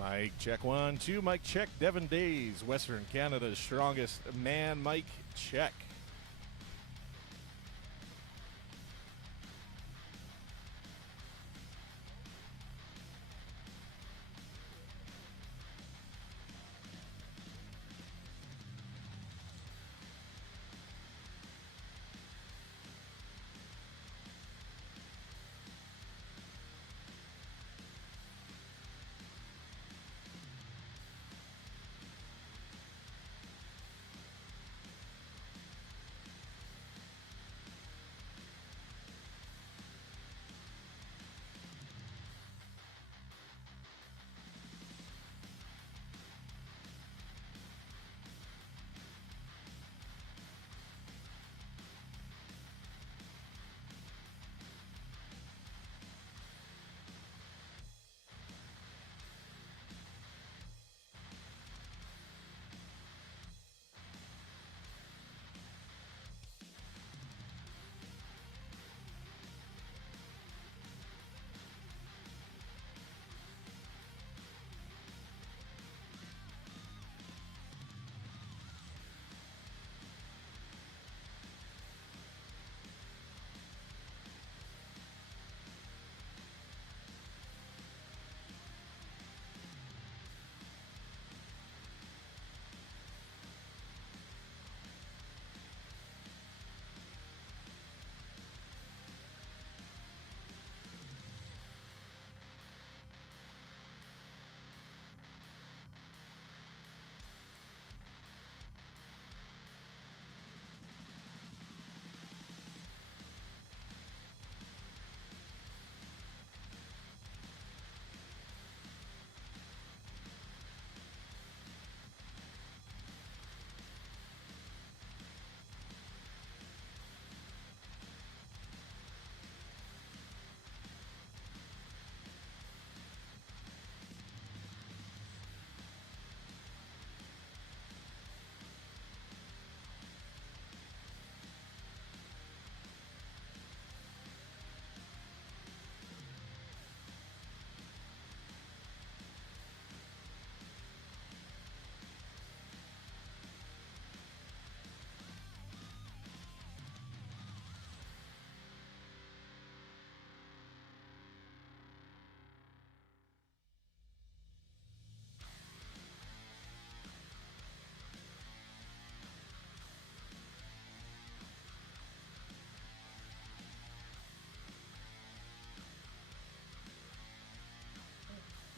Mic check 1, 2, mic check. Devon Days, Western Canada's strongest man. Mic check.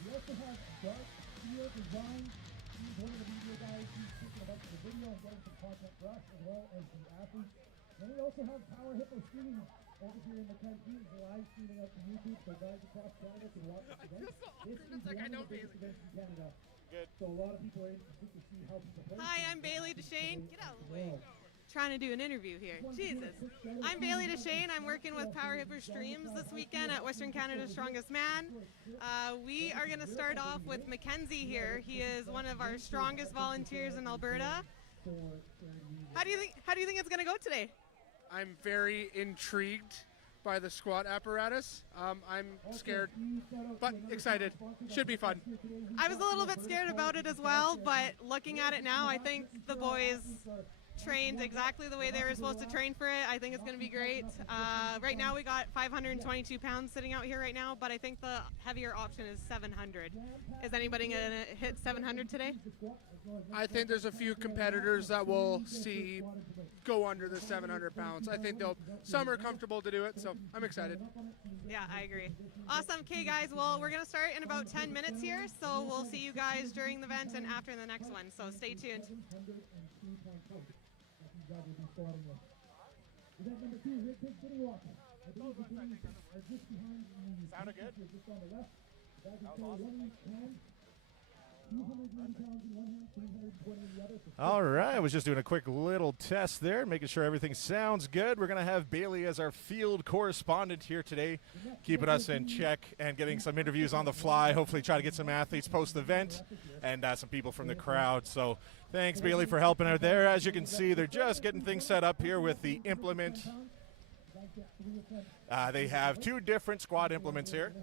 We also have Dark Steel Design. He's one of the media guys. He's thinking about the video and getting some content for us as well as the athletes. Then we also have Power Hippo Streaming over here in the canteen. He's live streaming out to YouTube so guys across Canada can watch this event. This is one of the biggest events in Canada. Good. So a lot of people are interested to see how people play. Hi, I'm Bailey Deshane. Get out of the way. Trying to do an interview here. Jesus. I'm Bailey Deshane. I'm working with Power Hippo Streams this weekend at Western Canada's Strongest Man. We are going to start off with Mackenzie here. He is one of our strongest volunteers in Alberta. How do you think it's going to go today? I'm very intrigued by the squat apparatus. I'm scared, but excited. Should be fun. I was a little bit scared about it as well, but looking at it now, I think the boys trained exactly the way they were supposed to train for it. I think it's going to be great. Right now we got 522 pounds sitting out here right now, but I think the heavier option is 700. Is anybody going to hit 700 today? I think there's a few competitors that will see go under the 700 pounds. I think some are comfortable to do it, so I'm excited. Yeah, I agree. Awesome. Okay, guys, well, we're going to start in about 10 minutes here, so we'll see you guys during the event and after the next one, so stay tuned. Sounded good? That was awesome. All right, I was just doing a quick little test there, making sure everything sounds good. We're going to have Bailey as our field correspondent here today, keeping us in check and getting some interviews on the fly, hopefully try to get some athletes post-event and some people from the crowd. So thanks, Bailey, for helping out there. As you can see, they're just getting things set up here with the implement. They have two different squat implements here.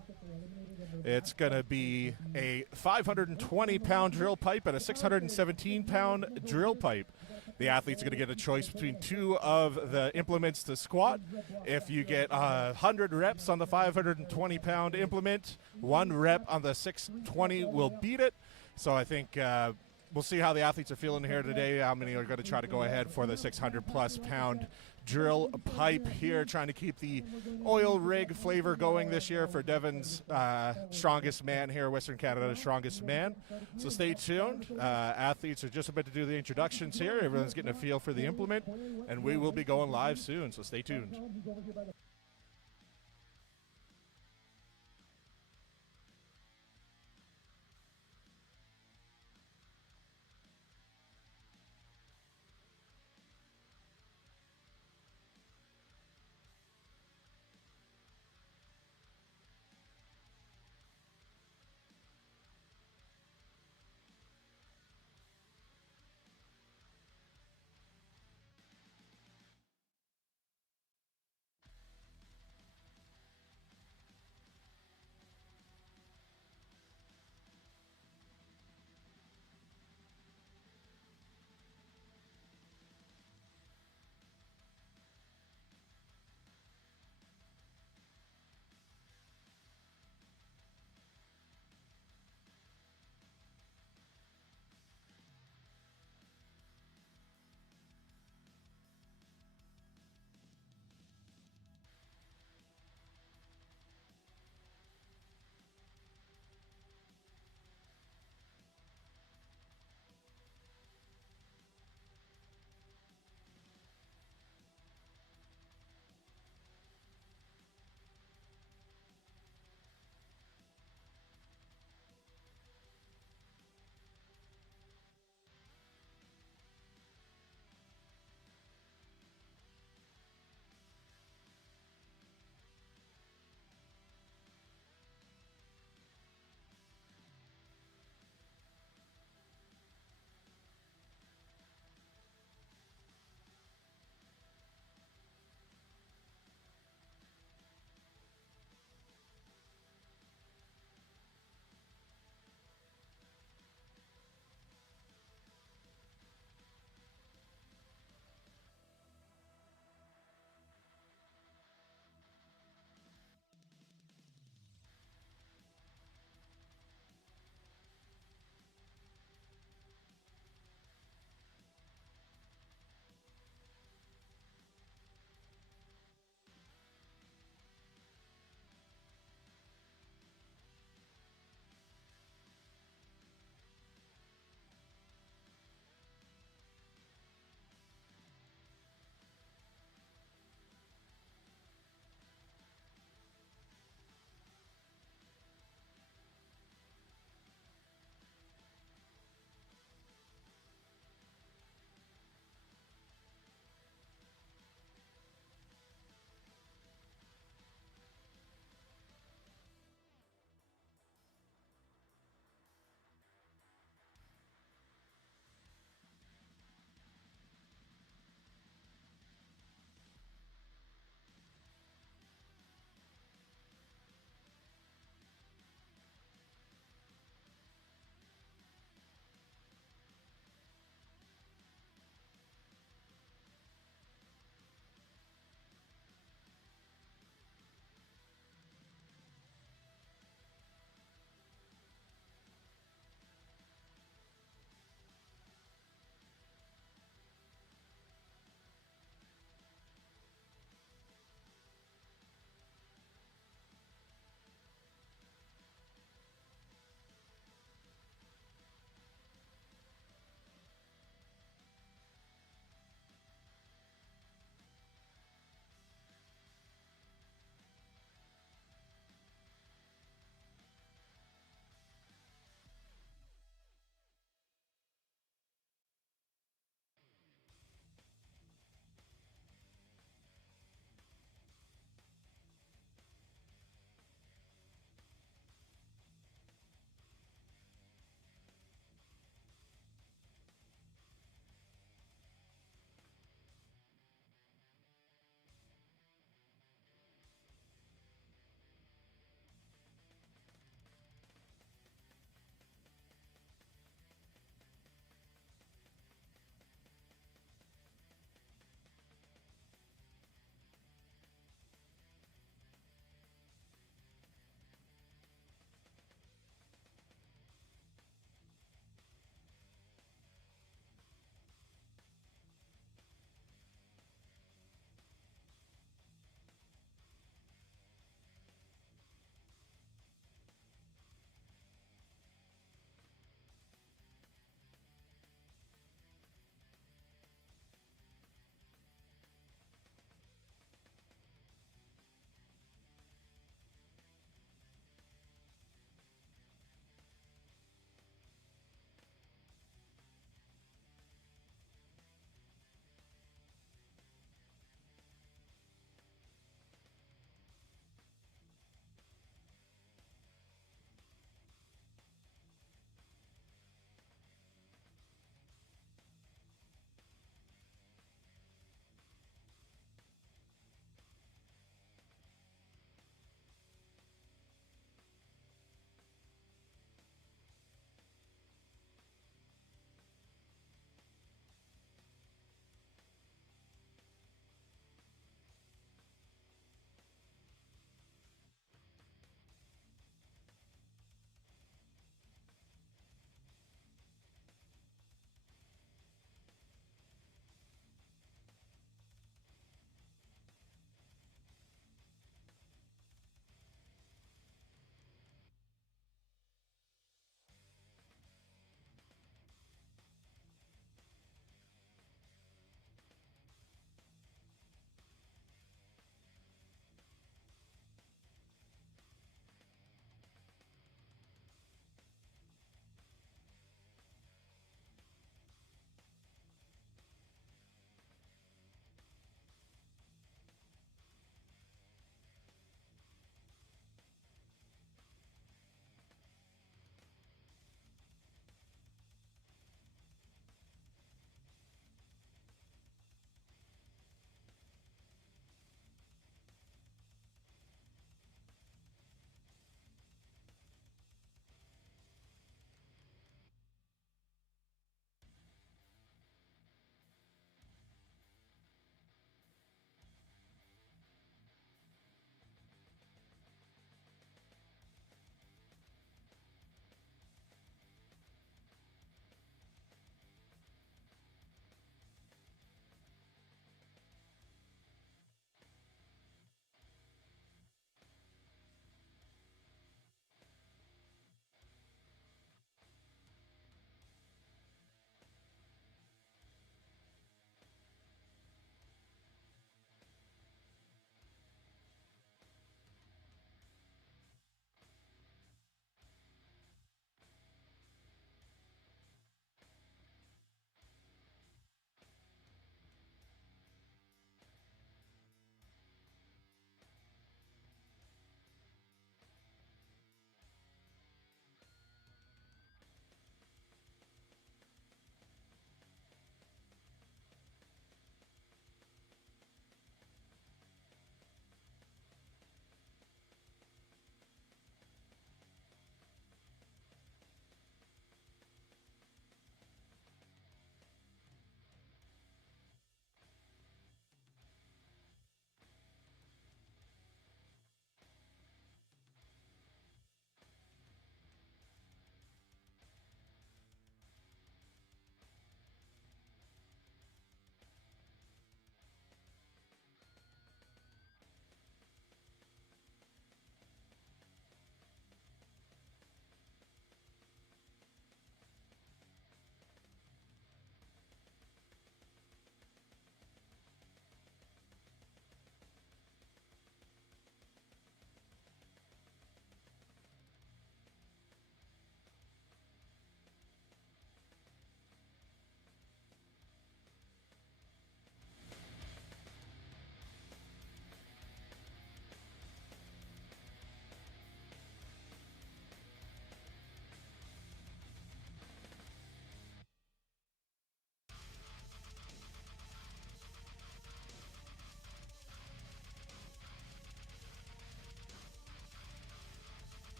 It's going to be a 520-pound drill pipe and a 617-pound drill pipe. The athletes are going to get a choice between two of the implements to squat. If you get 100 reps on the 520-pound implement, 1 rep on the 620 will beat it. So I think we'll see how the athletes are feeling here today, how many are going to try to go ahead for the 600-plus pound drill pipe here, trying to keep the oil rig flavor going this year for Devon's strongest man here, Western Canada's strongest man. So stay tuned. Athletes are just about to do the introductions here. Everyone's getting a feel for the implement, and we will be going live soon, so stay tuned.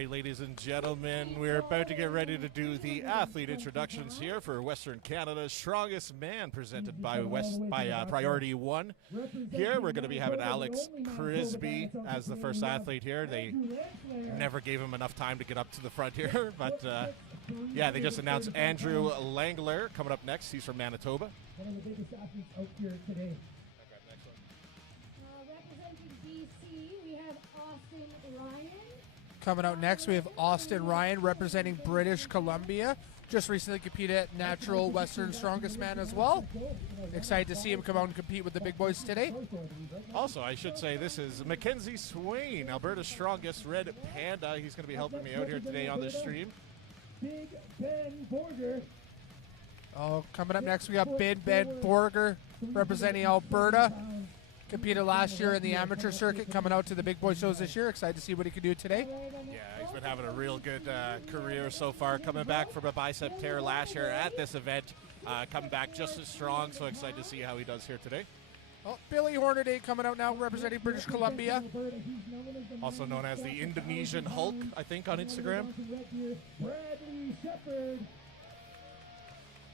right, ladies and gentlemen, we're about to get ready to do the athlete introductions here for Western Canada's Strongest Man, presented by Priority One. Here, we're going to be having Alex Crisby as the first athlete here. They never gave him enough time to get up to the front here, but yeah, they just announced Andrew Langler coming up next. He's from Manitoba. One of the biggest athletes out here today. Representing BC, we have Austin Ryan. Coming out next, we have Austin Ryan representing British Columbia. Just recently competed at Natural Western Strongest Man as well. Excited to see him come out and compete with the big boys today. Also, I should say this is Mackenzie Swain, Alberta's strongest red panda. He's going to be helping me out here today on the stream. Big Ben Borger. Oh, coming up next, we got Ben Borger representing Alberta. Competed last year in the amateur circuit, coming out to the big boy shows this year. Excited to see what he can do today. Yeah, he's been having a real good career so far. Coming back from a bicep tear last year at this event. Coming back just as strong, so excited to see how he does here today. Oh, Billy Hornaday coming out now representing British Columbia. Also known as the Indonesian Hulk, I think, on Instagram. Bradley Shepard.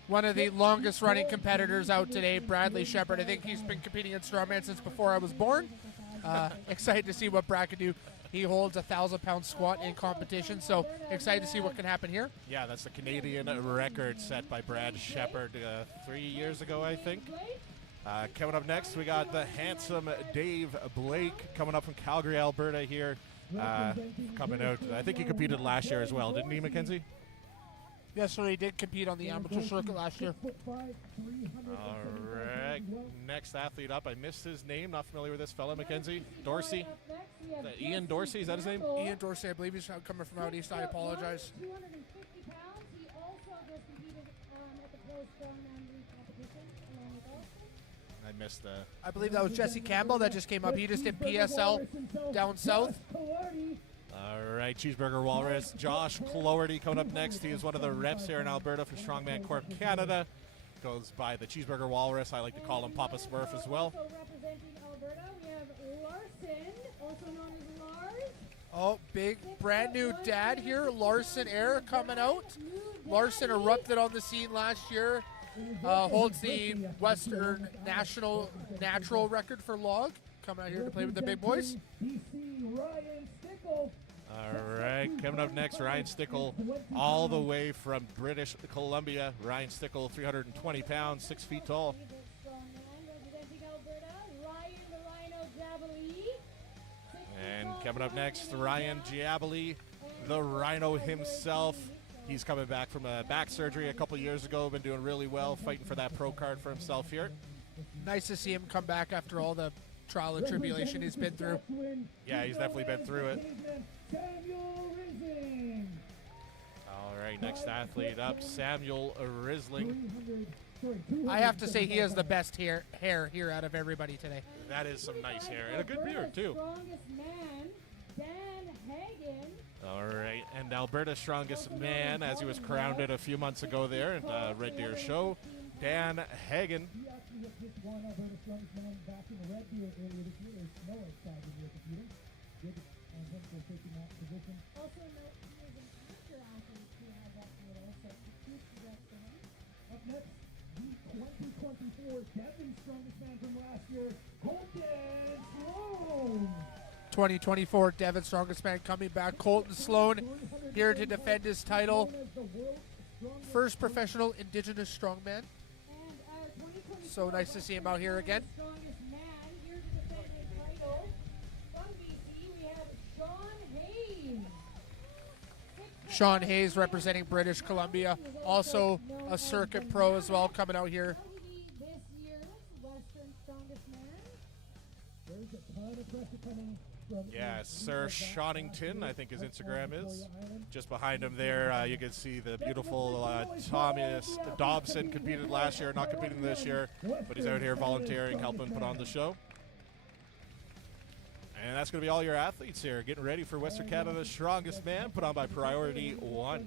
One of the longest running competitors out today, Bradley Shepard. I think he's been competing in Strongman since before I was born. Excited to see what Brad can do. He holds a 1,000-pound squat in competition, so excited to see what can happen here. Yeah, that's the Canadian record set by Brad Shepard 3 years ago, I think. Coming up next, we got the handsome Dave Blake coming up from Calgary, Alberta here. Coming out, I think he competed last year as well, didn't he, Mackenzie? Yes, sir, he did compete on the amateur circuit last year. All right, next athlete up. I missed his name, not familiar with this fella, Mackenzie. Dorsey? Is that Ian Dorsey, is that his name? Ian Dorsey, I believe he's coming from out east. I apologize. 250 pounds. He also just competed at the Pro Strongman League competition along with Austin. I missed the... I believe that was Jesse Campbell that just came up. He just did PSL down south. All right, Cheeseburger Walrus. Josh Cloherty coming up next. He is one of the reps here in Alberta for Strongman Corp Canada. Goes by the Cheeseburger Walrus. I like to call him Papa Smurf as well. Also representing Alberta, we have Larson, also known as Lars. Oh, big brand new dad here, Larson Air coming out. Larson erupted on the scene last year. Holds the Western National Natural record for log. Coming out here to play with the big boys. Ryan Stickle. All right, coming up next, Ryan Stickle, all the way from British Columbia. Ryan Stickle, 320 pounds, 6 feet tall. Representing Alberta, Ryan the Rhino Jabalí. And coming up next, Ryan Giabali, the Rhino himself. He's coming back from a back surgery a couple years ago. Been doing really well, fighting for that pro card for himself here. Nice to see him come back after all the trial and tribulation he's been through. Yeah, he's definitely been through it. Samuel Rising. All right, next athlete up, Samuel Risling. I have to say he has the best hair here out of everybody today. That is some nice hair and a good beard too. Strongest man, Dan Hagen. All right, and Alberta's strongest man, as he was crowned a few months ago there at Red Deer Show, Dan Hagen. He actually hit this one Alberta strongest man back in the Red Deer earlier this year. There's snow outside when you're competing. Good on him for taking that position. Also note he is an actor athlete who had that medal, so huge congrats to him. Up next, the 2024 Devon strongest man from last year, Colton Sloan. 2024 Devon Strongest Man coming back. Colton Sloan here to defend his title. First professional Indigenous strongman. And our 2024 So nice to see him out here again. strongest man here to defend his title. From BC, we have Sean Hayes. Sean Hayes representing British Columbia. Also a circuit pro as well coming out here. This year's Western strongest man. There's a ton of pressure coming from Yeah, Sir Shonington, I think his Instagram is. Just behind him there, you can see the beautiful Thomas Dobson. Competed last year, not competing this year, but he's out here volunteering, helping put on the show. And that's going to be all your athletes here, getting ready for Western Canada's Strongest Man, put on by Priority One.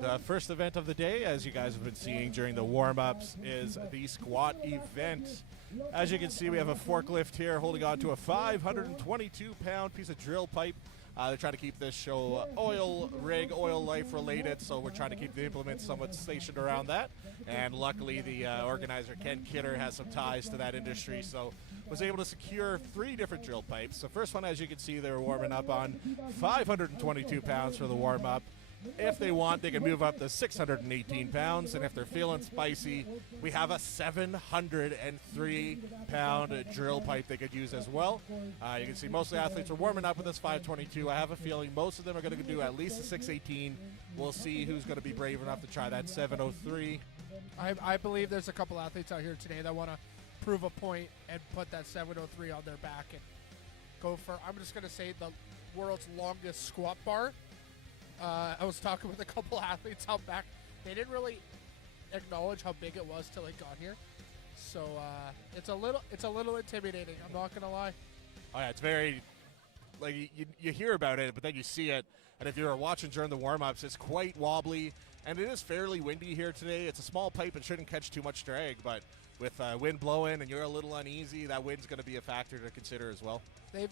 The first event of the day, as you guys have been seeing during the warm-ups, is the squat event. As you can see, we have a forklift here holding on to a 522-pound piece of drill pipe. They're trying to keep this show oil life related, so we're trying to keep the implements somewhat stationed around that. And luckily, the organizer, Ken Kidder, has some ties to that industry, so was able to secure 3 different drill pipes. The first one, as you can see, they were warming up on 522 pounds for the warm-up. If they want, they can move up to 618 pounds, and if they're feeling spicy, we have a 703-pound drill pipe they could use as well. You can see most of the athletes are warming up with this 522. I have a feeling most of them are going to do at least a 618. We'll see who's going to be brave enough to try that 703. I believe there's a couple athletes out here today that want to prove a point and put that 703 on their back and go for, I'm just going to say, the world's longest squat bar. I was talking with a couple athletes out back. They didn't really acknowledge how big it was till it got here. So it's a little intimidating. I'm not gonna lie. Oh yeah, it's very, like, you hear about it, but then you see it. And if you're watching during the warm-ups, it's quite wobbly, and it is fairly windy here today. It's a small pipe and shouldn't catch too much drag, but with wind blowing and you're a little uneasy, that wind's going to be a factor to consider as well.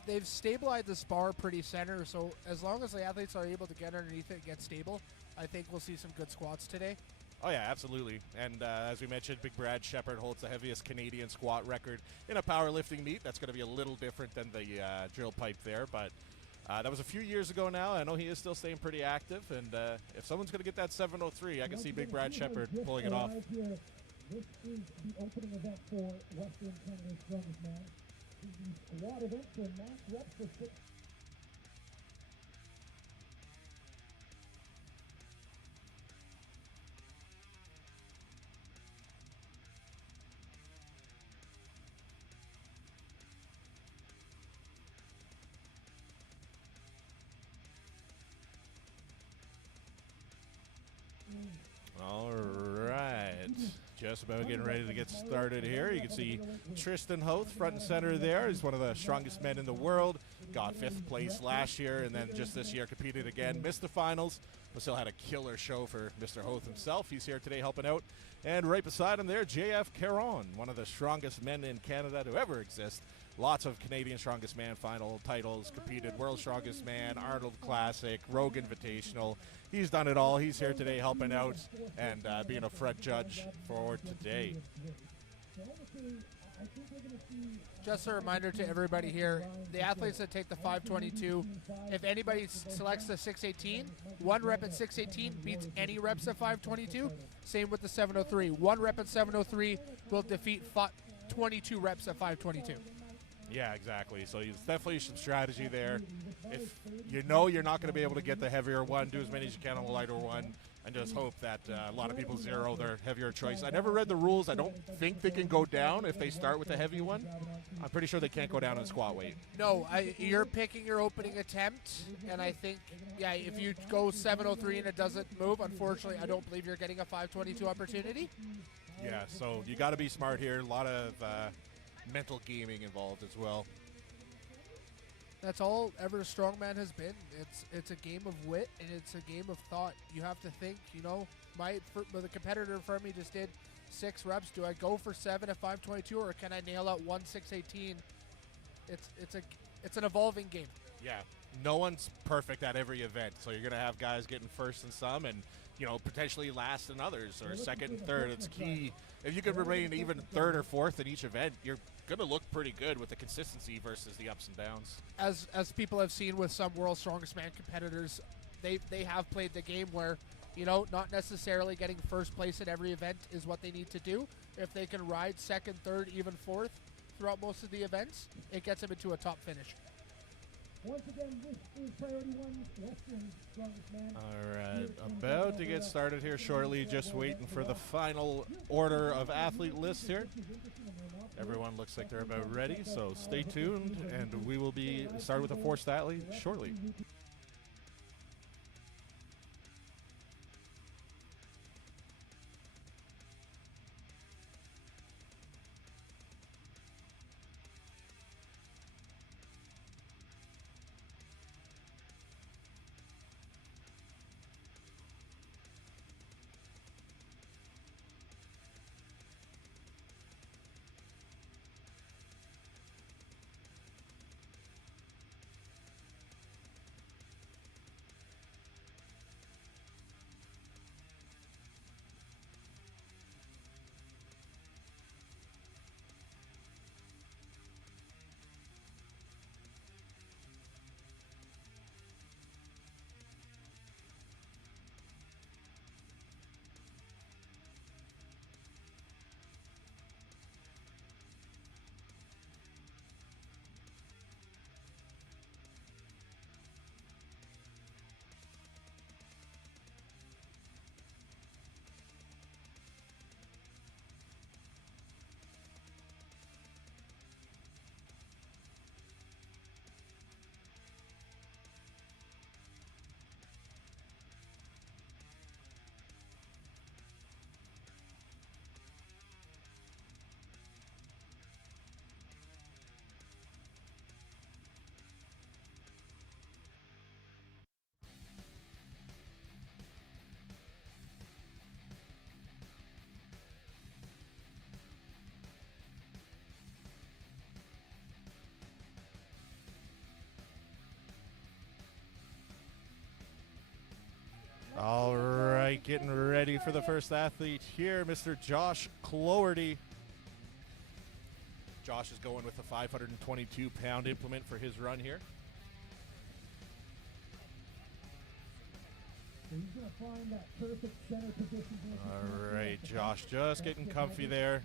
They've stabilized the spar pretty center, so as long as the athletes are able to get underneath it and get stable, I think we'll see some good squats today. Oh yeah, absolutely. And as we mentioned, Big Brad Shepard holds the heaviest Canadian squat record in a powerlifting meet. That's going to be a little different than the drill pipe there, but that was a few years ago now. I know he is still staying pretty active, and if someone's going to get that 703, I can see Big Brad Shepard pulling it off. This is the opening event for Western Canada's Strongest Man. This is the squat event for max reps for 6. All right, just about getting ready to get started here. You can see Tristan Hoth front and center there. He's one of the strongest men in the world. Got 5th place last year, and then just this year competed again. Missed the finals, but still had a killer show for Mr. Hoth himself. He's here today helping out. And right beside him there, JF Caron, one of the strongest men in Canada to ever exist. Lots of Canadian Strongest Man final titles, competed World Strongest Man, Arnold Classic, Rogue Invitational. He's done it all. He's here today helping out and being a front judge for today. Just a reminder to everybody here, the athletes that take the 522, if anybody selects the 618, 1 rep at 618 beats any reps at 522. Same with the 703. 1 rep at 703 will defeat 22 reps at 522. Yeah, exactly. So there's definitely some strategy there. If you know you're not going to be able to get the heavier one, do as many as you can on the lighter one, and just hope that a lot of people zero their heavier choice. I never read the rules. I don't think they can go down if they start with the heavy one. I'm pretty sure they can't go down in squat weight. No, you're picking your opening attempt, and I think, yeah, if you go 703 and it doesn't move, unfortunately, I don't believe you're getting a 522 opportunity. Yeah, so you got to be smart here. A lot of mental gaming involved as well. That's all ever Strongman has been. It's a game of wit and it's a game of thought. You have to think, you know, the competitor in front of me just did 6 reps. Do I go for 7 at 522 or can I nail out 1 618? It's an evolving game. Yeah, no one's perfect at every event, so you're gonna have guys getting first in some and, you know, potentially last in others, or second and third. It's key. If you can remain even 3rd or 4th in each event, you're going to look pretty good with the consistency versus the ups and downs. As people have seen with some World's Strongest Man competitors, they have played the game where, you know, not necessarily getting first place at every event is what they need to do. If they can ride 2nd, 3rd, even 4th throughout most of the events, it gets them into a top finish. Once again, this is Priority 1's Western Strongest Man. All right, about to get started here shortly. Just waiting for the final order of athlete list here. Everyone looks like they're about ready, so stay tuned, and we will be starting with the 4th athlete shortly. getting ready for the first athlete here, Mr. Josh Cloherty. Josh is going with a 522-pound implement for his run here. So he's going to find that perfect center position. All right, Josh just getting comfy there.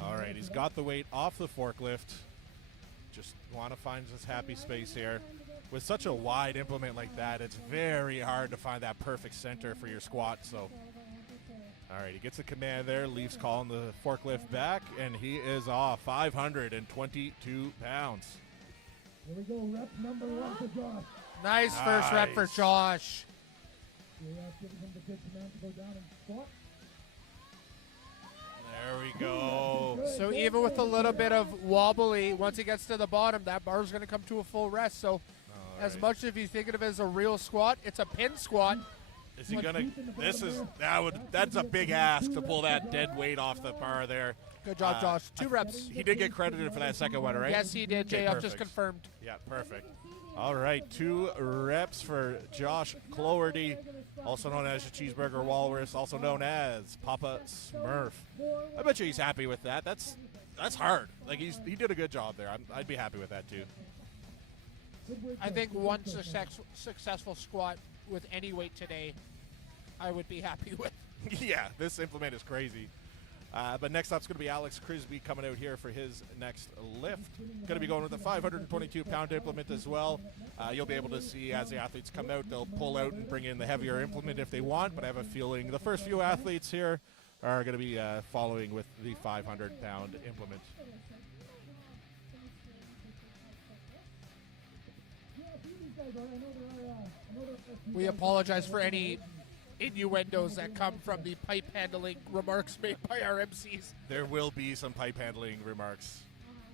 All right, he's got the weight off the forklift. Just want to find his happy space here. With such a wide implement like that, it's very hard to find that perfect center for your squat. So, all right, he gets a command there, leaves calling the forklift back, and he is off 522 pounds. Here we go, rep number 1 for Josh. Nice first rep for Josh. Giving him the good command to go down and squat. There we go. So even with a little bit of wobbly, once he gets to the bottom, that bar is going to come to a full rest. So as much as you think of it as a real squat, it's a pin squat. Is he gonna? That's a big ask to pull that dead weight off the bar there. Good job, Josh. 2 reps. He did get credited for that second one, right? Yes, he did. Okay, JF just perfect. confirmed. Yeah, perfect. All right, 2 reps for Josh Cloherty, also known as the Cheeseburger Walrus, also known as Papa Smurf. I bet you he's happy with that. That's hard. Like he did a good job there. I'd be happy with that too. I think one successful squat with any weight today, I would be happy with. Yeah, this implement is crazy. But next up is going to be Alex Crisby coming out here for his next lift. Going to be going with a 522-pound implement as well. You'll be able to see as the athletes come out, they'll pull out and bring in the heavier implement if they want, but I have a feeling the first few athletes here are going to be following with the 500-pound implement. We apologize for any innuendos that come from the pipe handling remarks made by our MCs. There will be some pipe handling remarks.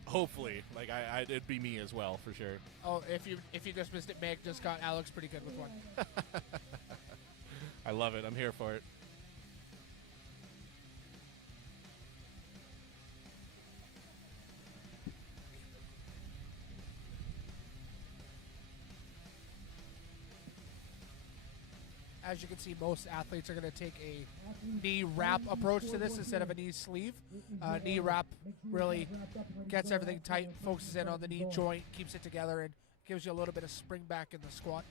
Hopefully. Like, it'd be me as well, for sure. Oh, if you just missed it, Meg just got Alex pretty good with one. I love it. I'm here for it. As you can see, most athletes are going to take a knee wrap approach to this instead of a knee sleeve. Knee wrap really gets everything tight, focuses in on the knee joint, keeps it together, and gives you a little bit of spring back in the squat.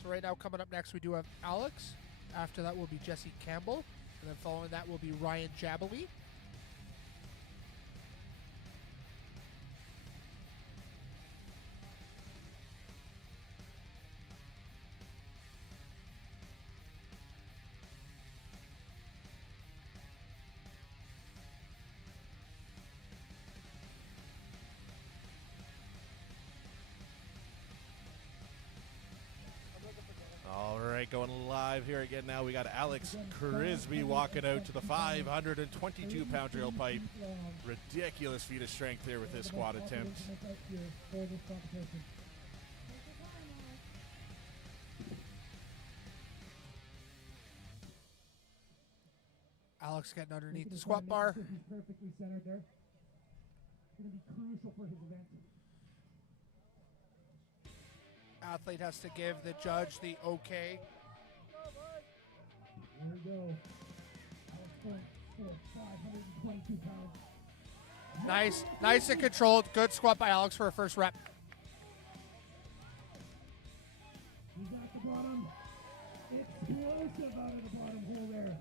So right now, coming up next, we do have Alex. After that will be Jesse Campbell. And then following that will be Ryan Jabalee. All right, going live here again now. We got Alex Crisby walking out to the 522-pound drill pipe. Ridiculous feat of strength here with his squat attempt. Alex getting underneath the squat bar. He's perfectly centered there. It's going to be crucial for his event. Athlete has to give the judge the okay. Here we go. Alex going for 522 pounds. Nice and controlled. Good squat by Alex for a first rep. He's at the bottom. Explosive out of the bottom hole there.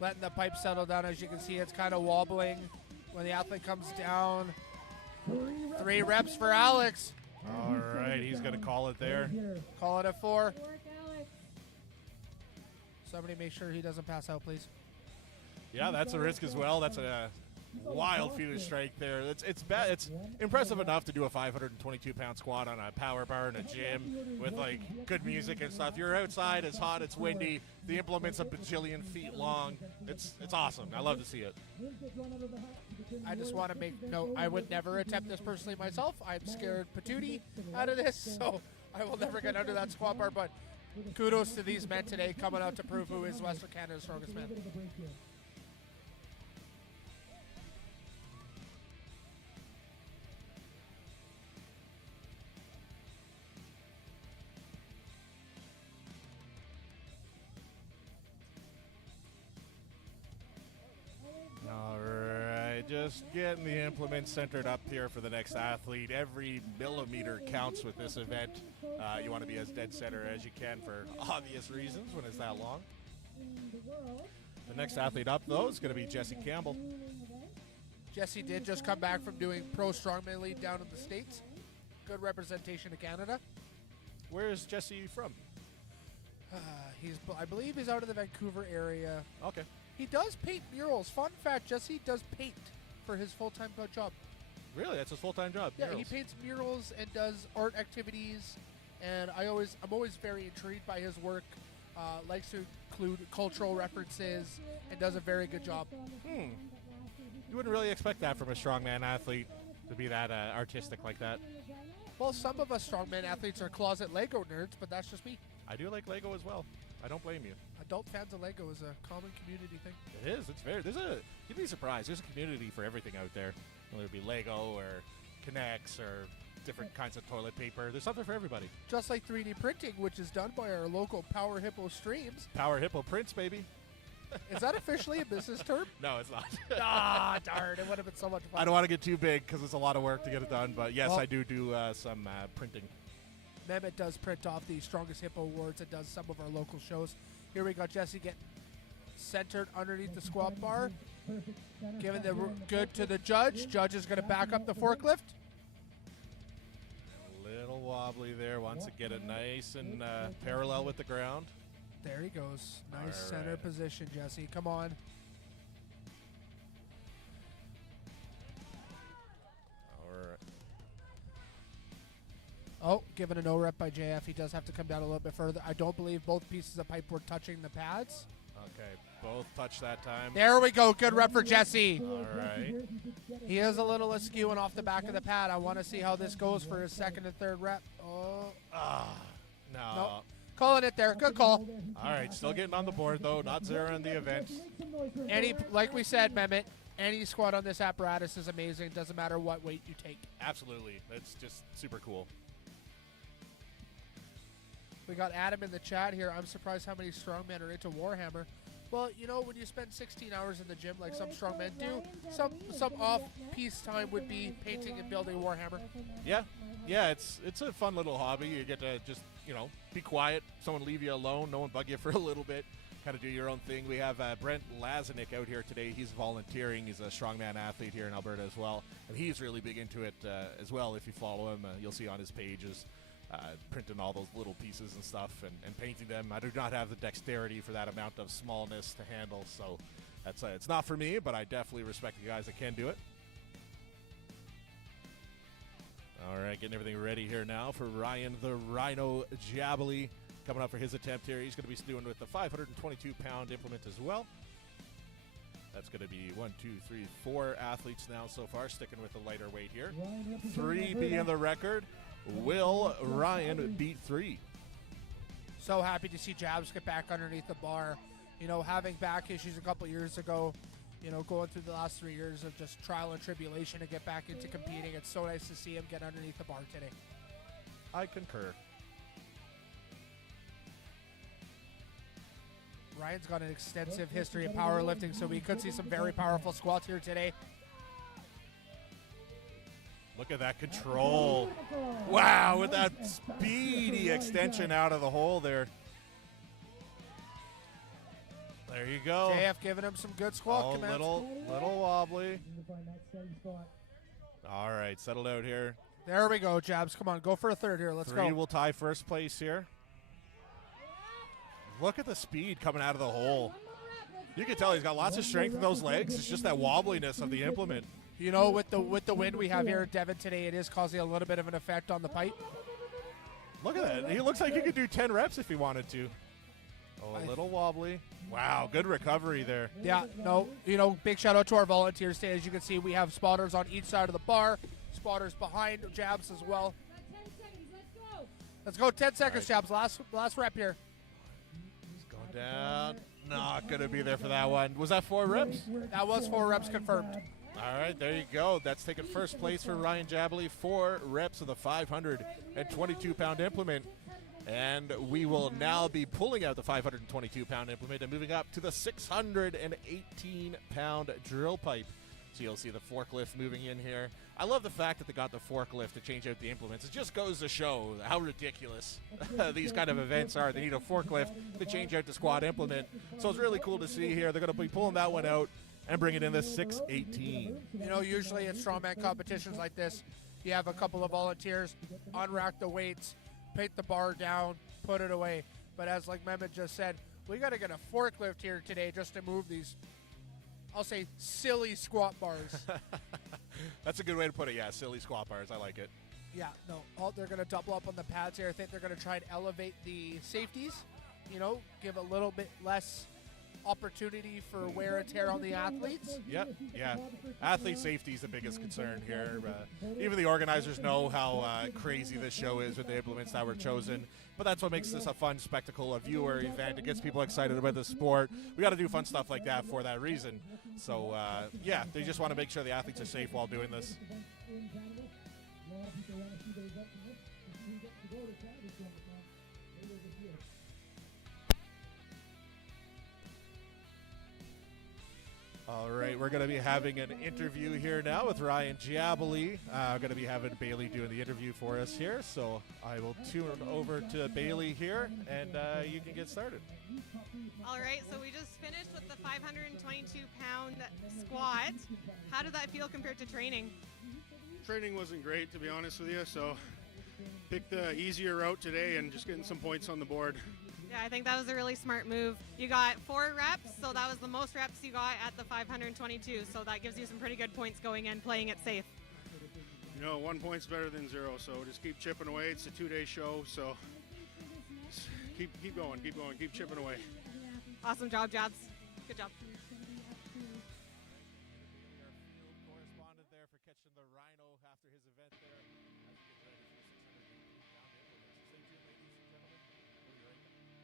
Letting the pipe settle down. As you can see, it's kind of wobbling when the athlete comes down. 3 reps for Alex. All right, he's going to call it there. Call it a 4. Work, Alex. Somebody make sure he doesn't pass out, please. Yeah, that's a risk as well. That's a wild feat of strength there. It's bad. It's impressive enough to do a 522-pound squat on a power bar in a gym with like good music and stuff. You're outside, it's hot, it's windy. The implement's a bajillion feet long. It's awesome. I love to see it. I just want to make note, I would never attempt this personally myself. I'm scared patootie out of this, so I will never get under that squat bar. But kudos to these men today coming out to prove who is Western Canada's strongest man. Just getting the implement centered up here for the next athlete. Every millimeter counts with this event. You want to be as dead center as you can for obvious reasons when it's that long. The next athlete up, though, is going to be Jesse Campbell. Jesse did just come back from doing pro strongman lead down in the States. Good representation of Canada. Where is Jesse from? I believe he's out of the Vancouver area. Okay. He does paint murals. Fun fact, Jesse does paint for his full-time job. Really? That's his full-time job? Yeah, Murals. he paints murals and does art activities, and I'm always very intrigued by his work. Likes to include cultural references and does a very good job. You wouldn't really expect that from a strongman athlete to be that artistic like that. Well, some of us strongman athletes are closet Lego nerds, but that's just me. I do like Lego as well. I don't blame you. Adult fans of Lego is a common community thing. It is. It's very. You'd be surprised. There's a community for everything out there. Whether it be Lego or Connects or different kinds of toilet paper. There's something for everybody. Just like 3D printing, which is done by our local Power Hippo Streams. Power Hippo prints, baby. Is that officially a business term? No, it's not. Ah, darn. It would have been so much fun. I don't want to get too big because it's a lot of work to get it done. But yes, Well, I do some printing. Mehmet does print off the Strongest Hippo Awards and does some of our local shows. Here we got Jesse getting centered underneath the squat bar. Giving the good to the judge. Judge is going to back up the forklift. A little wobbly there. Wants to get it nice and parallel with the ground. There he goes. Nice All center right. position, Jesse. Come on. All right. Oh, given a no rep by JF. He does have to come down a little bit further. I don't believe both pieces of pipe were touching the pads. Okay, both touch that time. There we go. Good rep for Jesse. All right. He is a little askew and off the back of the pad. I want to see how this goes for his second and third rep. Oh, No. Nope. Calling it there. Good call. All right, still getting on the board, though. Not zero in the event. Like we said, Mehmet, any squat on this apparatus is amazing. Doesn't matter what weight you take. Absolutely. That's just super cool. We got Adam in the chat here. I'm surprised how many strongmen are into Warhammer. Well, you know, when you spend 16 hours in the gym like some strongmen do, some off-piece time would be painting and building Warhammer. Yeah. Yeah, it's a fun little hobby. You get to just, be quiet. Someone leave you alone. No one bug you for a little bit. Kind of do your own thing. We have Brent Lazanik out here today. He's volunteering. He's a strongman athlete here in Alberta as well. And he's really big into it as well. If you follow him, you'll see on his pages printing all those little pieces and stuff and painting them. I do not have the dexterity for that amount of smallness to handle. So that's it's not for me, but I definitely respect the guys that can do it. All right, getting everything ready here now for Ryan the Rhino Jabali coming up for his attempt here. He's going to be doing with the 522-pound implement as well. That's going to be 4 athletes now so far, sticking with the lighter weight here. 3 being the record. Will Ryan beat 3? So happy to see Jabs get back underneath the bar. Having back issues a couple years ago, going through the last 3 years of just trial and tribulation to get back into competing. It's so nice to see him get underneath the bar today. I concur. Ryan's got an extensive history of powerlifting, so we could see some very powerful squats here today. Look at that control. Wow, with that speedy extension out of the hole there. There you go. JF giving him some good squat commands. Little wobbly. All right, settled out here. There we go, Jabs. Come on, go for a third here. Let's 3 go. will tie first place here. Look at the speed coming out of the hole. You can tell he's got lots of strength in those legs. It's just that wobbliness of the implement. With the wind we have here at Devon today, it is causing a little bit of an effect on the pipe. Look at that. He looks like he could do 10 reps if he wanted to. Oh, a little wobbly. Wow, good recovery there. Yeah, no, big shout out to our volunteers today. As you can see, we have spotters on each side of the bar, spotters behind Jabs as well. 10 seconds, let's go. Let's go 10 seconds, Jabs. Last rep here. Going down. Not going to be there for that one. Was that 4 reps? That was 4 reps confirmed. All right, there you go. That's taking first place for Ryan Jabali. 4 reps of the 522-pound implement. And we will now be pulling out the 522-pound implement and moving up to the 618-pound drill pipe. So you'll see the forklift moving in here. I love the fact that they got the forklift to change out the implements. It just goes to show how ridiculous these kind of events are. They need a forklift to change out the squad implement. So it's really cool to see here. They're going to be pulling that one out and bringing in the 618. You know, usually at strongman competitions like this, you have a couple of volunteers unrack the weights, pick the bar down, put it away. But as like Mehmet just said, we got to get a forklift here today just to move these, I'll say, silly squat bars. That's a good way to put it, yeah, silly squat bars. I like it. Yeah, no, they're going to double up on the pads here. I think they're going to try and elevate the safeties, you know, give a little bit less opportunity for wear and tear on the athletes. Yep, yeah. Athlete safety is the biggest concern here. Even the organizers know how crazy this show is with the implements that were chosen. But that's what makes this a fun spectacle, a viewer event. It gets people excited about the sport. We got to do fun stuff like that for that reason. So, yeah, they just want to make sure the athletes are safe while doing this. All right, we're going to be having an interview here now with Ryan Giaboli. I'm going to be having Bailey doing the interview for us here, so I will tune over to Bailey here, and you can get started. All right, so we just finished with the 522-pound squat. How did that feel compared to training? Training wasn't great, to be honest with you, so picked the easier route today and just getting some points on the board. Yeah, I think that was a really smart move. You got 4 reps, so that was the most reps you got at the 522, so that gives you some pretty good points going in, playing it safe. You know, 1 point's better than 0, so just keep chipping away. It's a 2-day show, so just keep going, keep chipping away. Awesome job, Jabs. Good job. Correspondent there for catching the Rhino after his event there. As we get ready for 618 pound implements. Stay tuned, ladies and gentlemen. We'll be right back.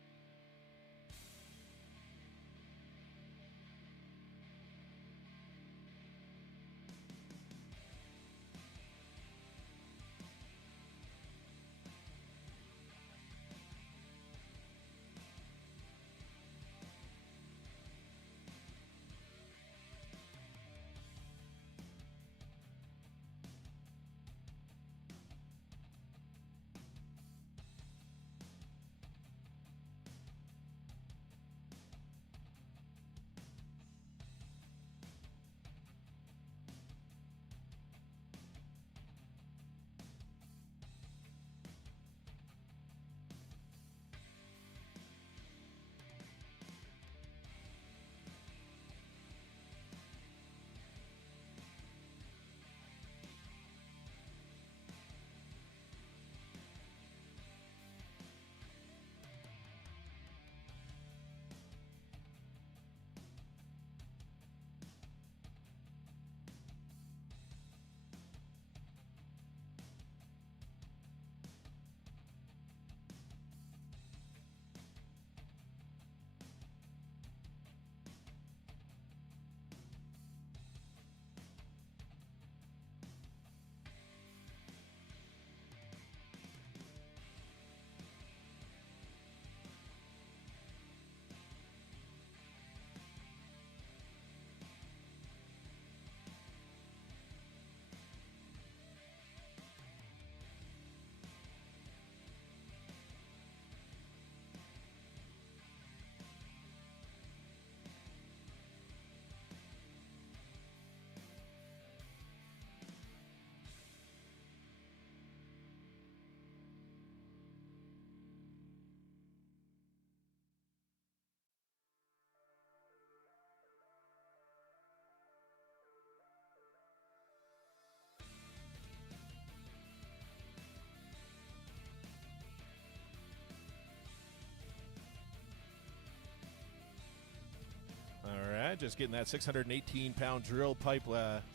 All right, just getting that 618-pound drill pipe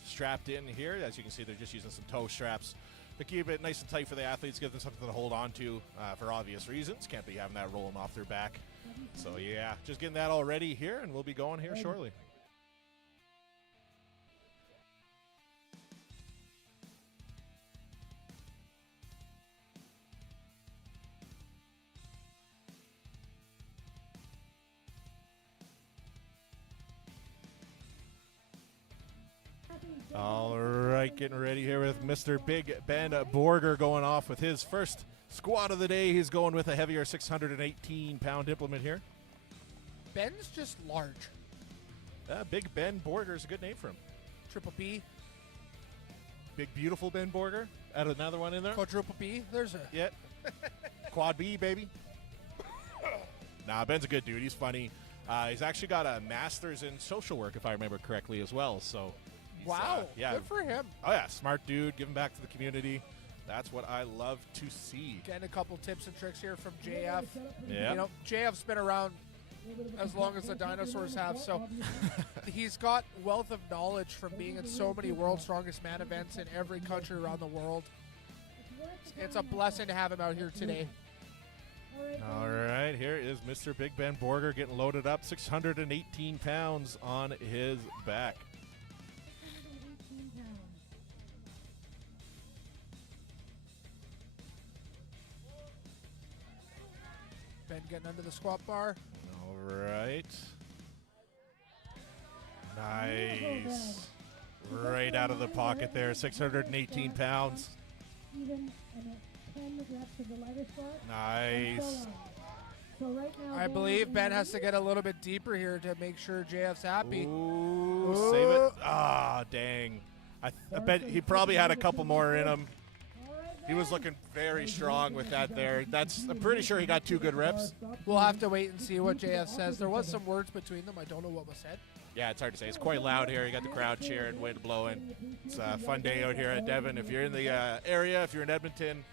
strapped in here. As you can see, they're just using some toe straps to keep it nice and tight for the athletes, give them something to hold on to for obvious reasons. Can't be having that rolling off their back. So, yeah, just getting that all ready here, and we'll be going here shortly. All right, getting ready here with Mr. Big Ben Borger going off with his first squat of the day. He's going with a heavier 618-pound implement here. Ben's just large. Big Ben Borger is a good name for him. Triple B, Big Beautiful Ben Borger. Add another one in there. quadruple B. There's a Yeah. Quad B, baby. Nah, Ben's a good dude. He's funny. He's actually got a master's in social work, if I remember correctly, as well. So, he's, wow. yeah. Good for him. Oh, yeah. Smart dude. Giving back to the community. That's what I love to see. Getting a couple tips and tricks here from JF. Yeah. You know, JF's been around as long as the dinosaurs have, so he's got wealth of knowledge from being in so many World's Strongest Man events in every country around the world. It's a blessing to have him out here today. All right, here is Mr. Big Ben Borger getting loaded up. 618 pounds on his back. Ben getting under the squat bar. All right. Nice. Right out of the pocket there, 618 pounds. Even and at 10 reps of the lighter squat. Nice. So right now, I believe Ben has to get a little bit deeper here to make sure JF's happy. Ooh, save it. Ah, dang. I bet he probably had a couple more in him. He was looking very strong with that there. I'm pretty sure he got 2 good reps. We'll have to wait and see what JF says. There was some words between them. I don't know what was said. Yeah, it's hard to say. It's quite loud here. You got the crowd cheering, wind blowing. It's a fun day out here at Devon. If you're in the area, if you're in Edmonton,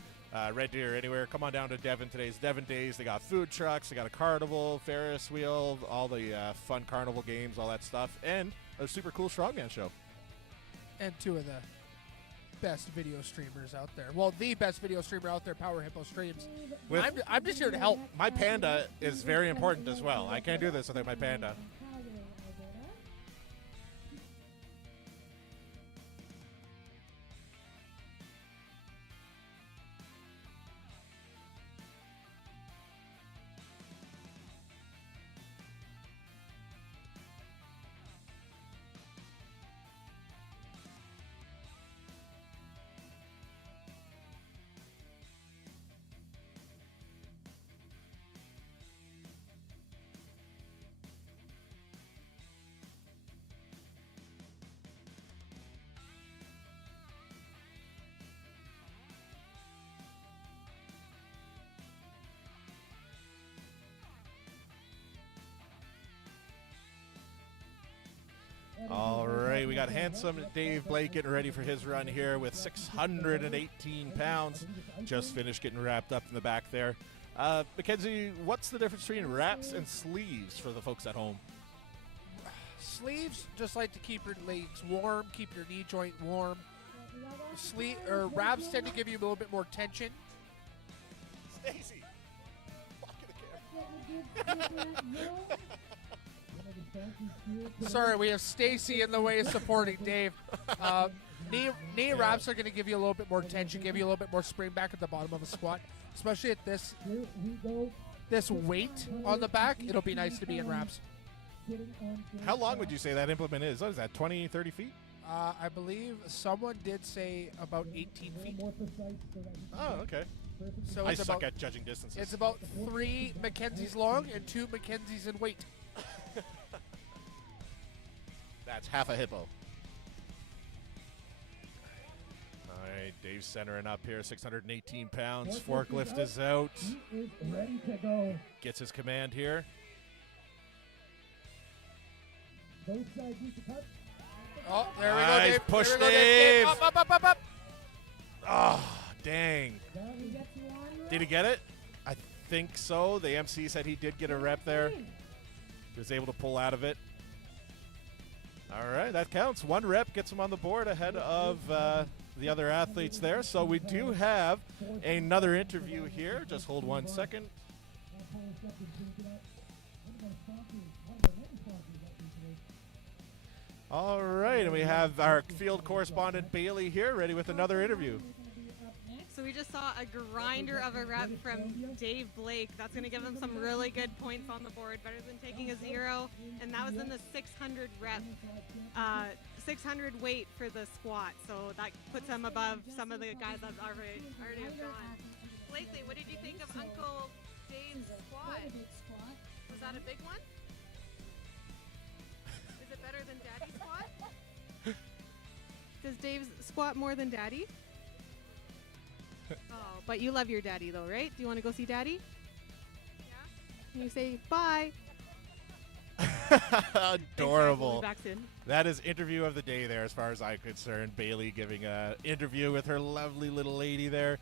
Red Deer, anywhere, come on down to Devon. Today's Devon Days. They got food trucks. They got a carnival, Ferris wheel, all the fun carnival games, all that stuff, and a super cool Strongman show. And 2 of the best video streamers out there. Well, the best video streamer out there, Power Hippo Streams. I'm just here to help. My panda is very important as well. I can't do this without my panda. All right, we got handsome Dave Blake getting ready for his run here with 618 pounds. Just finished getting wrapped up in the back there. Mackenzie, what's the difference between wraps and sleeves for the folks at home? Sleeves just like to keep your legs warm, keep your knee joint warm. Wraps tend to give you a little bit more tension. Stacy, look at the camera. Sorry, we have Stacy in the way supporting Dave. Knee wraps are going to give you a little bit more tension, give you a little bit more spring back at the bottom of a squat, especially at this weight on the back. It'll be nice to be in wraps. How long would you say that implement is? What is that, 20, 30 feet? I believe someone did say about 18 feet. Oh, okay. So I it's suck about, at judging distances. it's about 3 Mackenzies long and 2 Mackenzies in weight. That's half a hippo. All right, Dave's centering up here, 618 pounds. Forklift is out. He is ready to go. Gets his command here. Both sides need to cut. Oh, there we go, Nice Dave. push, There we go, Dave. Up. Oh, dang. He gets one. Did he get it? I think so. The MC said he did get a rep there. He was able to pull out of it. All right, that counts. 1 rep gets him on the board ahead of the other athletes there. So we do have another interview here. Just hold 1 second. All right, and we have our field correspondent Bailey here ready with another interview. Up next, So we just saw a grinder of a rep from Dave Blake. That's going to give him some really good points on the board, better than taking a 0. And that was in the 600 rep, 600 weight for the squat. So that puts him above some of the guys that already have gone. Blakely, what did you think of Uncle Dave's squat? Was that a big one? Is it better than Daddy's squat? Does Dave's squat more than Daddy? Oh, but you love your daddy though, right? Do you want to go see Daddy? Yeah? Can you say bye? Adorable. We'll be back soon. That is interview of the day there, as far as I'm concerned. Bailey giving an interview with her lovely little lady there,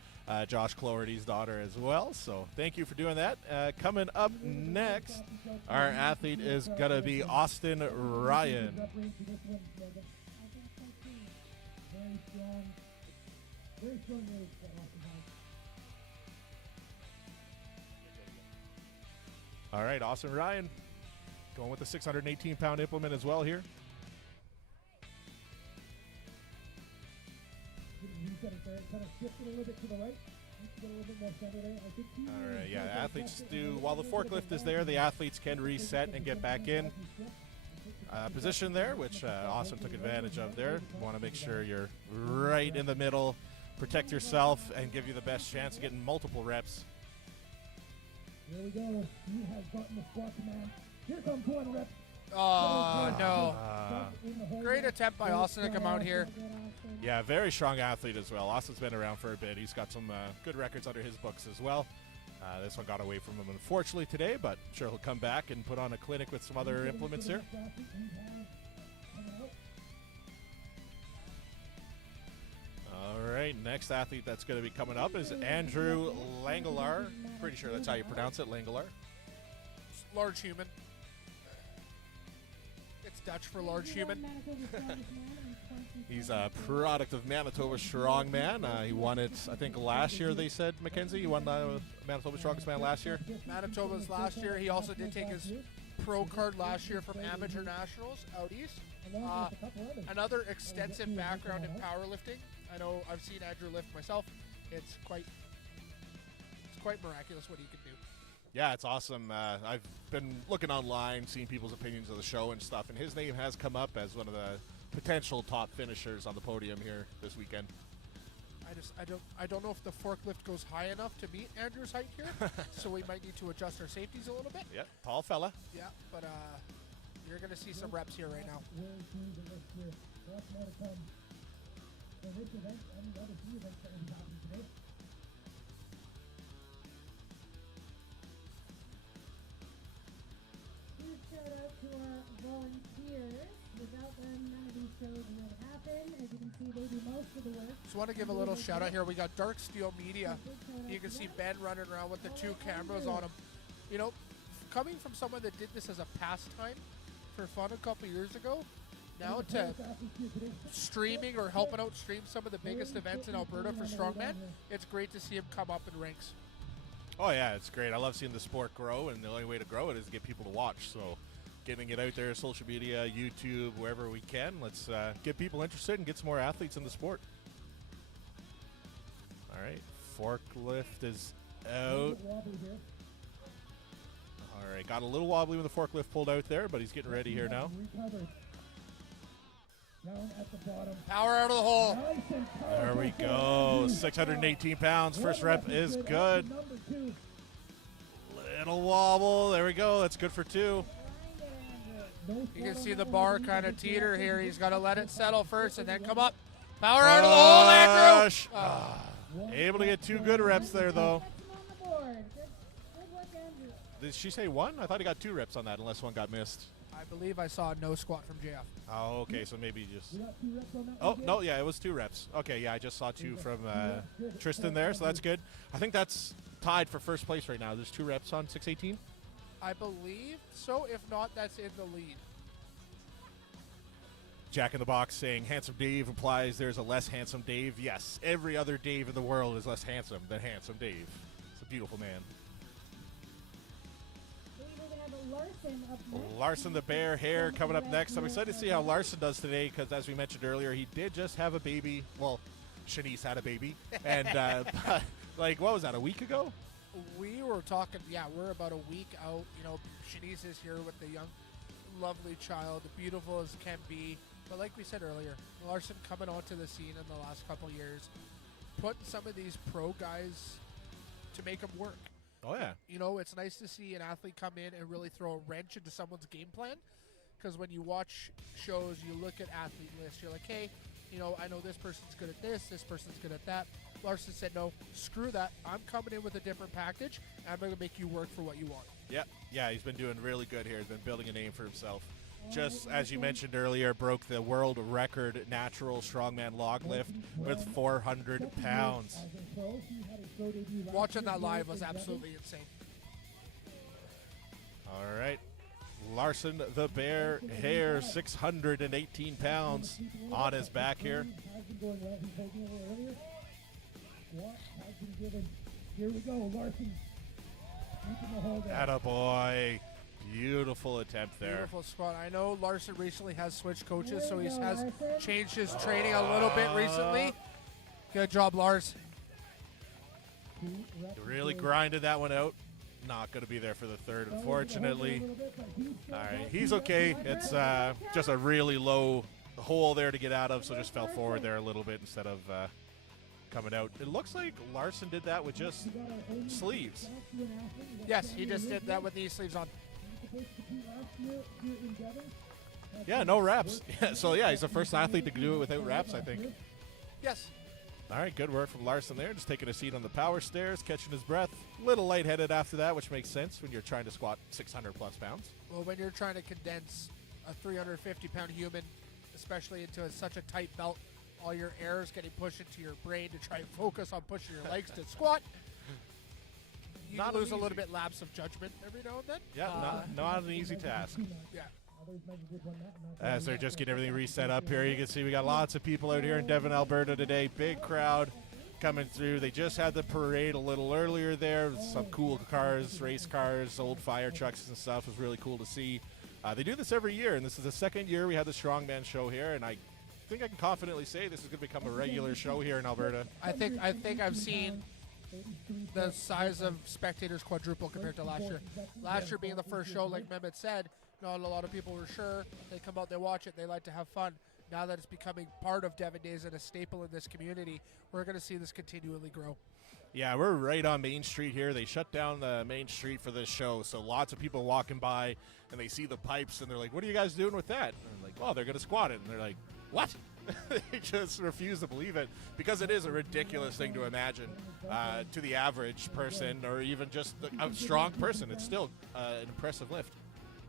Josh Cloherty's daughter as well. So thank you for doing that. Coming up next, our athlete is going to be Austin Ryan. Very strong. Very strong race that Austin has. All right, Austin Ryan going with the 618-pound implement as well here. Kind of shifted a little bit to the right. Get a little bit more center there. I think All right, yeah, athletes do, while the forklift is there, the athletes can reset and get back in position there, which Austin took advantage of there. You want to make sure you're right in the middle, protect yourself, and give you the best chance of getting multiple reps. Here we go. He has gotten the squat command. Here comes one rep. Oh, no. Great attempt by Austin to come out here. Yeah, very strong athlete as well. Austin's been around for a bit. He's got some good records under his books as well. This one got away from him, unfortunately, today, but I'm sure he'll come back and put on a clinic with some other implements here. All right, next athlete that's going to be coming up is Andrew Langelar. Pretty sure that's how you pronounce it, Langelar. Large human. It's Dutch for large human. He's a product of Manitoba Strongman. He won it, I think, last year, they said, Mackenzie. He won Manitoba Strongest Man last year. Manitoba's last year. He also did take his pro card last year from Amateur Nationals out east. Another extensive background in powerlifting. I know I've seen Andrew lift myself. It's quite miraculous what he can do. Yeah, it's awesome. I've been looking online, seeing people's opinions of the show and stuff, and his name has come up as one of the potential top finishers on the podium here this weekend. I don't know if the forklift goes high enough to meet Andrew's height here, so we might need to adjust our safeties a little bit. Yeah, tall fella. Yeah, but you're going to see some reps here right now. Huge shout out to our volunteers. Without them, none of these shows would happen. As you can see, they do most of the work. Just want to give a little shout out here. We got Dark Steel Media. You can see Ben running around with the 2 cameras on him. You know, coming from someone that did this as a pastime for fun a couple years ago, now to streaming or helping out stream some of the biggest events in Alberta for Strongman, it's great to see him come up in ranks. Oh, yeah, it's great. I love seeing the sport grow, and the only way to grow it is to get people to watch. So getting it out there, social media, YouTube, wherever we can. Let's get people interested and get some more athletes in the sport. All right, forklift is out. All right, got a little wobbly when the forklift pulled out there, but he's getting ready here now. Down at the bottom. Power out of the hole. There we go. 618 pounds. First rep is good. Little wobble. There we go. That's good for 2. You can see the bar kind of teeter here. He's got to let it settle first and then come up. Power out of the hole, Andrew. Able to get 2 good reps there, though. Did she say 1? I thought he got 2 reps on that, unless one got missed. I believe I saw a no squat from JF. Oh, okay, so maybe just... Oh, no, yeah, it was 2 reps. Okay, yeah, I just saw 2 from Tristan there, so that's good. I think that's tied for first place right now. There's 2 reps on 618? I believe so. If not, that's in the lead. Jack in the Box saying Handsome Dave implies there's a less handsome Dave. Yes, every other Dave in the world is less handsome than Handsome Dave. It's a beautiful man. Larson the Bear Hair coming up next. I'm excited to see how Larson does today because, as we mentioned earlier, he did just have a baby. Well, Shanice had a baby. And, like, what was that, a week ago? We were talking, we're about a week out. You know, Shanice is here with the young, lovely child, beautiful as can be. But like we said earlier, Larson coming onto the scene in the last couple years, putting some of these pro guys to make them work. Oh, yeah. You know, it's nice to see an athlete come in and really throw a wrench into someone's game plan. Because when you watch shows, you look at athlete lists, you're like, hey, you know, I know this person's good at this person's good at that. Larson said, no, screw that. I'm coming in with a different package, and I'm going to make you work for what you want. Yeah, he's been doing really good here. He's been building a name for himself. Just as you mentioned earlier, broke the world record natural strongman log lift with 400 pounds. Watching that live was absolutely insane. All right. Larson the Bear Hare, 618 pounds on his back here. Here we go, Larson. Attaboy. Beautiful attempt there. Beautiful squat. I know Larson recently has switched coaches, so he has changed his training a little bit recently. Good job, Lars. Really grinded that one out. Not going to be there for the third, unfortunately. All right, he's okay. It's just a really low hole there to get out of, so just fell forward there a little bit instead of coming out. It looks like Larson did that with just sleeves. Yes, he just did that with these sleeves on. Yeah, no wraps. So, yeah, he's the first athlete to do it without wraps, I think. Yes. All right, good work from Larson there. Just taking a seat on the power stairs, catching his breath. A little lightheaded after that, which makes sense when you're trying to squat 600-plus pounds. Well, when you're trying to condense a 350-pound human, especially into such a tight belt, all your air is getting pushed into your brain to try and focus on pushing your legs to squat. You Not lose a easy. little bit lapse of judgment every now and then. Yeah, not an easy task. Yeah. As they're just getting everything reset up here, you can see we got lots of people out here in Devon, Alberta today. Big crowd coming through. They just had the parade a little earlier there. Some cool cars, race cars, old fire trucks and stuff. It was really cool to see. They do this every year, and this is the second year we had the Strongman show here, and I think I can confidently say this is going to become a regular show here in Alberta. I think I've seen the size of spectators quadruple compared to last year. Last year being the first show, like Mehmet said, not a lot of people were sure. They come out, they watch it, they like to have fun. Now that it's becoming part of Devon Days and a staple in this community, we're going to see this continually grow. Yeah, we're right on Main Street here. They shut down the Main Street for this show, so lots of people walking by, and they see the pipes, and they're like, what are you guys doing with that? And I'm like, well, they're going to squat it. And they're like, what? They just refuse to believe it because it is a ridiculous thing to imagine to the average person or even just a strong person. It's still an impressive lift.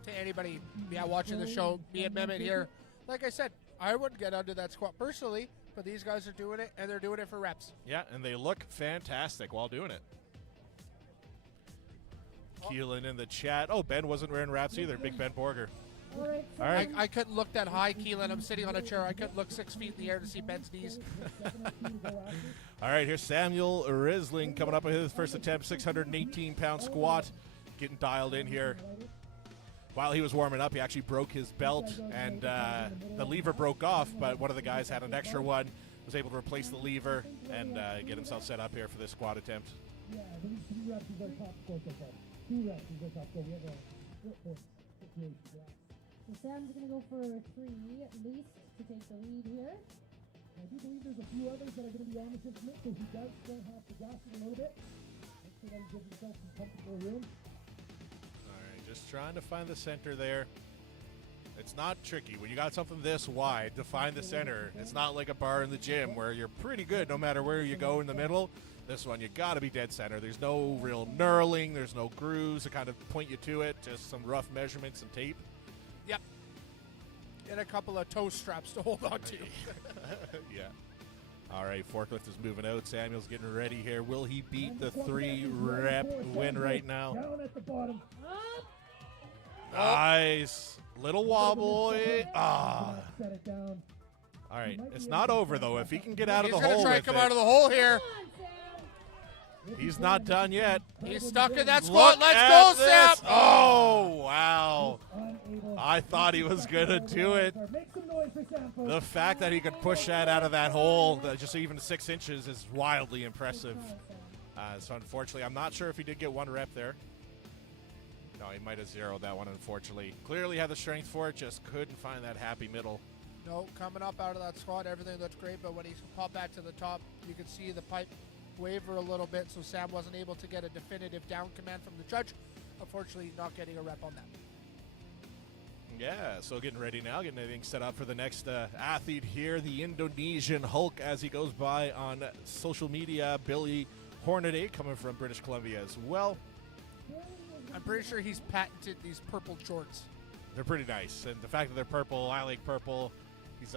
To anybody watching the show, me and Mehmet here, like I said, I wouldn't get under that squat personally, but these guys are doing it, and they're doing it for reps. Yeah, and they look fantastic while doing it. Keelan in the chat. Oh, Ben wasn't wearing wraps either. Big Ben Borger. All right. I couldn't look that high, Keelan. I'm sitting on a chair. I couldn't look 6 feet in the air to see Ben's knees. All right, here's Samuel Risling coming up with his first attempt, 618-pound squat, getting dialed in here. While he was warming up, he actually broke his belt, and the lever broke off, but one of the guys had an extra one, was able to replace the lever and get himself set up here for this squat attempt. Yeah, 3 reps is our top score so far. 2 reps is our top score. We have a situation. So Sam's going to go for 3 least to take the lead here. I do believe there's a few others that are going to be on this instrument, so he does still have to gas it a little bit. Make sure that he gives himself some comfortable room. All right, just trying to find the center there. It's not tricky. When you got something this wide to find the center, it's not like a bar in the gym where you're pretty good no matter where you go in the middle. This one, you got to be dead center. There's no real knurling. There's no grooves to kind of point you to it. Just some rough measurements and tape. Yep. And a couple of toe straps to hold on to. Yeah. All right, forklift is moving out. Samuel's getting ready here. Will he beat the 3-rep win right now? Down at the bottom. Nice. Little wobble. Ah. Set it down. All right, it's not over, though. If he can get out of He's the going to hole try with to come it, out of the hole here. he's not done yet. He's stuck in that squat. Look Let's at go, this. Sam. Oh, wow. Unable. I thought he was going to do it. Make some noise The fact that he could push that out of that hole, just even 6 inches, is wildly impressive. So unfortunately, I'm not sure if he did get 1 rep there. No, he might have zeroed that one, unfortunately. Clearly had the strength for it, just couldn't find that happy middle. No, coming up out of that squat, everything looked great, but when he popped back to the top, you could see the pipe waver a little bit, so Sam wasn't able to get a definitive down command from the judge. Unfortunately, not getting a rep on that. Yeah, so getting ready now, getting everything set up for the next athlete here, the Indonesian Hulk, as he goes by on social media, Billy Hornaday, coming from British Columbia as well. I'm pretty sure he's patented these purple shorts. They're pretty nice, and the fact that they're purple, I like purple.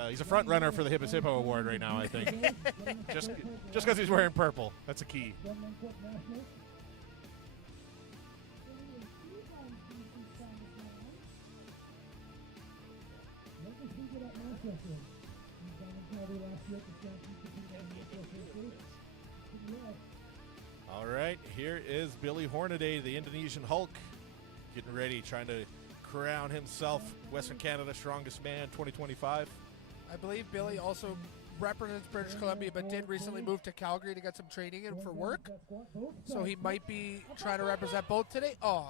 He's a front runner for the Hippos Hippo Award right now, I think. just because he's wearing purple, that's a key. All right, here is Billy Hornaday, the Indonesian Hulk, getting ready, trying to crown himself Western Canada's Strongest Man 2025. I believe Billy also represents British Columbia, but did recently move to Calgary to get some training in for work. So he might be trying to represent both today. Oh,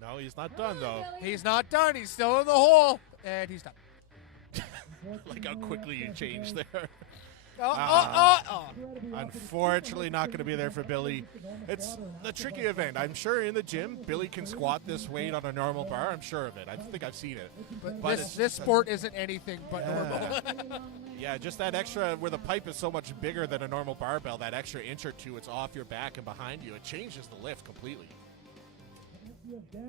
no, he's not done, though. He's not done. He's still in the hole, and he's done. Like how quickly you changed there. Unfortunately, not going to be there for Billy. It's a tricky event. I'm sure in the gym, Billy can squat this weight on a normal bar. I'm sure of it. I think I've seen it. But this sport isn't anything but normal. Yeah, just that extra, where the pipe is so much bigger than a normal barbell, that extra inch or two, it's off your back and behind you. It changes the lift completely.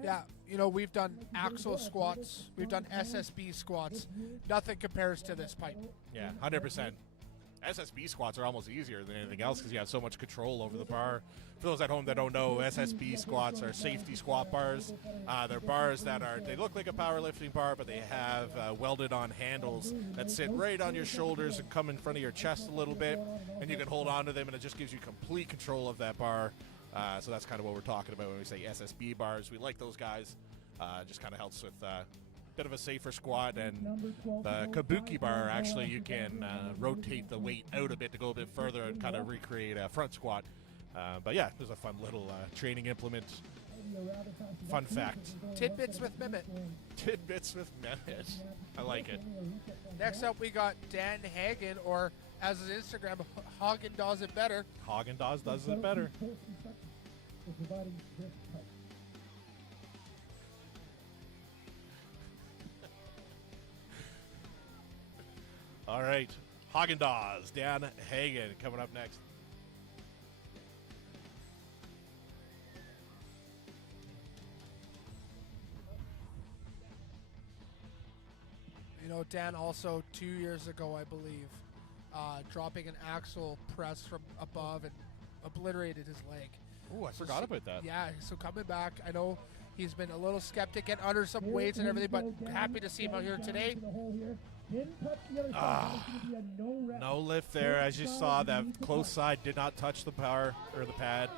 Yeah, you know, we've done axle squats. We've done SSB squats. Nothing compares to this pipe. Yeah, 100%. SSB squats are almost easier than anything else because you have so much control over the bar. For those at home that don't know, SSB squats are safety squat bars. They're bars that they look like a powerlifting bar, but they have welded on handles that sit right on your shoulders and come in front of your chest a little bit, and you can hold on to them, and it just gives you complete control of that bar. So that's kind of what we're talking about when we say SSB bars. We like those guys. Just kind of helps with bit of a safer squat, and the kabuki bar, actually you can rotate the weight out a bit to go a bit further and kind of recreate a front squat. But yeah, there's a fun little training implement. Fun fact. Tidbits with Mehmet. Tidbits with Mehmet. I like it. Next up, we got Dan Hagen, or as his Instagram, Hagen does it better. Hagen does it better. All right, Haagen-Dazs, Dan Hagen coming up next. You know, Dan also 2 years ago, I believe, dropping an axle press from above and obliterated his leg. Oh, I forgot about that. Yeah, so coming back, I know he's been a little skeptic and under some weights and everything, but happy to see him out here today. No lift there, as you saw. That close side did not touch the bar or the pad.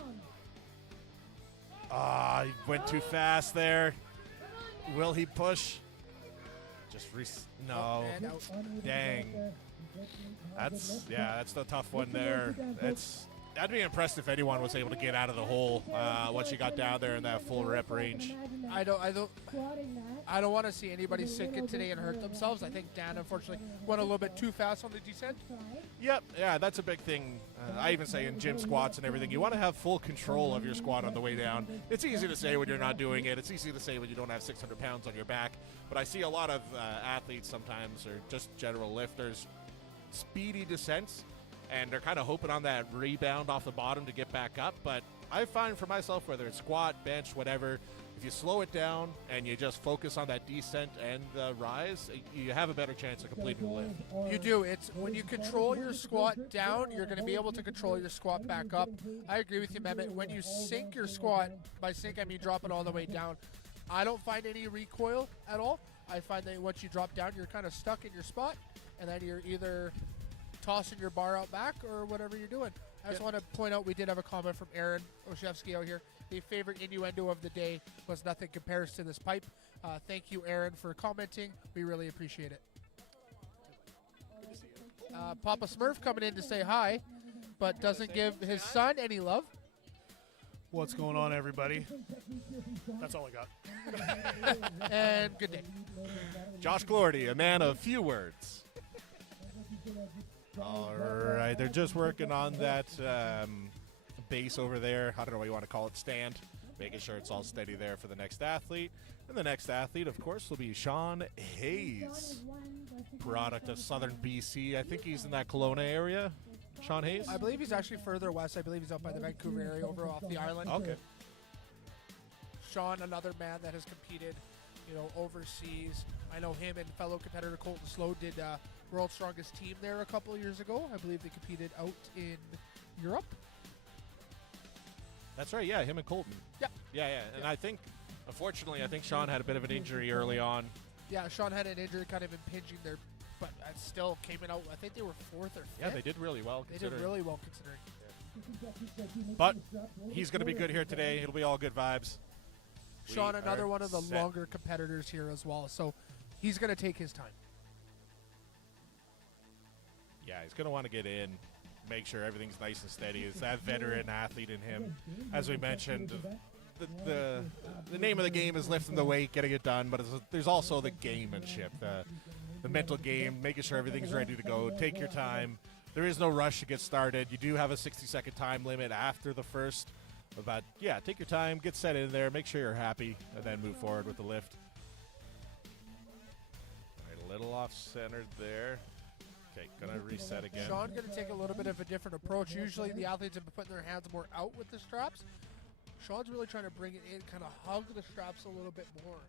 He went too fast there. Will he push? No. Dang. That's the tough one there. I'd be impressed if anyone was able to get out of the hole once you got down there in that full rep range. I don't want to see anybody sink it today and hurt themselves. I think Dan, unfortunately, went a little bit too fast on the descent. Yep, yeah, that's a big thing. I even say in gym squats and everything, you want to have full control of your squat on the way down. It's easy to say when you're not doing it. It's easy to say when you don't have 600 pounds on your back. But I see a lot of athletes sometimes, or just general lifters, speedy descents, and they're kind of hoping on that rebound off the bottom to get back up. But I find for myself, whether it's squat, bench, whatever, if you slow it down and you just focus on that descent and the rise, you have a better chance of completing the lift. You do. It's when you control your squat down, you're going to be able to control your squat back up. I agree with you, Mehmet. When you sink your squat, by sink I mean drop it all the way down, I don't find any recoil at all. I find that once you drop down, you're kind of stuck in your spot, and then you're either tossing your bar out back or whatever you're doing. I just want to point out we did have a comment from Aaron Oshevsky out here. The favorite innuendo of the day was nothing compares to this pipe. Thank you, Aaron, for commenting. We really appreciate it. Papa Smurf coming in to say hi, but doesn't give his son any love. What's going on, everybody? That's all I got. And good day. Josh Glordy, a man of few words. All right, they're just working on that base over there. I don't know what you want to call it, stand. Making sure it's all steady there for the next athlete. And the next athlete, of course, will be Sean Hayes, product of southern BC. I think he's in that Kelowna area. Sean Hayes? I believe he's actually further west. I believe he's up by the Vancouver area over off the island. Okay. Sean, another man that has competed, overseas. I know him and fellow competitor Colton Slow did World's Strongest Team there a couple of years ago. I believe they competed out in Europe. That's right, yeah, him and Colton. Yeah. Yeah. And I think, unfortunately, Sean had a bit of an injury early on. Yeah, Sean had an injury kind of impinging there, but it still came out. I think they were 4th or 5th. Yeah, they did really well. They did really well considering. But he's going to be good here today. It'll be all good vibes. Sean, We another are one of the set. longer competitors here as well, so he's going to take his time. Yeah, he's going to want to get in, make sure everything's nice and steady. It's that veteran athlete in him. As we mentioned, the name of the game is lifting the weight, getting it done, but there's also the gamemanship, the mental game, making sure everything's ready to go. Take your time. There is no rush to get started. You do have a 60-second time limit after the first. But, yeah, take your time, get set in there, make sure you're happy, and then move forward with the lift. All right, a little off-centered there. Okay, going to reset again. Sean going to take a little bit of a different approach. Usually the athletes have been putting their hands more out with the straps. Sean's really trying to bring it in, kind of hug the straps a little bit more.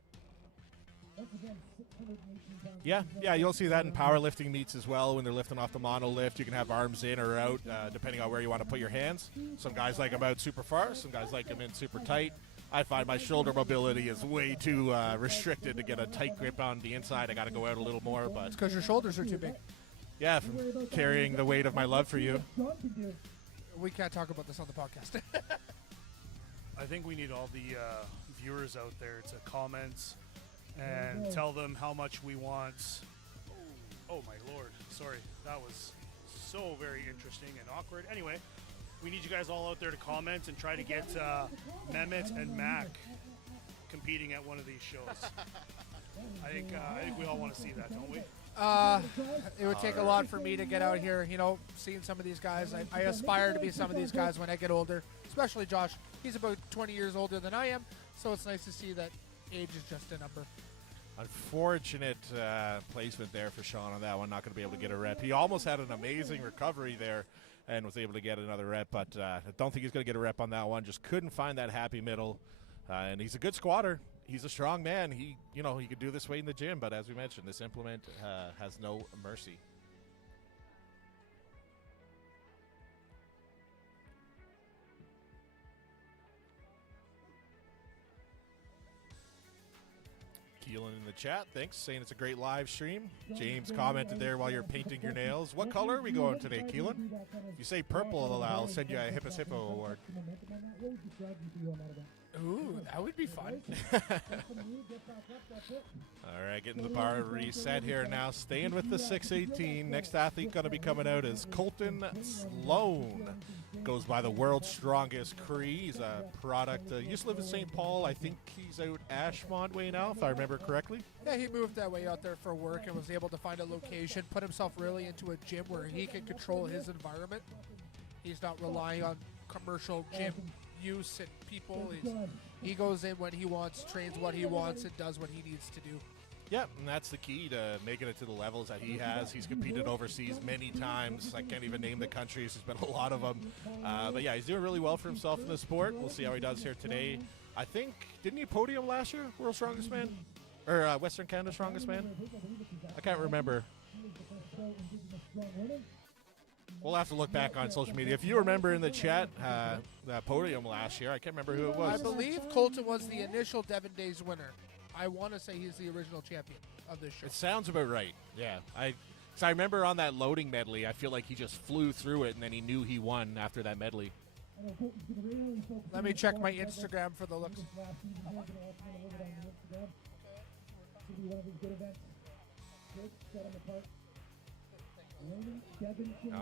Yeah, you'll see that in powerlifting meets as well. When they're lifting off the monolift, you can have arms in or out, depending on where you want to put your hands. Some guys like them out super far, some guys like them in super tight. I find my shoulder mobility is way too restricted to get a tight grip on the inside. I got to go out a little more, but It's because your shoulders are too big. yeah, from carrying the weight of my love for you. We can't talk about this on the podcast. I think we need all the viewers out there to comment and tell them how much we want. Oh my lord. Sorry. That was so very interesting and awkward. Anyway, we need you guys all out there to comment and try to get Mehmet and Mac competing at one of these shows. I think we all want to see that, don't we? It would take a lot for me to get out here, seeing some of these guys. I aspire to be some of these guys when I get older, especially Josh. He's about 20 years older than I am, so it's nice to see that age is just a number. Unfortunate placement there for Sean on that one. Not going to be able to get a rep. He almost had an amazing recovery there and was able to get another rep, but I don't think he's going to get a rep on that one. Just couldn't find that happy middle. And he's a good squatter. He's a strong man. He could do this weight in the gym, but as we mentioned, this implement has no mercy. Keelan in the chat, thanks, saying it's a great live stream. James commented there while you're painting your nails. What color are we going today, Keelan? If you say purple, I'll send you a Hippos Hippo award. Ooh, that would be fun. All right, getting the bar reset here now. Staying with the 618. Next athlete going to be coming out is Colton Sloan. Goes by the world's strongest Cree. He's a product. Used to live in St. Paul. I think he's out Ashmont way now, if I remember correctly. Yeah, he moved that way out there for work and was able to find a location, put himself really into a gym where he can control his environment. He's not relying on commercial gym use and people. He goes in when he wants, trains what he wants, and does what he needs to do. Yeah, and that's the key to making it to the levels that he has. He's competed overseas many times. I can't even name the countries. There's been a lot of them. But yeah, he's doing really well for himself in the sport. We'll see how he does here today. I think, didn't he podium last year, World's Strongest Man? Or Western Canada Strongest Man? I can't remember. We'll have to look back on social media. If you remember in the chat that podium last year, I can't remember who it was. I believe Colton was the initial Devon Days winner. I want to say he's the original champion of this show. It sounds about right, yeah. I remember on that loading medley, I feel like he just flew through it, and then he knew he won after that medley. Let me check my Instagram for the looks.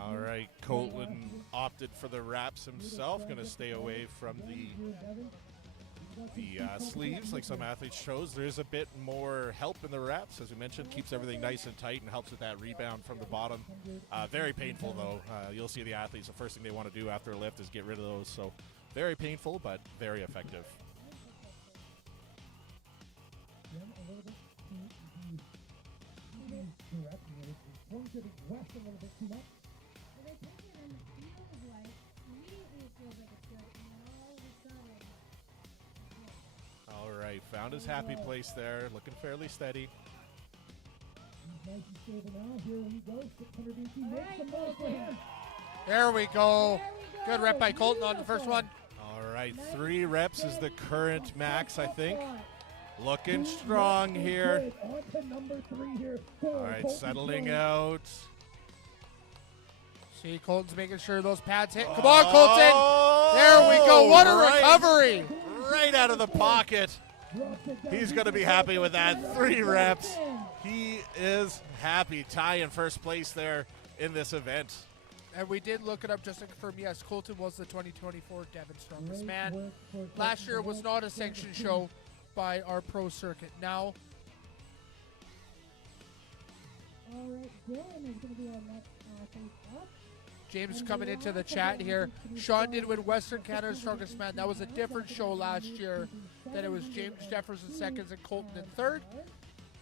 All right, Colton opted for the wraps himself. Going to stay away from the sleeves like some athletes chose. There is a bit more help in the wraps, as we mentioned. Keeps everything nice and tight and helps with that rebound from the bottom. Very painful, though. You'll see the athletes, the first thing they want to do after a lift is get rid of those. So very painful, but very effective. All right, found his happy place there, looking fairly steady. There we go. Good rep by Colton on the first one. All right, 3 reps is the current max, I think. Looking strong here. All right, settling out. See, Colton's making sure those pads hit. Come on, Colton. There we go. What a recovery. Right out of the pocket. He's going to be happy with that. 3 reps. He is happy. Ty in first place there in this event. And we did look it up just to confirm. Yes, Colton was the 2024 Devon Strongest Man. Last year was not a sanctioned show by our pro circuit. Now, James coming into the chat here. Sean did win Western Canada's Strongest Man. That was a different show last year. Then it was James Jefferson seconds and Colton in third.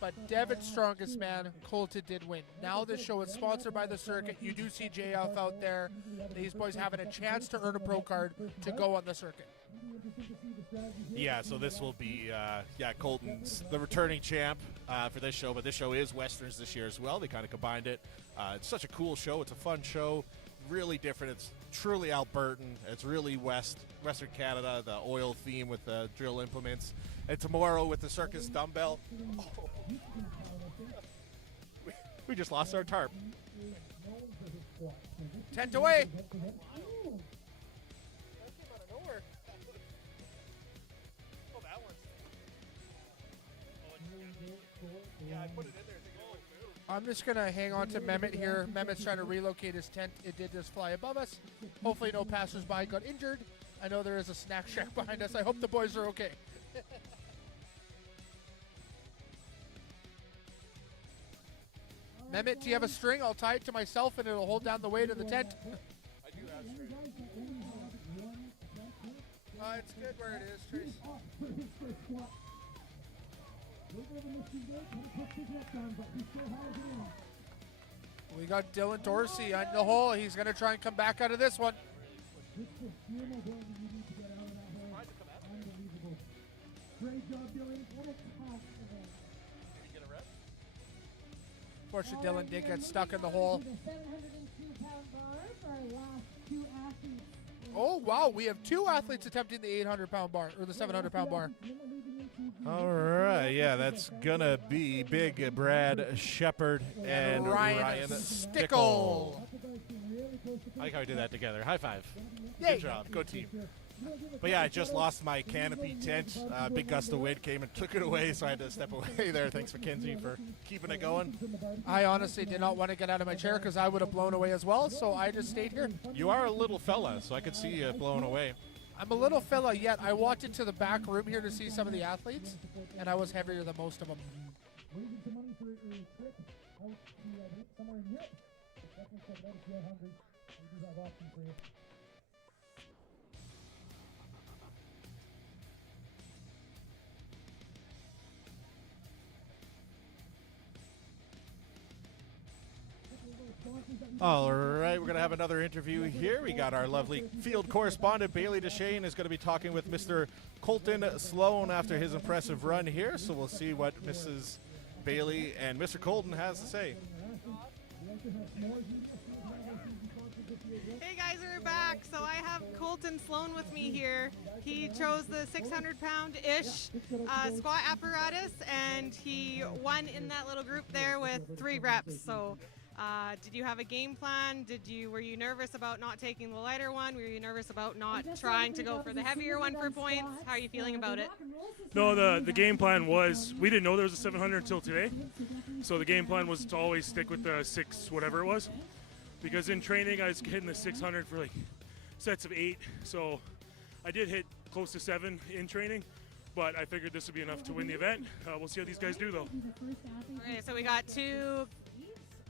But Devon's Strongest Man, Colton did win. Now this show is sponsored by the circuit. You do see JF out there. These boys having a chance to earn a pro card to go on the circuit. Yeah, so this will be, Colton's the returning champ for this show. But this show is Westerns this year as well. They kind of combined it. It's such a cool show. It's a fun show. Really different. It's truly Albertan. It's really Western Canada, the oil theme with the drill implements. And tomorrow with the circus dumbbell. Oh. We just lost our tarp. Tent away. I'm just going to hang on to Mehmet here. Mehmet's trying to relocate his tent. It did just fly above us. Hopefully no passersby got injured. I know there is a snack shack behind us. I hope the boys are okay. Mehmet, do you have a string? I'll tie it to myself and it'll hold down the weight of the tent. I do have string. It's good where it is, Trace. We got Dylan Dorsey on the hole. He's going to try and come back out of this one. Fortunately, Dylan did get stuck in the hole. Oh, wow. We have 2 athletes attempting the 800-pound bar, or the 700-pound bar. All right, yeah, that's going to be Big Brad Shepard and Ryan Stickle. I like how we did that together. High five. Yay. Good job. Good team. But yeah, I just lost my canopy tent. Big gust of wind came and took it away, so I had to step away there. Thanks, Mackenzie, for keeping it going. I honestly did not want to get out of my chair because I would have blown away as well, so I just stayed here. You are a little fella, so I could see you blown away. I'm a little fella, yet I walked into the back room here to see some of the athletes, and I was heavier than most of them. All right, we're going to have another interview here. We got our lovely field correspondent, Bailey Deshane, is going to be talking with Mr. Colton Sloan after his impressive run here. So we'll see what Mrs. Bailey and Mr. Colton has to say. Hey guys, we're back. So I have Colton Sloan with me here. He chose the 600-pound-ish squat apparatus, and he won in that little group there with 3 reps. So Did you have a game plan? Were you nervous about not taking the lighter one? Were you nervous about not trying to go for the heavier one for points? How are you feeling about it? No, the game plan was, we didn't know there was a 700 until today. So the game plan was to always stick with the 6 whatever it was. Because in training I was hitting the 600 for like sets of 8. So I did hit close to 7 in training. But I figured this would be enough to win the event. We'll see how these guys do though. Okay, so we got 2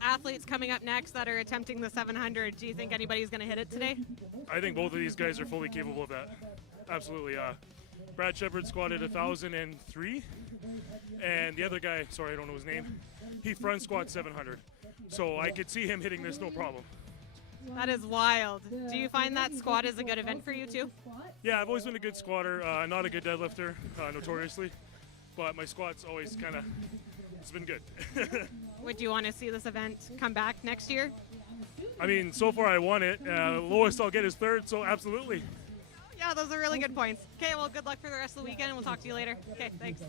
athletes coming up next that are attempting the 700. Do you think anybody's going to hit it today? I think both of these guys are fully capable of that. Absolutely. Brad Shepard squatted 1,003, and the other guy, sorry, I don't know his name, he front squat 700. So I could see him hitting this no problem. That is wild. Do you find that squat is a good event for you too? Yeah, I've always been a good squatter, not a good deadlifter, notoriously, but my squat's always kind of, it's been good. Would you want to see this event come back next year? I mean, so far I won it. Lowest I'll get is 3rd, so absolutely. Yeah, those are really good points. Okay, well, good luck for the rest of the weekend, and we'll talk to you later. Okay, thanks.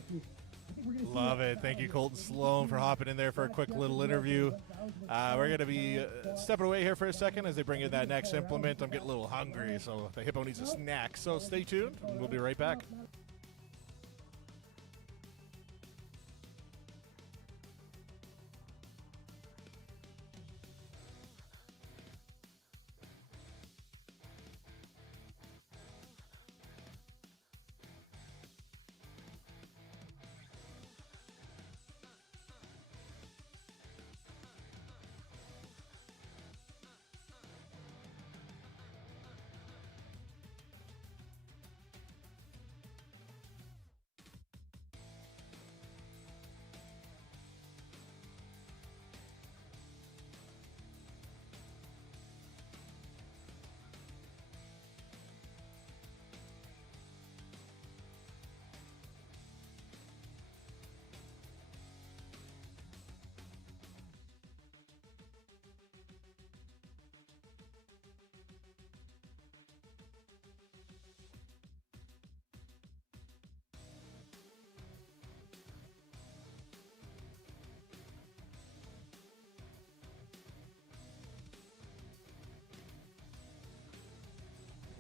Love it. Thank you, Colton Sloan, for hopping in there for a quick little interview. We're going to be stepping away here for a second as they bring in that next implement. I'm getting a little hungry, so the hippo needs a snack. So stay tuned, and we'll be right back.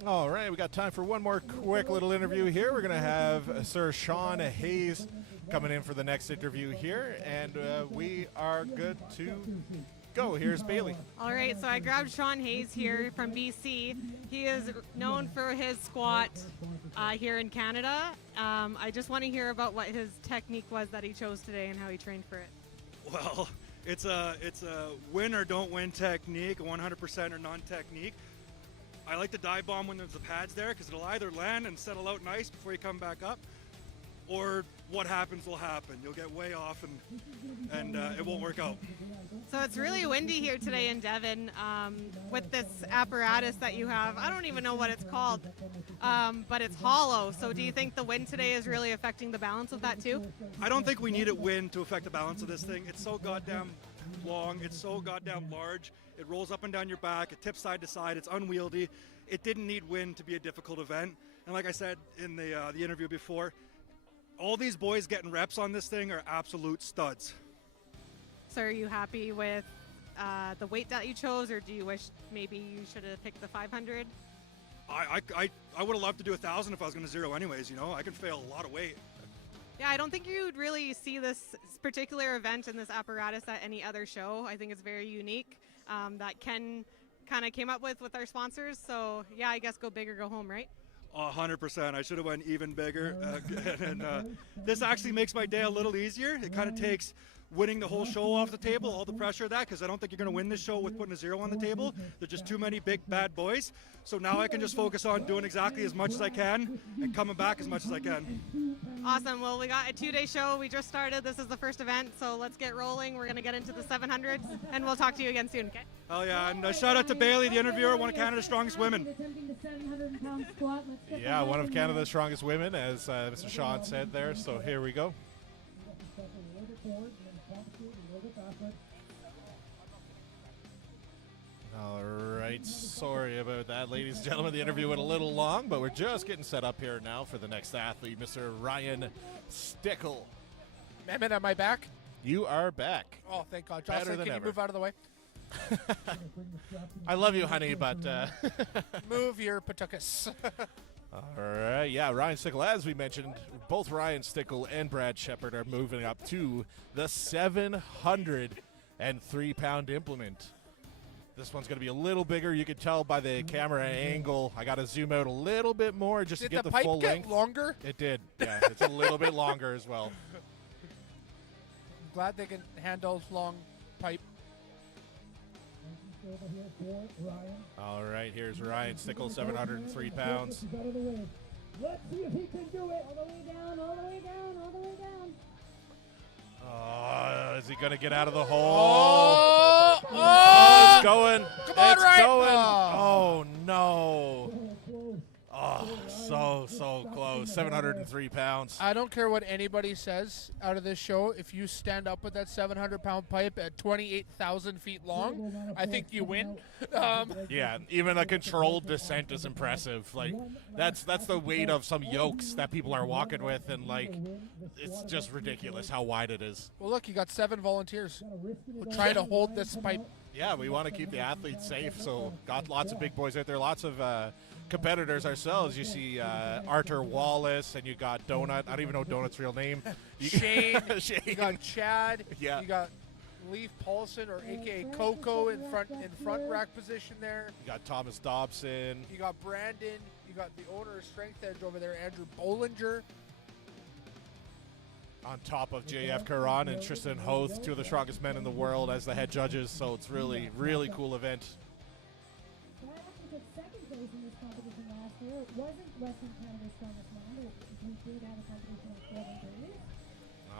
All right, we got time for one more quick little interview here. We're going to have Sir Sean Hayes coming in for the next interview here, and we are good to go. Here's Bailey. All right, so I grabbed Sean Hayes here from BC. He is known for his squat here in Canada. I just want to hear about what his technique was that he chose today and how he trained for it. Well, it's a win or don't win technique, 100% or none technique. I like to dive bomb when there's the pads there because it'll either land and settle out nice before you come back up, or what happens will happen. You'll get way off and it won't work out. So it's really windy here today in Devon with this apparatus that you have. I don't even know what it's called, but it's hollow. So do you think the wind today is really affecting the balance of that too? I don't think we need it wind to affect the balance of this thing. It's so goddamn long. It's so goddamn large. It rolls up and down your back. It tips side to side. It's unwieldy. It didn't need wind to be a difficult event. And like I said in the interview before, all these boys getting reps on this thing are absolute studs. So are you happy with the weight that you chose, or do you wish maybe you should have picked the 500? I would have loved to do 1,000 if I was going to zero anyways, you know. I can fail a lot of weight. Yeah, I don't think you would really see this particular event and this apparatus at any other show. I think it's very unique. That Ken kind of came up with our sponsors. So yeah, I guess go big or go home, right? 100%. I should have went even bigger. This actually makes my day a little easier. It kind of takes winning the whole show off the table, all the pressure of that, because I don't think you're going to win this show with putting a zero on the table. There's just too many big bad boys. So now I can just focus on doing exactly as much as I can and coming back as much as I can. Awesome. Well, we got a 2-day show. We just started. This is the first event, so let's get rolling. We're going to get into the 700s, and we'll talk to you again soon, okay? Hell yeah. And shout out to Bailey, the interviewer, one of Canada's strongest women. Yeah, one of Canada's strongest women, as Mr. Sean said there. So here we go. All right, sorry about that, ladies and gentlemen. The interview went a little long, but we're just getting set up here now for the next athlete, Mr. Ryan Stickle. Mehmet, am I back? You are back. Oh, thank God. Better Jocelyn, than can ever. you move out of the way? I love you, honey, but Move your patukas. all right. Yeah, Ryan Stickle, as we mentioned, both Ryan Stickle and Brad Shepard are moving up to the 703-pound implement. This one's going to be a little bigger. You can tell by the camera angle. I got to zoom out a little bit more just Did to get the the pipe full get length. longer? It did. Yeah, it's a little bit longer as well. Glad they can handle long pipe. Over here for Ryan. All right, here's Ryan Stickle, 703 pounds. He's out of the way. Let's see if he can do it. All the way down, all the way down, all the way down. Is he going to get out of the hole? Oh, Oh, it's going. Come on, it's Ryan. going. Oh. Oh, no. Close. Oh, so close. 703 pounds. I don't care what anybody says out of this show. If you stand up with that 700-pound pipe at 28,000 feet long, I think you win. Yeah, even a controlled descent is impressive. Like, that's the weight of some yokes that people are walking with, and like, it's just ridiculous how wide it is. Well, look, you got 7 volunteers trying to hold this pipe. Yeah, we want to keep the athletes safe, so got lots of big boys out there, lots of competitors ourselves. You see Arthur Wallace, and you got Donut. I don't even know Donut's real name. Shane, Shane. you got Chad, Yeah. you got Leaf Paulson, or AKA Coco, in front rack position there. You got Thomas Dobson. You got Brandon. You got the owner of Strength Edge over there, Andrew Bollinger. On top of JF Caron and Tristan Hoth, two of the strongest men in the world as the head judges. So it's really, really cool event. Brad actually took second place in this competition last year. It wasn't Western Canada's strongest man. We did have a competition with Devon Days.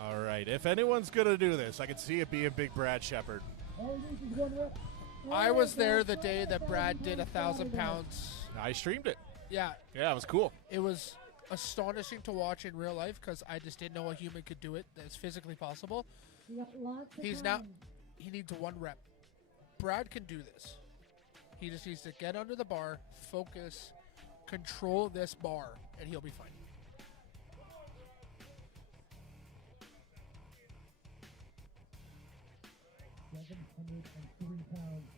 All right. If anyone's going to do this, I can see it being Big Brad Shepard. All he needs is one rep. I was there the day that Brad did 1,000 pounds. I streamed it. Yeah, Yeah, it was cool. it was astonishing to watch in real life because I just didn't know a human could do it. That's physically possible. We got lots of He needs 1 rep. Brad can do this. He just needs to get under the bar, focus, control this bar, and he'll be fine. £703.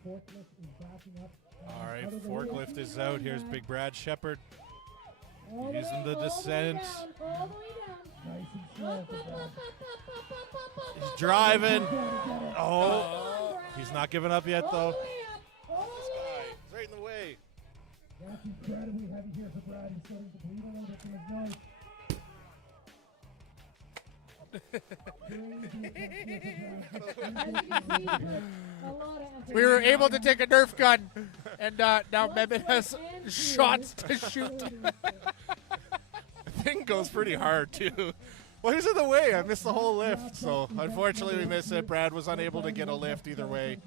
Forklift is backing up. All right. Out of the Forklift way. is out. Here's Big Brad Shepard. All the Using way- the all descent. way down, all the way down. Nice and slow for Brad. He's driving. Get it. Oh, he's not giving up yet, All though. the way up. All the way up. He's right in the way. That's incredibly heavy here for Brad. He's starting to bleed a little bit from his nose. As you can see, a lot of effort. We were able to take a Nerf gun, and now Mehmet has shots to shoot. The thing goes pretty hard, too. Well, he's in the way. I missed the whole lift. So, unfortunately, we missed it. Brad was unable to get a lift either way.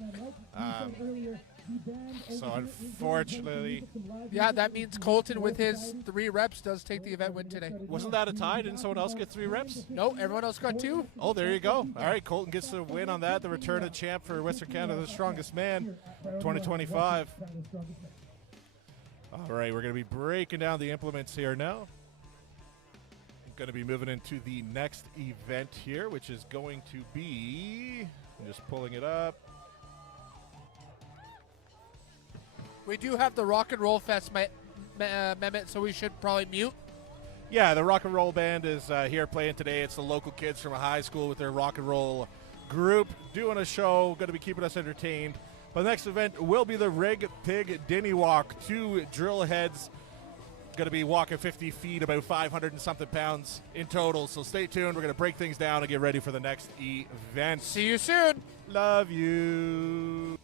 So, unfortunately, Yeah, that means Colton with his 3 reps does take the event win today. wasn't that a tie? Didn't someone else get 3 reps? No, everyone else got 2. Oh, there you go. All right, Colton gets the win on that. The return of champ for Western Canada's Strongest Man 2025. All right, we're going to be breaking down the implements here now. Going to be moving into the next event here, which is going to be, I'm just pulling it up. We do have the Rock and Roll Fest, Mehmet, so we should probably mute. Yeah, the rock and roll band is here playing today. It's the local kids from a high school with their rock and roll group doing a show, going to be keeping us entertained. But the next event will be the Rig Pig Dinny Walk. 2 drill heads going to be walking 50 feet, about 500 and something pounds in total. So stay tuned. We're going to break things down and get ready for the next event. See you soon. Love you.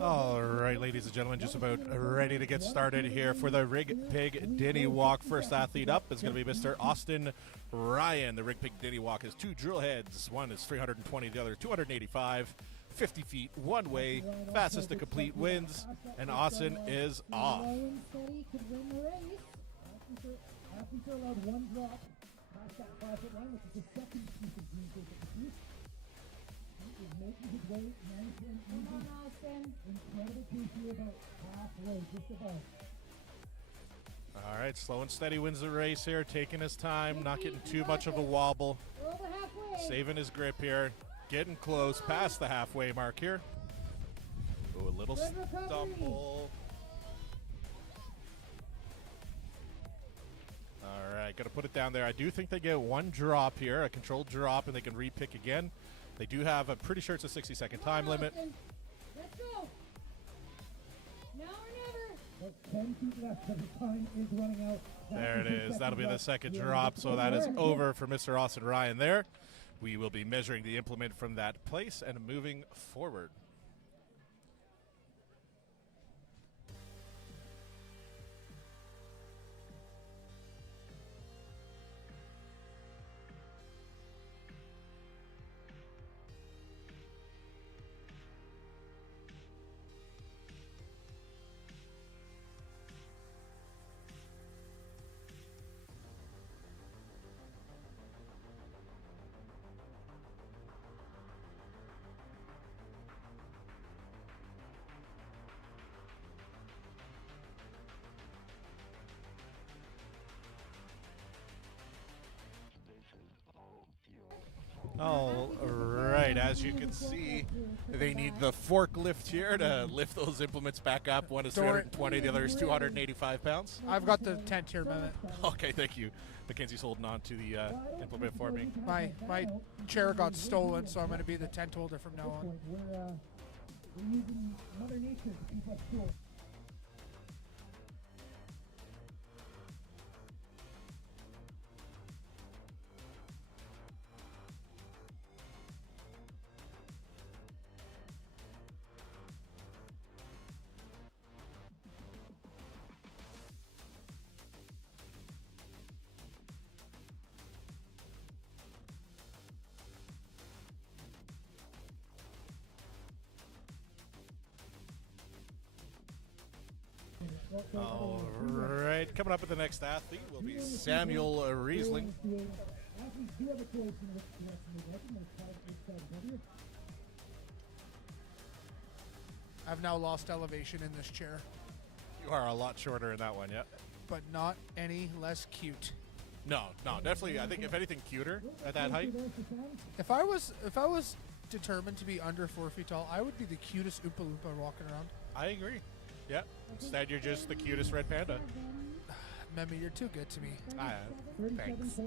All right, ladies and gentlemen, just about ready to get started here for the Rig Pig Dinny Walk. First athlete up is going to be Mr. Austin Ryan. The Rig Pig Dinny Walk has two drill heads. One is 320, the other 285. 50 feet one way. Fastest to complete wins. And Austin is off. Athletes are allowed one drop past that 5-foot line, which is the second piece of green tape at the piece. He is making his way nice and easy. Incredible piece here, about halfway, just about. All right, slow and steady wins the race here, taking his time, not getting too much of a wobble. Saving his grip here, getting close past the halfway mark here. Oh, a little stumble. All right, got to put it down there. I do think they get one drop here, a controlled drop, and they can re-pick again. They do have, I'm pretty sure it's a 60-second time limit. Let's go. Now or never. 10 feet left, but the time is running out. There it is. That'll be the second drop, so that is over for Mr. Austin Ryan there. We will be measuring the implement from that place and moving forward. All right, as you can see, they need the forklift here to lift those implements back up. One is 320, the other is 285 pounds. I've got the tent here, man. Okay, thank you. Mackenzie's holding on to the implement for me. My chair got stolen, so I'm going to be the tent holder from now on. We're using Mother Nature to keep us cool. All right, coming up with the next athlete will be Samuel Riesling. Athletes do have a choice in which direction they go. I'm going to try which side is heavier. I've now lost elevation in this chair, You are a lot shorter in that one, yeah. but not any less cute. No, definitely. I think if anything, cuter at that height. If I was determined to be under 4 feet tall, I would be the cutest Oompa Loompa walking around. I agree. Yeah. Instead, you're just the cutest red panda. Memmy, you're too good to me. Thanks.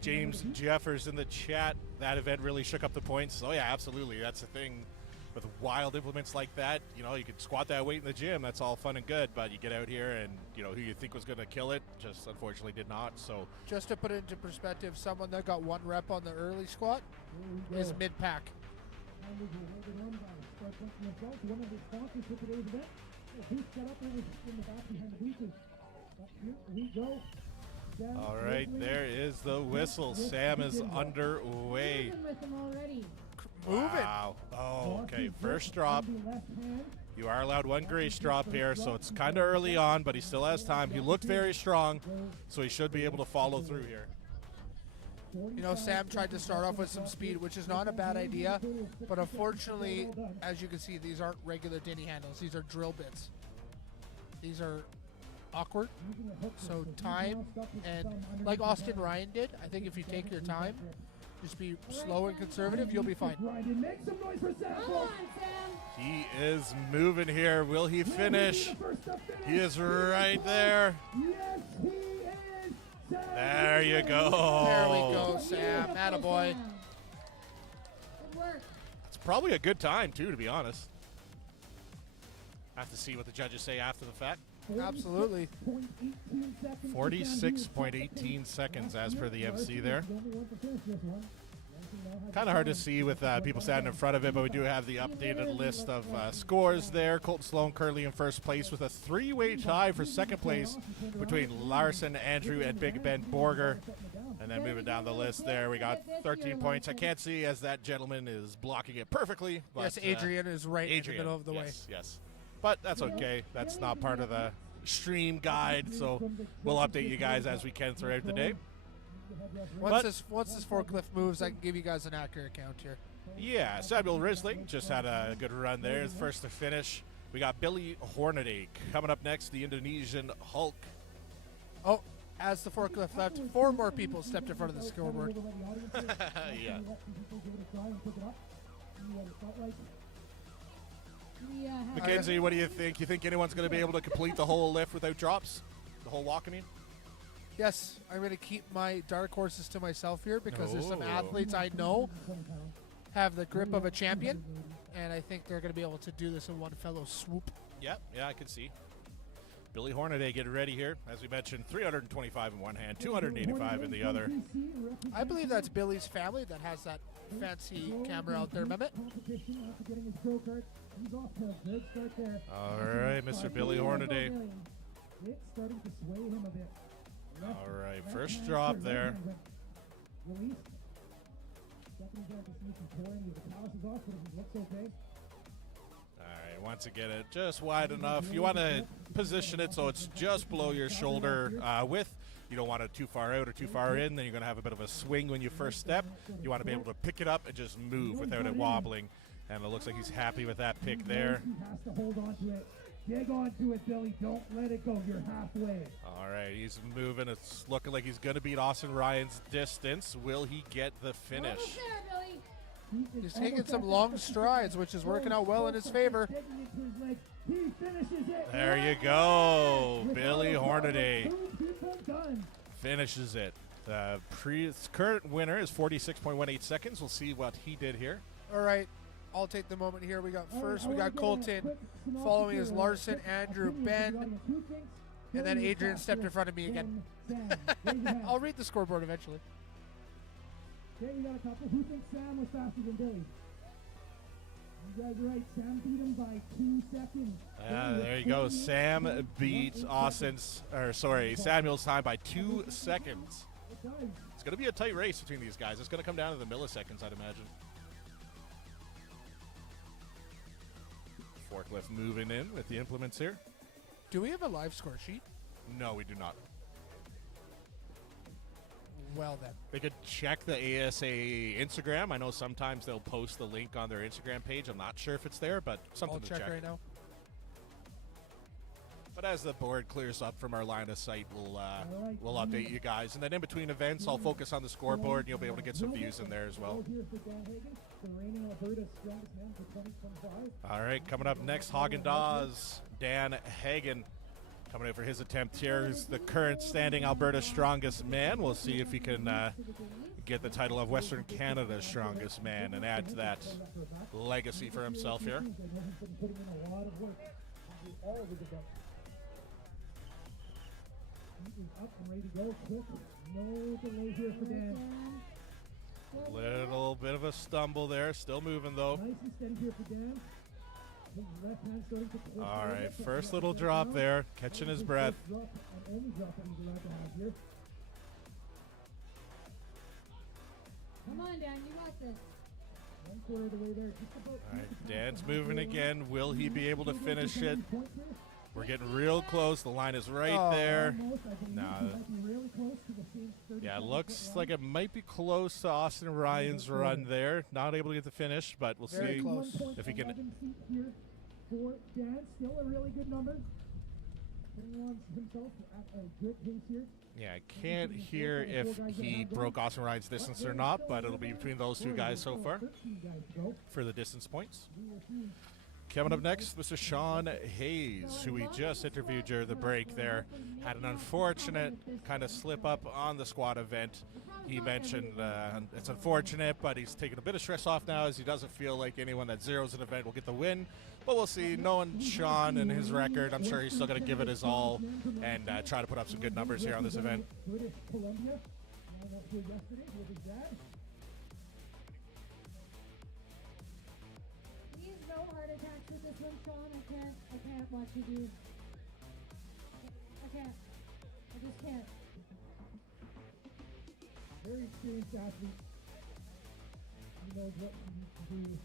James Jeffers in the chat. That event really shook up the points. Oh yeah, absolutely. That's the thing with wild implements like that. You know, you could squat that weight in the gym. That's all fun and good. But you get out here and, you know, who you think was going to kill it just unfortunately did not. So Just to put it into perspective, someone that got one rep on the early squat is mid-pack. One of the sponsors for today's event. Who's set up in the back behind the bleachers? Here we go. all right, there is the whistle. Sam is underway. Move it. Wow. Oh, okay. First drop. You are allowed one grace drop here, so it's kind of early on, but he still has time. He looked very strong, so he should be able to follow through here. You know, Sam tried to start off with some speed, which is not a bad idea, but unfortunately, as you can see, these aren't regular Denny handles. These are drill bits. These are awkward, so time, and like Austin Ryan did, I think if you take your time, just be slow and conservative, you'll be fine. Make some noise for Sam. Come on, Sam. He is moving here. Will he finish? He is right there. Yes, he is. There you go. There we go, Sam. Attaboy. Good work. It's probably a good time, too, to be honest. Have to see what the judges say after the fact. Absolutely. 46.18 seconds as per the MC there. Kind of hard to see with people standing in front of it, but we do have the updated list of scores there. Colton Sloan currently in first place with a three-way tie for second place between Larson, Andrew, and Big Ben Borger. And then moving down the list there, we got 13 points. I can't see as that gentleman is blocking it perfectly. But, yes, Adrian is right in the middle of the way. Yes. But that's okay. That's not part of the stream guide, so we'll update you guys as we can throughout the day. Once this forklift moves, I can give you guys an accurate count here. Yeah, Samuel Risling just had a good run there, first to finish. We got Billy Hornaday coming up next, the Indonesian Hulk. Oh, as the forklift left, 4 more people stepped in front of the scoreboard. Yeah. Mackenzie, what do you think? You think anyone's going to be able to complete the whole lift without drops? The whole walk, I mean? Yes, I'm going to keep my dark horses to myself here because there's some Oh. athletes I know have the grip of a champion, and I think they're going to be able to do this in one fellow swoop. Yep, yeah, I can see. Billy Hornaday getting ready here. As we mentioned, 325 in one hand, 285 in the other. I believe that's Billy's family that has that fancy camera out there, Mehmet. All right, Mr. Billy Hornaday. It's starting to sway him a bit. All right, first drop there. Release. Second guy to see some pouring. The palace is off, but it looks okay. All right, once again, it just wide enough. You want to position it so it's just below your shoulder width. You don't want it too far out or too far in. Then you're going to have a bit of a swing when you first step. You want to be able to pick it up and just move without it wobbling. And it looks like he's happy with that pick there. He has to hold on to it. Dig onto it, Billy. Don't let it go. You're halfway. All right, he's moving. It's looking like he's going to beat Austin Ryan's distance. Will he get the finish? He's taking some long strides, which is working out well in his favor. He finishes it. There you go. Billy Hornaday finishes it. The current winner is 46.18 seconds. We'll see what he did here. All right, I'll take the moment here. We got Colton, following is Larson, Andrew, Ben, and then Adrian stepped in front of me again. I'll read the scoreboard eventually. Okay, you got a couple. Who thinks Sam was faster than Billy? You guys are right. Sam beat him by 2 seconds. There you go. Sam beat Samuel's time by 2 seconds. It's going to be a tight race between these guys. It's going to come down to the milliseconds, I'd imagine. Forklift moving in with the implements here. Do we have a live score sheet? No, we do not. Well then. They could check the ASA Instagram. I know sometimes they'll post the link on their Instagram page. I'm not sure if it's there, but something I'll to check check right now. But as the board clears up from our line of sight, we'll update you guys. And then in between events, I'll focus on the scoreboard, and you'll be able to get some views in there as well. All right, coming up next, Haagen-Dazs, Dan Hagen. Coming in for his attempt here is the current standing Alberta strongest man. We'll see if he can get the title of Western Canada's strongest man and add to that legacy for himself here. Little bit of a stumble there, still moving though. All right, first little drop there, catching his breath. Come on, Dan, you got this. All right, Dan's moving again. Will he be able to finish it? We're getting real close. The line is right there. No. Yeah, it looks like it might be close to Austin Ryan's run there. Not able to get the finish, but we'll see if he can. For Dan, still a really good number. Putting on himself at a good pace here. Yeah, I can't hear if he broke Austin Ryan's distance or not, but it'll be between those two guys so far for the distance points. Coming up next, Mr. Sean Hayes, who we just interviewed during the break there, had an unfortunate kind of slip up on the squad event. He mentioned it's unfortunate, but he's taking a bit of stress off now as he doesn't feel like anyone that zeroes an event will get the win. But we'll see. Knowing Sean and his record, I'm sure he's still going to give it his all and try to put up some good numbers here on this event. this one, Sean. I can't watch you do. I can't. I just can't. Very experienced athlete. He knows what he needs to do.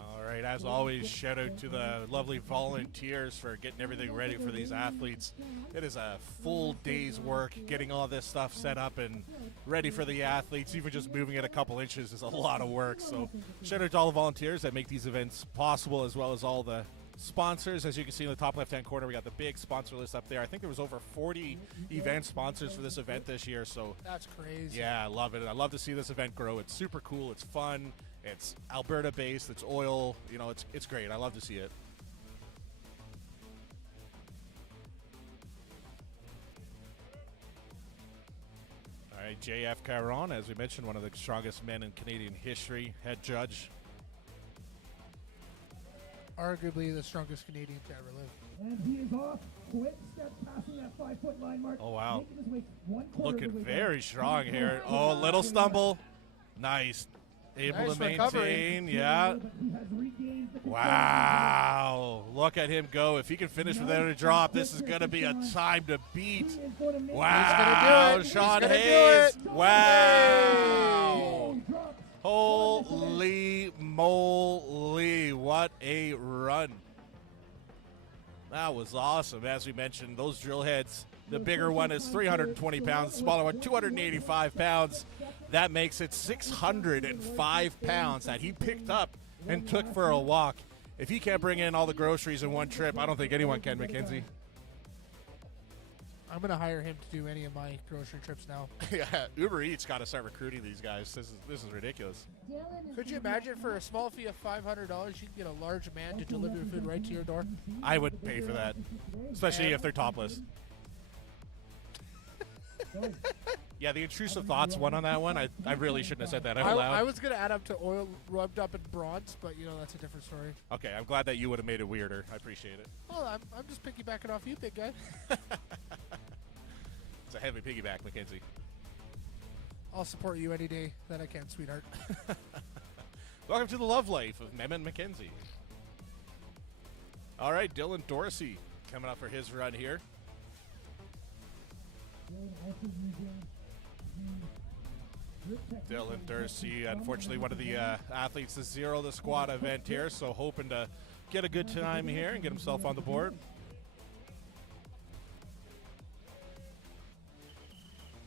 All right, as always, shout out to the lovely volunteers for getting everything ready for these athletes. It is a full day's work getting all this stuff set up and ready for the athletes. Even just moving it a couple inches is a lot of work. So shout out to all the volunteers that make these events possible, as well as all the sponsors. As you can see in the top left-hand corner, we got the big sponsor list up there. I think there was over 40 event sponsors for this event this year. So That's crazy. yeah, I love it. I love to see this event grow. It's super cool. It's fun. It's Alberta based. It's oil. You know, it's great. I love to see it. All right, JF Caron, as we mentioned, one of the strongest men in Canadian history, head judge. Arguably the strongest Canadian to ever live. And he is off. Quick step passing that 5-foot line mark. Oh, wow. Making his way 1/4 of Looking the way very down. strong here. Oh, little stumble. Nice. Able Nice to recovery. maintain. Yeah. But he has regained the control. Wow. Look at him go. If he can finish without a drop, this is going to be a time to beat. He is going to make Wow. He's Sean gonna do Hayes. it. Wow. He drops. Holy moly. What a run. That was awesome. As we mentioned, those drill heads, the bigger one is 320 pounds, the smaller one 285 pounds. That makes it 605 pounds that he picked up and took for a walk. If he can't bring in all the groceries in one trip, I don't think anyone can, Mackenzie. I'm going to hire him to do any of my grocery trips now. Yeah, Uber Eats got to start recruiting these guys. This is ridiculous. Could you imagine for a small fee of $500 you can get a large man to deliver your food right to your door? I would pay for that, especially if they're topless. Yeah, the intrusive thoughts one on that one. I really shouldn't have said that out loud. I was going to add up to oil rubbed up in bronze, but that's a different story. Okay, I'm glad that you would have made it weirder. I appreciate it. Well, I'm just piggybacking off you, big guy. It's a heavy piggyback, Mackenzie. I'll support you any day that I can, sweetheart. Welcome to the love life of Mem and Mackenzie. All right, Dylan Dorsey coming up for his run here. Dylan Dorsey, unfortunately, one of the athletes to zero the squad event here, so hoping to get a good time here and get himself on the board.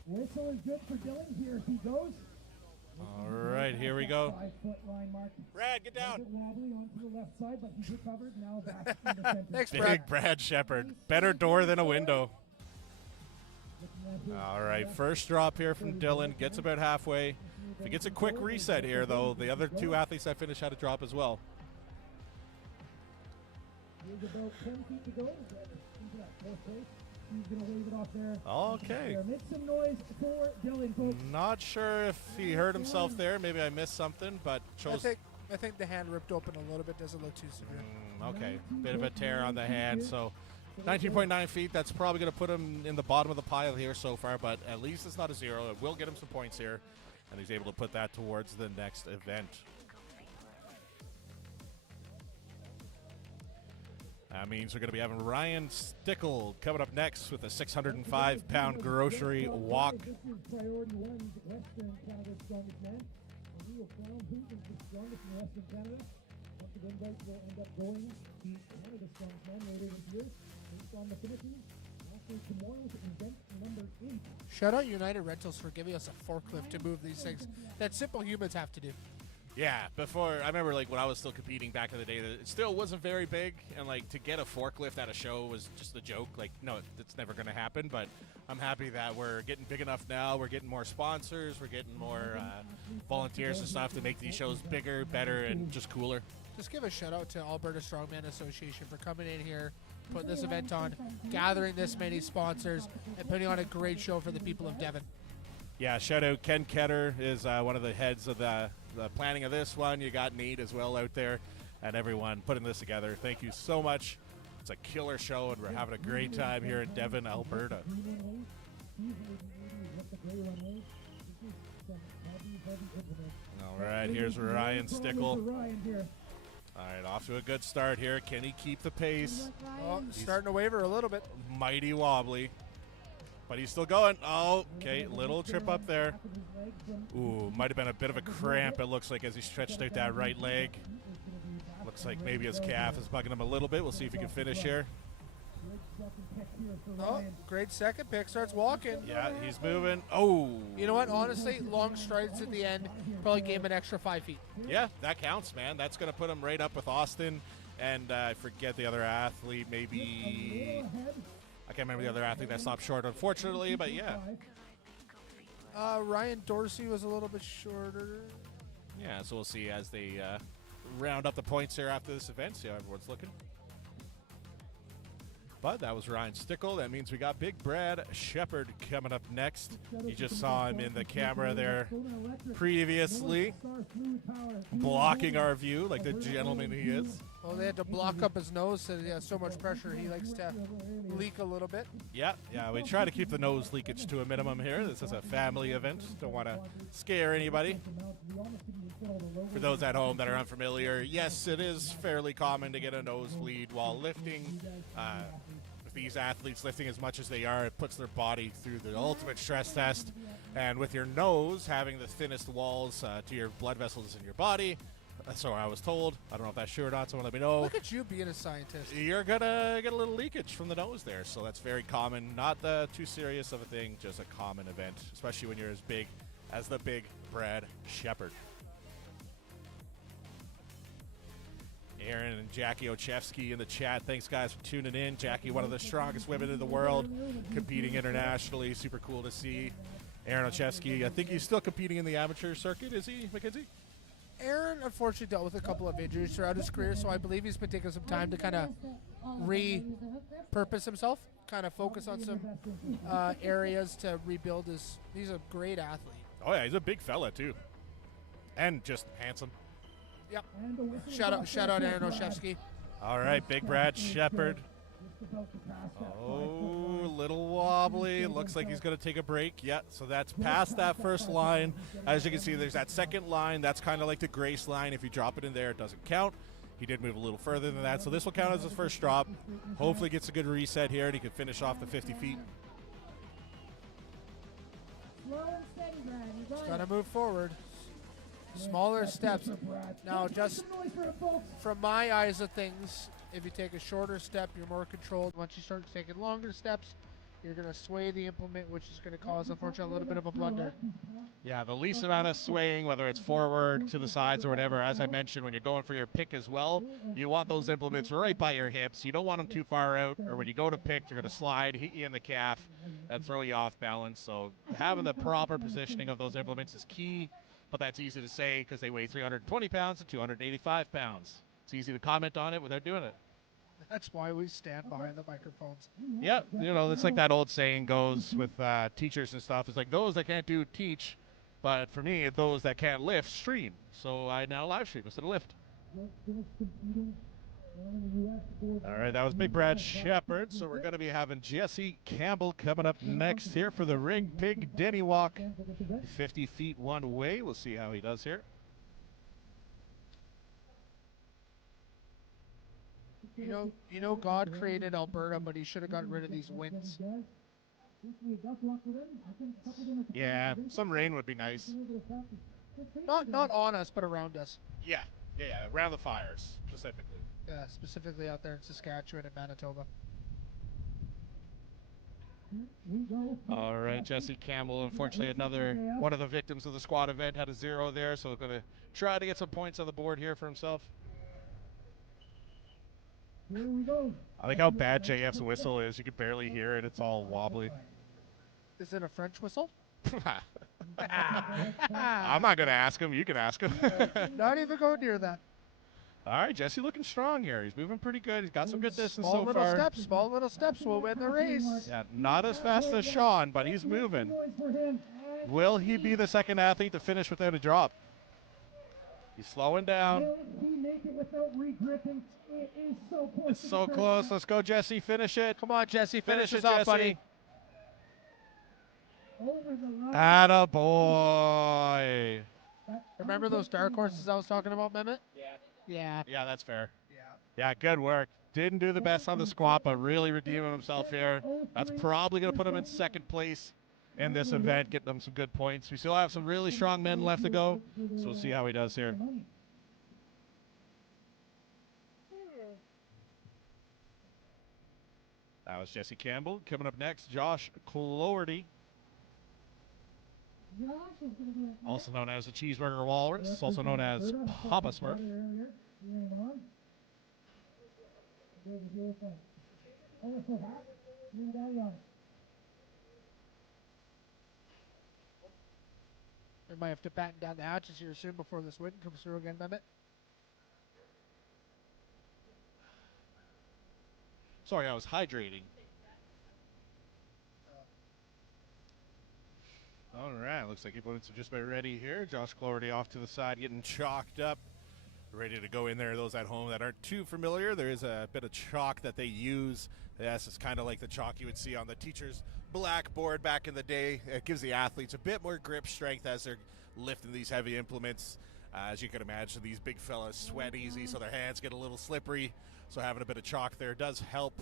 Whistle is good for Dylan. Here he goes. All right, here we go. 5-foot line mark. Brad, get A down. bit wobbly onto the left side, but he's recovered. Now back in the center. Thanks, Big Brad. Brad Shepard. Better door than a window. Looking at his All right, first drop here from Dylan. Gets about halfway. If he gets a quick reset here, though, the other two athletes that finish had a drop as well. There's about 10 feet to go to get into that fourth place. He's going to wave it off there. Okay. Make some noise for Dylan, folks. Not sure if he hurt himself there. Maybe I missed something, but chose. I think the hand ripped open a little bit. Doesn't look too severe. Okay, bit of a tear on the hand. So 19.9 feet. That's probably going to put him in the bottom of the pile here so far, but at least it's not a zero. It will get him some points here, and he's able to put that towards the next event. That means we're going to be having Ryan Stickle coming up next with a 605-pound grocery walk. This is priority one, Western Canada's strongest man. And we will crown who is the strongest in Western Canada. Once again, guys, will end up going to Canada's strongest man later this year, based on the finishes. After tomorrow's event number 8. Shout out United Rentals for giving us a forklift to move these things that simple humans have to do. Yeah, before, I remember like when I was still competing back in the day, that it still wasn't very big, and like to get a forklift at a show was just a joke. Like, no, it's never going to happen, but I'm happy that we're getting big enough now. We're getting more sponsors, we're getting more volunteers and stuff to make these shows bigger, better, and just cooler. Just give a shout out to Alberta Strongman Association for coming in here, putting this event on, gathering this many sponsors, and putting on a great show for the people of Devon. Yeah, shout out Ken Ketter is one of the heads of the planning of this one. You got Nate as well out there, and everyone putting this together. Thank you so much. It's a killer show, and we're having a great time here in Devon, Alberta. All right, here's Ryan Stickle. All right, off to a good start here. Can he keep the pace? Oh, starting to waver a little bit. Mighty wobbly. But he's still going. Oh, okay, little trip up there. Ooh, might have been a bit of a cramp, it looks like, as he stretched out that right leg. Looks like maybe his calf is bugging him a little bit. We'll see if he can finish here. Oh, great second pick. Starts walking. Yeah, he's moving. Oh. You know what? Honestly, long strides at the end probably gave him an extra 5 feet. Yeah, that counts, man. That's going to put him right up with Austin. And I forget the other athlete, maybe. I can't remember the other athlete that stopped short, unfortunately, but yeah. Ryan Dorsey was a little bit shorter. Yeah, so we'll see as they round up the points here after this event, see how everyone's looking. But that was Ryan Stickle. That means we got Big Brad Shepard coming up next. You just saw him in the camera there previously, blocking our view like the gentleman he is. Well, they had to block up his nose so he has so much pressure. He likes to leak a little bit. Yeah, we try to keep the nose leakage to a minimum here. This is a family event. Don't want to scare anybody. For those at home that are unfamiliar, yes, it is fairly common to get a nosebleed while lifting. With these athletes lifting as much as they are, it puts their body through the ultimate stress test. And with your nose having the thinnest walls to your blood vessels in your body, so I was told. I don't know if that's true or not. Someone let me know. Look at you being a scientist. You're gonna get a little leakage from the nose there, so that's very common. Not too serious of a thing, just a common event, especially when you're as big as the Big Brad Shepard. Aaron and Jackie Ochevsky in the chat. Thanks, guys, for tuning in. Jackie, one of the strongest women in the world, competing internationally. Super cool to see. Aaron Ochevsky, I think he's still competing in the amateur circuit. Is he, Mackenzie? Aaron, unfortunately, dealt with a couple of injuries throughout his career, so I believe he's been taking some time to kind of repurpose himself, kind of focus on some areas to rebuild his. He's a great athlete. Oh, yeah, he's a big fella, too. And just handsome. Yep. Shout out Aaron Ochevsky. All right, Big Brad Shepard. Oh, little wobbly. Looks like he's going to take a break. Yeah, so that's past that first line. As you can see, there's that second line. That's kind of like the grace line. If you drop it in there, it doesn't count. He did move a little further than that, so this will count as his first drop. Hopefully gets a good reset here, and he can finish off the 50 feet. Just got to move forward. Smaller steps. Now, just from my eyes of things, if you take a shorter step, you're more controlled. Once you start taking longer steps, you're going to sway the implement, which is going to cause, unfortunately, a little bit of a blunder. Yeah, the least amount of swaying, whether it's forward, to the sides, or whatever. As I mentioned, when you're going for your pick as well, you want those implements right by your hips. You don't want them too far out, or when you go to pick, you're going to slide, hit you in the calf, and throw you off balance. So having the proper positioning of those implements is key. But that's easy to say because they weigh 320 pounds and 285 pounds. It's easy to comment on it without doing it. That's why we stand behind the microphones. Yeah, it's like that old saying goes with teachers and stuff. It's like those that can't do teach, but for me, those that can't lift stream. So I now live stream instead of lift. All right, that was Big Brad Shepard. So we're going to be having Jesse Campbell coming up next here for the Ring Pig Denny Walk. 50 feet one way. We'll see how he does here. You know, God created Alberta, but he should have gotten rid of these winds. Yeah, some rain would be nice. Not on us, but around us. Yeah, around the fires, specifically. Yeah, specifically out there in Saskatchewan and Manitoba. All right, Jesse Campbell, unfortunately another one of the victims of the squad event, had a 0 there, so going to try to get some points on the board here for himself. Here we go. I like how bad JF's whistle is. You can barely hear it. It's all wobbly. Is it a French whistle? I'm not going to ask him. You can ask him. Not even go near that. All right, Jesse looking strong here. He's moving pretty good. He's got some good distance Small so far. Small little steps will win the race. Yeah, not as fast as Sean, but he's moving. Will he be the second athlete to finish without a drop? He's slowing down. Will he make it without re-gripping? It is so close. It's so close. Let's go, Jesse. Finish it. Come on, Jesse. Finish it, us off, Jesse. buddy. Over the line. Attaboy. Remember those dark horses I was talking about, Mehmet? Yeah. Yeah. Yeah, that's fair. Yeah, good work. Didn't do the best on the squat, but really redeeming himself here. That's probably going to put him in second place in this event, getting him some good points. We still have some really strong men left to go, so we'll see how he does here. That was Jesse Campbell. Coming up next, Josh Cloherty, also known as the Cheeseburger Walrus, also known as Papa Smurf. We might have to batten down the hatches here soon before this wind comes through again, Mehmet. Sorry, I was hydrating. All right, looks like opponents are just about ready here. Josh Cloherty off to the side, getting chalked up, ready to go in there. Those at home that aren't too familiar, there is a bit of chalk that they use. Yes, it's kind of like the chalk you would see on the teacher's blackboard back in the day. It gives the athletes a bit more grip strength as they're lifting these heavy implements. As you can imagine, these big fellas sweat easy, so their hands get a little slippery. So having a bit of chalk there does help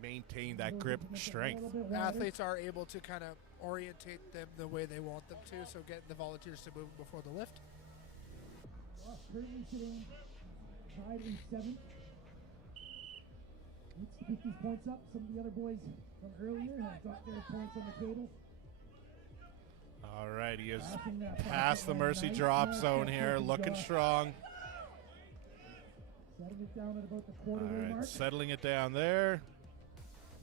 maintain that grip strength. Athletes are able to kind of orientate them the way they want them to, so getting the volunteers to move before the lift. Currently sitting tied in 7th. Needs to pick these points up. Some of the other boys from earlier have got their points on the table. All right, he is past the mercy drop zone here, looking strong. Setting it down at about the quarter All way right, mark. settling it down there.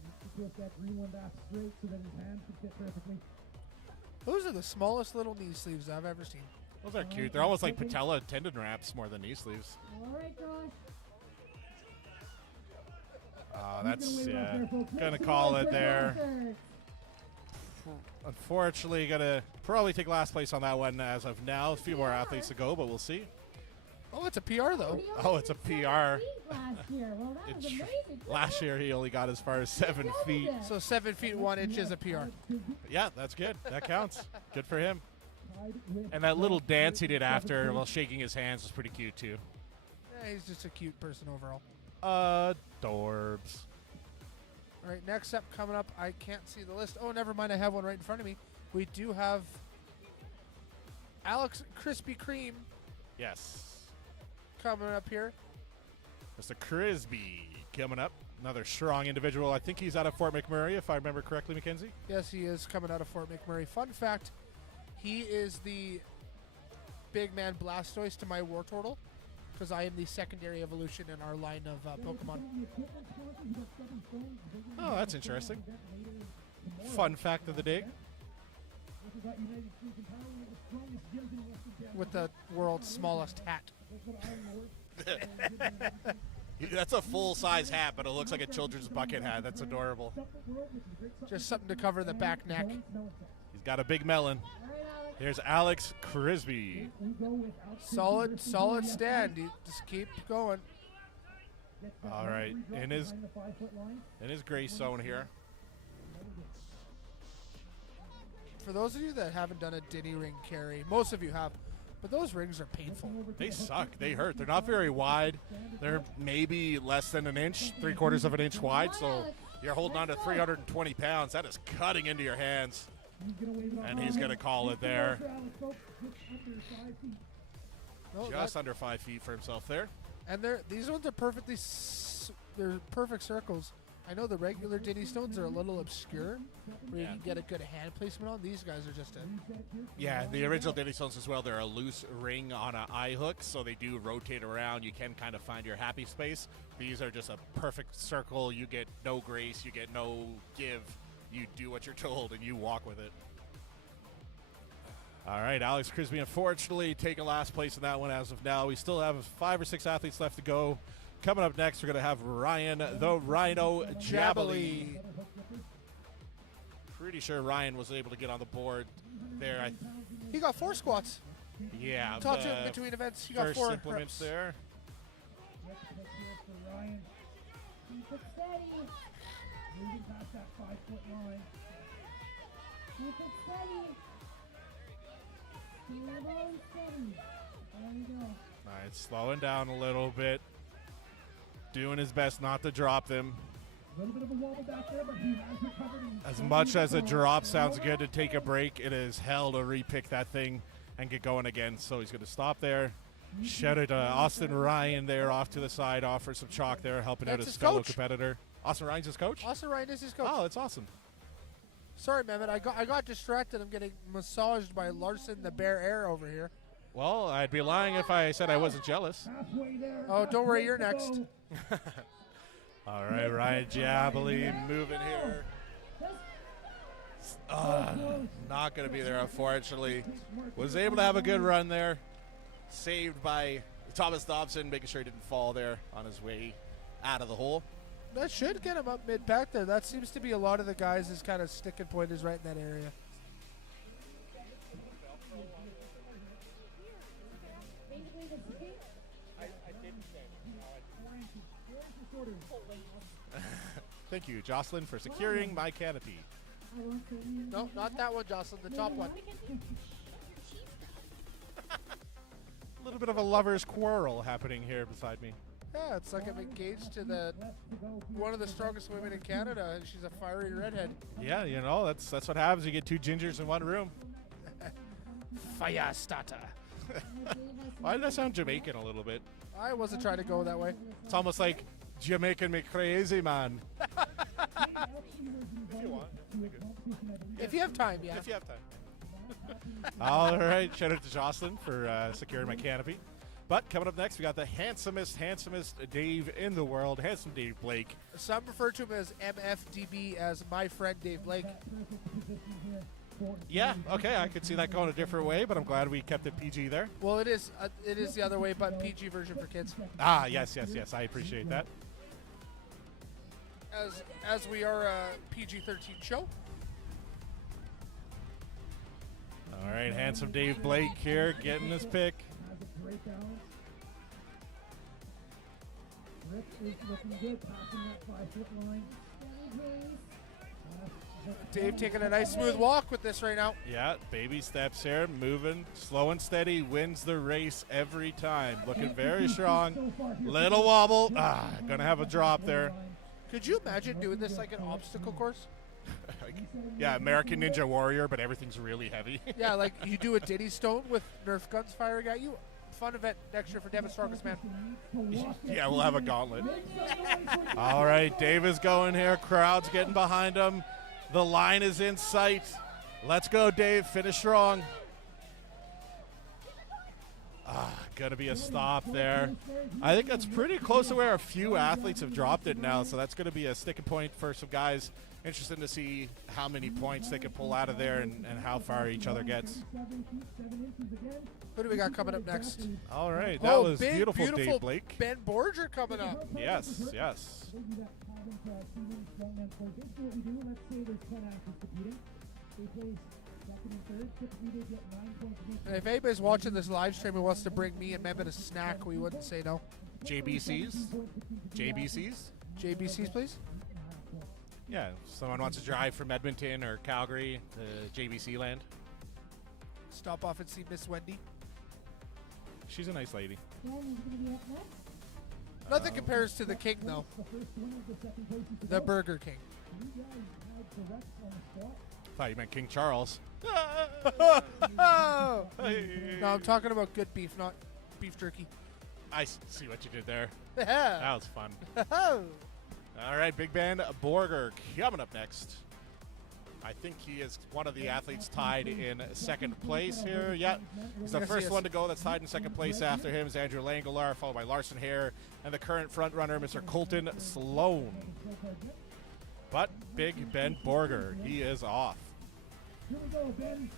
Needs to get that green one back straight so that his hands can fit perfectly. Those are the smallest little knee sleeves I've ever seen. Those are cute. They're almost like patella tendon wraps more than knee sleeves. All right, Josh. That's, yeah, gonna call it there. Unfortunately, gonna probably take last place on that one as of now. A few more athletes to go, but we'll see. Oh, it's a PR though. Oh, it's a PR. Last year. Well, that was amazing. Last year he only got as far as 7 feet. So 7 feet 1 inch is a PR. Yeah, that's good. That counts. Good for him. And that little dance he did after while shaking his hands was pretty cute too. Yeah, he's just a cute person overall. Adorbs. All right, next up coming up, I can't see the list. Oh, never mind, I have one right in front of me. We do have Alex Krispy Kreme Yes. coming up here. Mr. Crisby coming up. Another strong individual. I think he's out of Fort McMurray, if I remember correctly, Mackenzie. Yes, he is coming out of Fort McMurray. Fun fact, he is the big man Blastoise to my Wartortle, because I am the secondary evolution in our line of Pokemon. Oh, that's interesting. Fun fact of the day. With the world's smallest hat. That's a full-size hat, but it looks like a children's bucket hat. That's adorable. Just something to cover the back neck. He's got a big melon. Here's Alex Crisby. Solid stand. You just keep going. All right, in his gray zone here. For those of you that haven't done a Denny ring carry, most of you have, but those rings are painful. They suck. They hurt. They're not very wide. They're maybe less than an inch, 3/4 of an inch wide. So you're holding on to 320 pounds. That is cutting into your hands. And he's going to call it there. No, Just under 5 feet for himself there. And these ones are perfectly, they're perfect circles. I know the regular Denny stones are a little obscure, where you can get a good hand placement on. These guys are just a... Yeah, the original Denny stones as well. They're a loose ring on an eye hook, so they do rotate around. You can kind of find your happy space. These are just a perfect circle. You get no grace. You get no give. You do what you're told, and you walk with it. All right, Alex Crisby, unfortunately, taking last place in that one as of now. We still have 5 or 6 athletes left to go. Coming up next, we're going to have Ryan the Rhino Jabbly. Pretty sure Ryan was able to get on the board there. He got 4 squats. Yeah. Talked to him between events. He got 4 first implements reps. there. Keep it steady. Moving past that 5-foot line. Keep it steady. Keep it steady. There you go. All right, slowing down a little bit. Doing his best not to drop them. A little bit of a wobble back there, but he has recovered. As much as a drop sounds good to take a break, it is hell to repick that thing and get going again. So he's going to stop there. Shout out to Austin Ryan there off to the side, offer some chalk there, helping out That's his his fellow coach. competitor. Austin Ryan's his coach? Austin Ryan is his coach. Oh, that's awesome. Sorry, Mehmet. I got distracted. I'm getting massaged by Larson the Bear Air over here. Well, I'd be lying if I said I wasn't jealous. Halfway there. Oh, don't worry, you're next. All right, Ryan Jabley moving here. Not going to be there, unfortunately. Was able to have a good run there. Saved by Thomas Dobson, making sure he didn't fall there on his way out of the hole. That should get him up mid-pack there. That seems to be a lot of the guys' kind of sticking point is right in that area. Thank you, Jocelyn, for securing my canopy. No, not that one, Jocelyn. The top one. A little bit of a lover's quarrel happening here beside me. Yeah, it's like I'm engaged to one of the strongest women in Canada, and she's a fiery redhead. Yeah, you know, that's what happens. You get two gingers in one room. Fire starter. Why did that sound Jamaican a little bit? I wasn't trying to go that way. It's almost like Jamaican me crazy, man. If you want. If you have time, yeah. If you have time. All right, shout out to Jocelyn for securing my canopy. But coming up next, we got the handsomest Dave in the world, handsome Dave Blake. Some refer to him as MFDB, as my friend Dave Blake. Yeah, okay, I could see that going a different way, but I'm glad we kept it PG there. Well, it is the other way, but PG version for kids. Ah, yes, I appreciate that. As we are a PG-13 show. All right, handsome Dave Blake here getting his pick. Has a great balance. Rip is looking good, passing that 5-foot line. Dave taking a nice smooth walk with this right now. Yeah, baby steps here, moving, slow and steady, wins the race every time. Looking very strong. Little wobble. Gonna have a drop there. Could you imagine doing this like an obstacle course? Yeah, American Ninja Warrior, but everything's really heavy. Yeah, like you do a Diddy Stone with Nerf guns firing at you. Fun event next year for Devon Strongest Man. Yeah, we'll have a gauntlet. All right, Dave is going here. Crowd's getting behind him. The line is in sight. Let's go, Dave. Finish strong. Gonna be a stop there. I think that's pretty close to where a few athletes have dropped it now, so that's gonna be a sticking point for some guys. Interesting to see how many points they can pull out of there and how far each other gets. Who do we got coming up next? All right, that was big, beautiful Dave Blake. Ben Borger coming up. Yes. And if anybody's watching this live stream and wants to bring me and Mehmet a snack, we wouldn't say no. JBCs, please. Yeah, if someone wants to drive from Edmonton or Calgary to JBC land. Stop off and see Miss Wendy. She's a nice lady. Nothing compares to the King, though. The Burger King. Thought you meant King Charles. No, I'm talking about good beef, not beef jerky. I see what you did there. Yeah. That was fun. All right, Big Ben Borger coming up next. I think he is one of the athletes tied in second place here. Yeah, he's the first one to go that's tied in second place. After him is Andrew Langelar, followed by Larson Hare, and the current front runner, Mr. Colton Sloan. But Big Ben Borger, he is off. Here we go, Ben.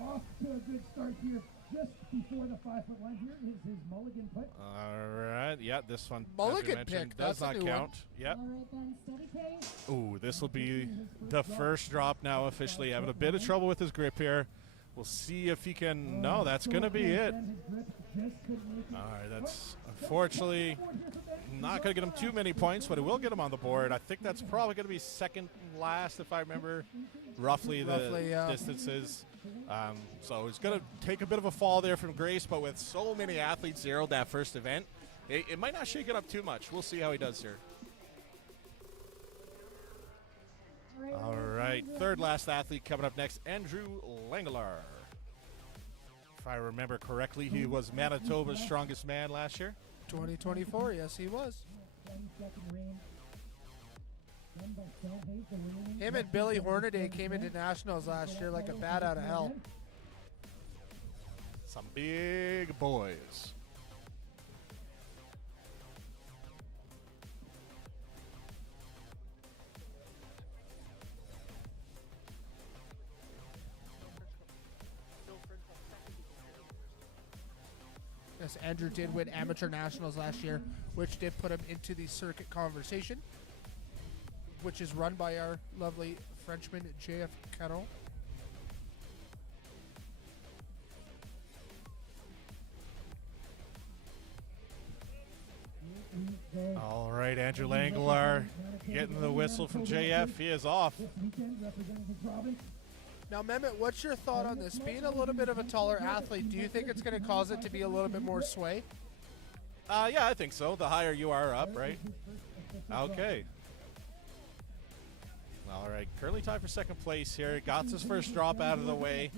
Off to a good start here. Just before the 5-foot line here is his mulligan put. All right, yeah, this one mulligan pick that's does not count. Yep. All right, Ben, steady pace. Ooh, this will be the first drop now officially. Having a bit of trouble with his grip here. We'll see if he can. No, that's going to be it. All right, that's unfortunately not going to get him too many points, but it will get him on the board. I think that's probably going to be second last, if I remember roughly the distances. So he's going to take a bit of a fall there from Grace, but with so many athletes zeroed that first event, it might not shake it up too much. We'll see how he does here. All right, third last athlete coming up next, Andrew Langelaar. If I remember correctly, he was Manitoba's strongest man last year. 2024, yes, he was. Him and Billy Hornaday came into nationals last year like a bat out of hell. Some big boys. Yes, Andrew did win amateur nationals last year, which did put him into the circuit conversation, which is run by our lovely Frenchman, JF Caron. All right, Andrew Langelaar getting the whistle from JF. He is off. Now, Mehmet, what's your thought on this? Being a little bit of a taller athlete, do you think it's going to cause it to be a little bit more sway? Yeah, I think so. The higher you are up, right? Okay. All right, currently tied for second place here. Got his first drop out of the way.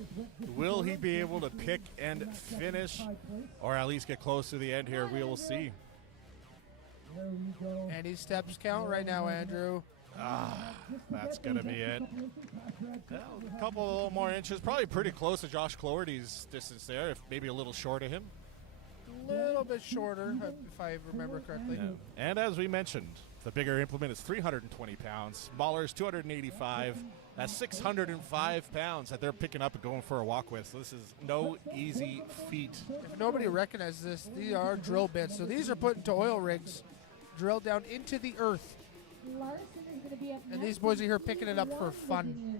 Will he be able to pick and finish, or at least get close to the end here? We will see. Any steps count right now, Andrew? That's going to be it. Well, a couple more inches, probably pretty close to Josh Cloherty's distance there, if maybe a little short of him. A little bit shorter, if I remember correctly. Yeah. And as we mentioned, the bigger implement is 320 pounds. Smaller is 285. That's 605 pounds that they're picking up and going for a walk with. So this is no easy feat. If nobody recognizes this, these are drill bits. So these are put into oil rigs, drilled down into the earth. And these boys are here picking it up for fun.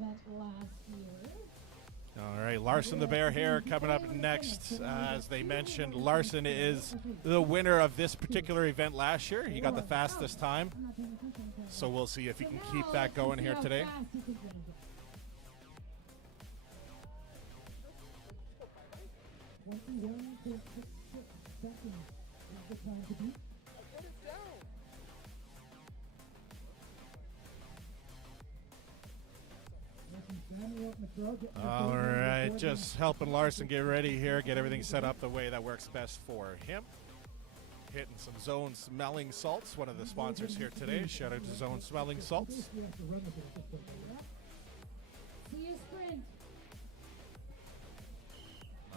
All right, Larson the Bear here coming up next. As they mentioned, Larson is the winner of this particular event last year. He got the fastest time. So we'll see if he can keep that going here today. All right, just helping Larson get ready here, get everything set up the way that works best for him. Hitting some Zone Smelling Salts, one of the sponsors here today. Shout out to Zone Smelling Salts.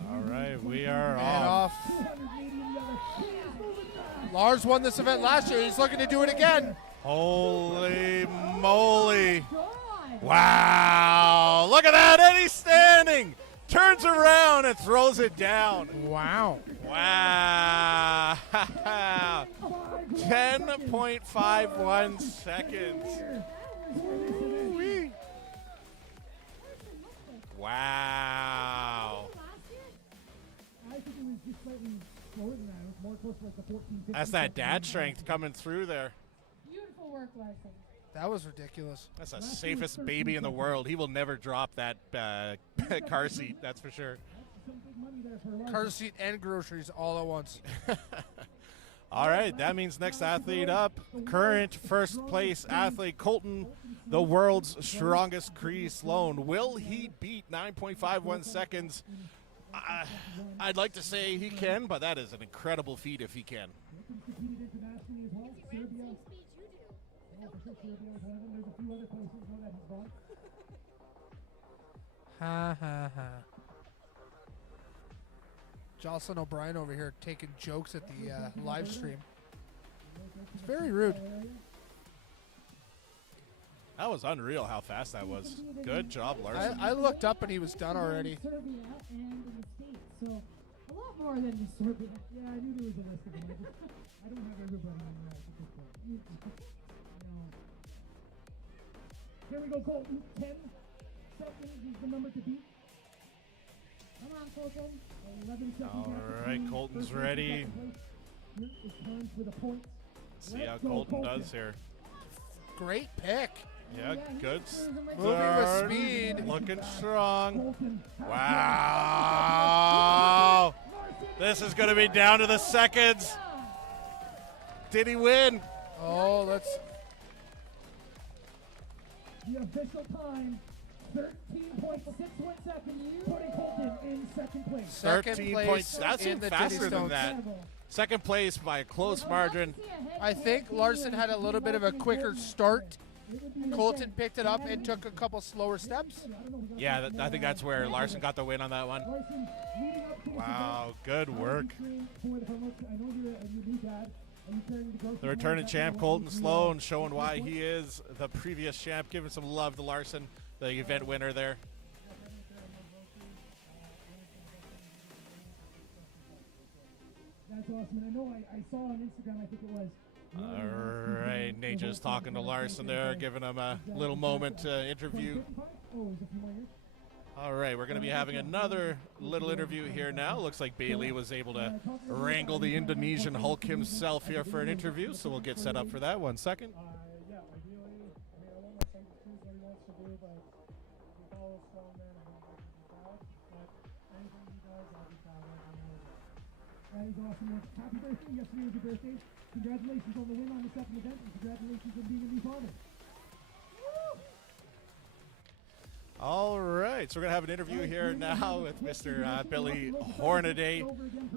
All right, we are off. Lars won this event last year. He's looking to do it again. Holy moly. Wow, look at that, Eddie standing, turns around and throws it down. Wow. Wow. 10.51 seconds. Ooh-wee. Wow. That's that dad strength coming through there. Beautiful work, Larson. That was ridiculous. That's the safest baby in the world. He will never drop that car seat, that's for sure. Car seat and groceries all at once. All right, that means next athlete up, current first place athlete, Colton, the world's strongest Cree Sloan. Will he beat 9.51 seconds? I'd like to say he can, but that is an incredible feat if he can. Ha ha ha. Jocelyn O'Brien over here taking jokes at the live stream. It's very rude. That was unreal how fast that was. Good job, Larson. I looked up and he was done already. So a lot more than just Serbia. Yeah, I knew there was a list of them. I don't have everybody on that at this point. No. Here we go, Colton. 10 seconds is the number to beat. Come on, Colton. 11 seconds. All right, Colton's ready. Here is time for the points. See how Colton does here. Great pick. Yeah, good Moving with start. speed. Looking strong. Wow. This is going to be down to the seconds. Did he win? Oh, let's. The official time, 13.61 seconds, putting Colton in second place. Second 13 place points. That in seemed the faster Titty than Stones. that. Second place by a close margin. I think Larson had a little bit of a quicker start. Colton picked it up and took a couple slower steps. Yeah, I think that's where Larson got the win on that one. Wow, good work. The returning champ, Colton Sloan, showing why he is the previous champ, giving some love to Larson, the event winner there. That's awesome. And I know I saw on Instagram, I think it was. All right, Nate just talking to Larson there, giving him a little moment to interview. All right, we're going to be having another little interview here now. Looks like Bailey was able to wrangle the Indonesian Hulk himself here for an interview, so we'll get set up for that. 1 second. Yeah, ideally, I won't let him choose what he wants to do, but if he follows Strongman, I don't think he'll be proud. But anything he does, I'll be proud of. That is awesome. Happy birthday. Yesterday was your birthday. Congratulations on the win on the second event, and congratulations on being a new father. All right, so we're going to have an interview here now with Mr. Billy Hornaday,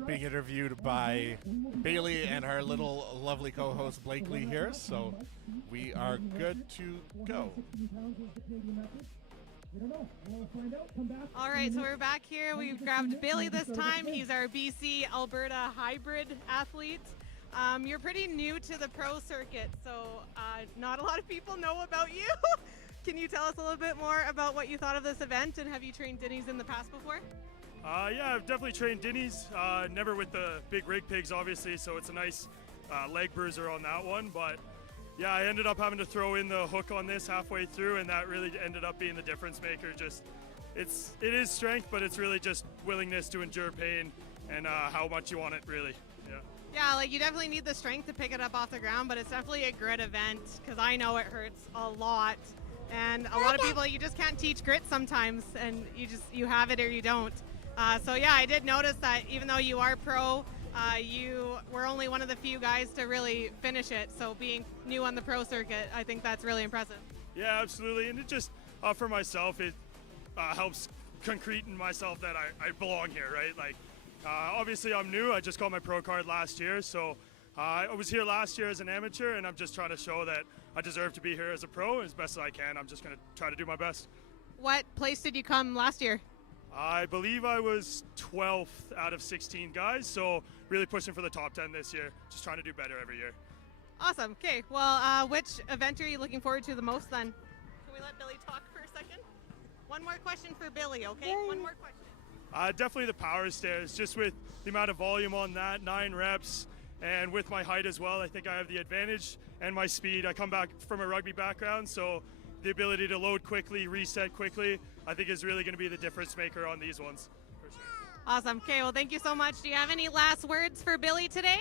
being interviewed by Bailey and our little lovely co-host Blakely here. So we are good to go. All right, so we're back here. We've grabbed Billy this time. He's our BC Alberta hybrid athlete. You're pretty new to the pro circuit, so not a lot of people know about you. Can you tell us a little bit more about what you thought of this event, and have you trained Dinnies in the past before? Yeah, I've definitely trained Dinnies, never with the big rig pigs, obviously, so it's a nice leg bruiser on that one. But yeah, I ended up having to throw in the hook on this halfway through, and that really ended up being the difference maker. It is strength, but it's really just willingness to endure pain and how much you want it, really. Yeah. Yeah, like you definitely need the strength to pick it up off the ground, but it's definitely a grit event because I know it hurts a lot. And a lot of people, you just can't teach grit sometimes, and you have it or you don't. So yeah, I did notice that even though you are pro, you were only one of the few guys to really finish it. So being new on the pro circuit, I think that's really impressive. Yeah, absolutely. And it just, for myself, it helps concrete in myself that I belong here, right? Like, obviously I'm new. I just got my pro card last year. So I was here last year as an amateur, and I'm just trying to show that I deserve to be here as a pro as best as I can. I'm just going to try to do my best. What place did you come last year? I believe I was 12th out of 16 guys, so really pushing for the top 10 this year. Just trying to do better every year. Awesome. Okay, well, which event are you looking forward to the most then? Can we let Billy talk for a second? One more question for Billy, okay? Yay. One more question. Definitely the power stairs, just with the amount of volume on that, 9 reps. And with my height as well, I think I have the advantage, and my speed. I come back from a rugby background, so the ability to load quickly, reset quickly, I think is really going to be the difference maker on these ones. For sure. Awesome. Okay, well, thank you so much. Do you have any last words for Billy today?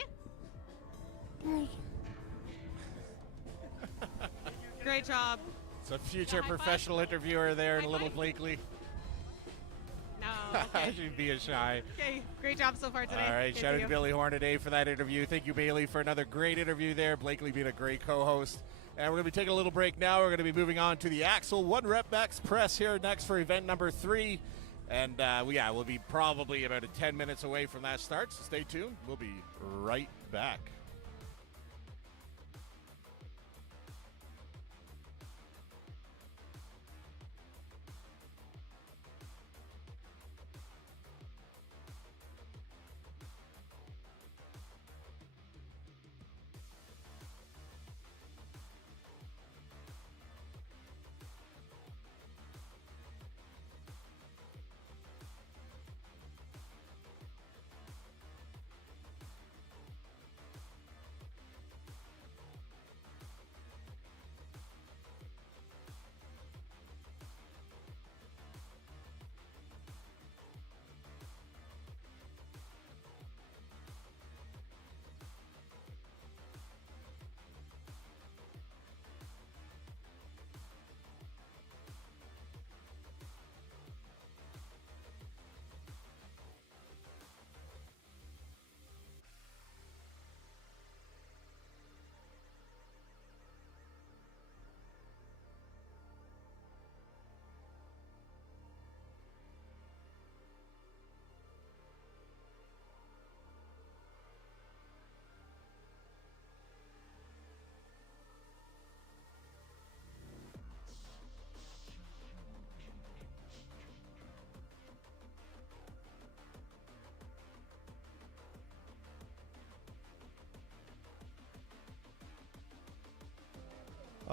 Great job. It's a future professional interviewer there, and a little Blakely. No. Okay. She's being shy. Okay, great job so far today. All right, shout out to Billy Hornaday for that interview. Thank you, Bailey, for another great interview there. Blakely being a great co-host. And we're going to be taking a little break now. We're going to be moving on to the Axle 1 Rep Max Press here next for event number 3. And we'll be probably about 10 minutes away from that start, so stay tuned. We'll be right back.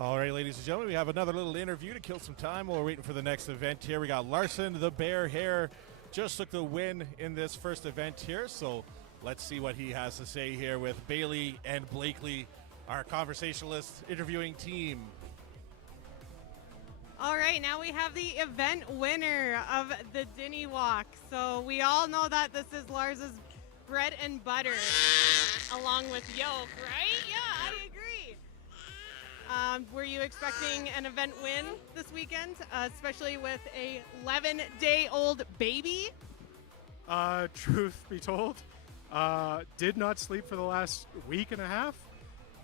All right, ladies and gentlemen, we have another little interview to kill some time while we're waiting for the next event here. We got Larson, the Bear Hair, just took the win in this first event here, so let's see what he has to say here with Bailey and Blakely, our conversationalist interviewing team. All right, now we have the event winner of the Dinny Walk. So we all know that this is Lars's bread and butter, along with yolk, right? Yeah, I agree. Were you expecting an event win this weekend, especially with a 11-day-old baby? Truth be told, did not sleep for the last week and a half.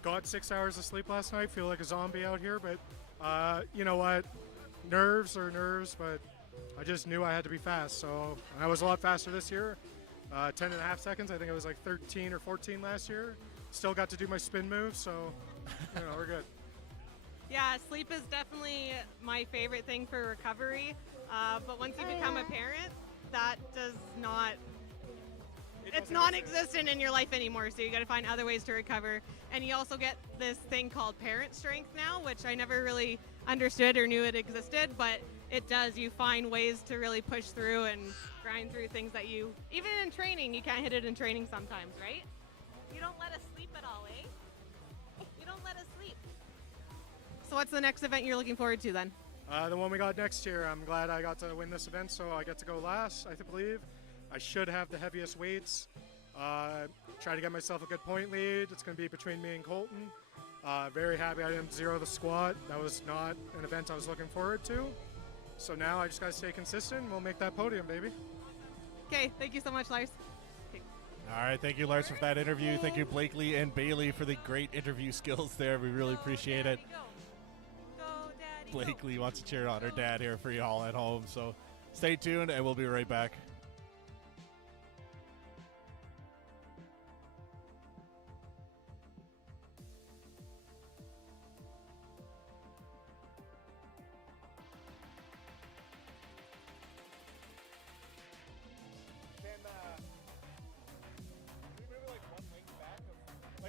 Got 6 hours of sleep last night. Feel like a zombie out here, but you know what? Nerves are nerves, but I just knew I had to be fast. So I was a lot faster this year. 10 and a half seconds. I think it was like 13 or 14 last year. Still got to do my spin move, so we're good. Yeah, sleep is definitely my favorite thing for recovery. But once you become a parent, that does not, it's non-existent in your life anymore. So you got to find other ways to recover. And you also get this thing called parent strength now, which I never really understood or knew it existed, but it does. You find ways to really push through and grind through things that you, even in training, you can't hit it in training sometimes, right? You don't let us sleep at all, eh? You don't let us sleep. So what's the next event you're looking forward to then? The one we got next year. I'm glad I got to win this event, so I get to go last, I believe. I should have the heaviest weights. Try to get myself a good point lead. It's going to be between me and Colton. Very happy I didn't zero the squat. That was not an event I was looking forward to. So now I just got to stay consistent and we'll make that podium, baby. Okay, thank you so much, Lars. All right, thank you, Lars, for that interview. Thank you, Blakely and Bailey, for the great interview skills there. We really appreciate it. Blakely wants to cheer on her dad here for y'all at home, so stay tuned and we'll be right back.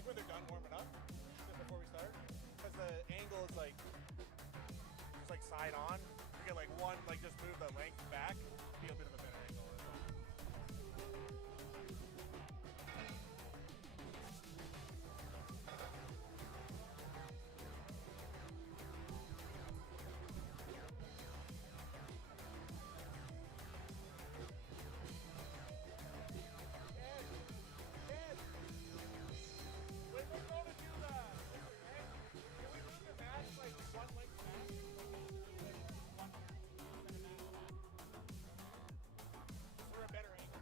When they're done warming up, just before we start, because the angle is like just like side on. You get like one, like just move the length back, be a bit of a better angle. For a better angle.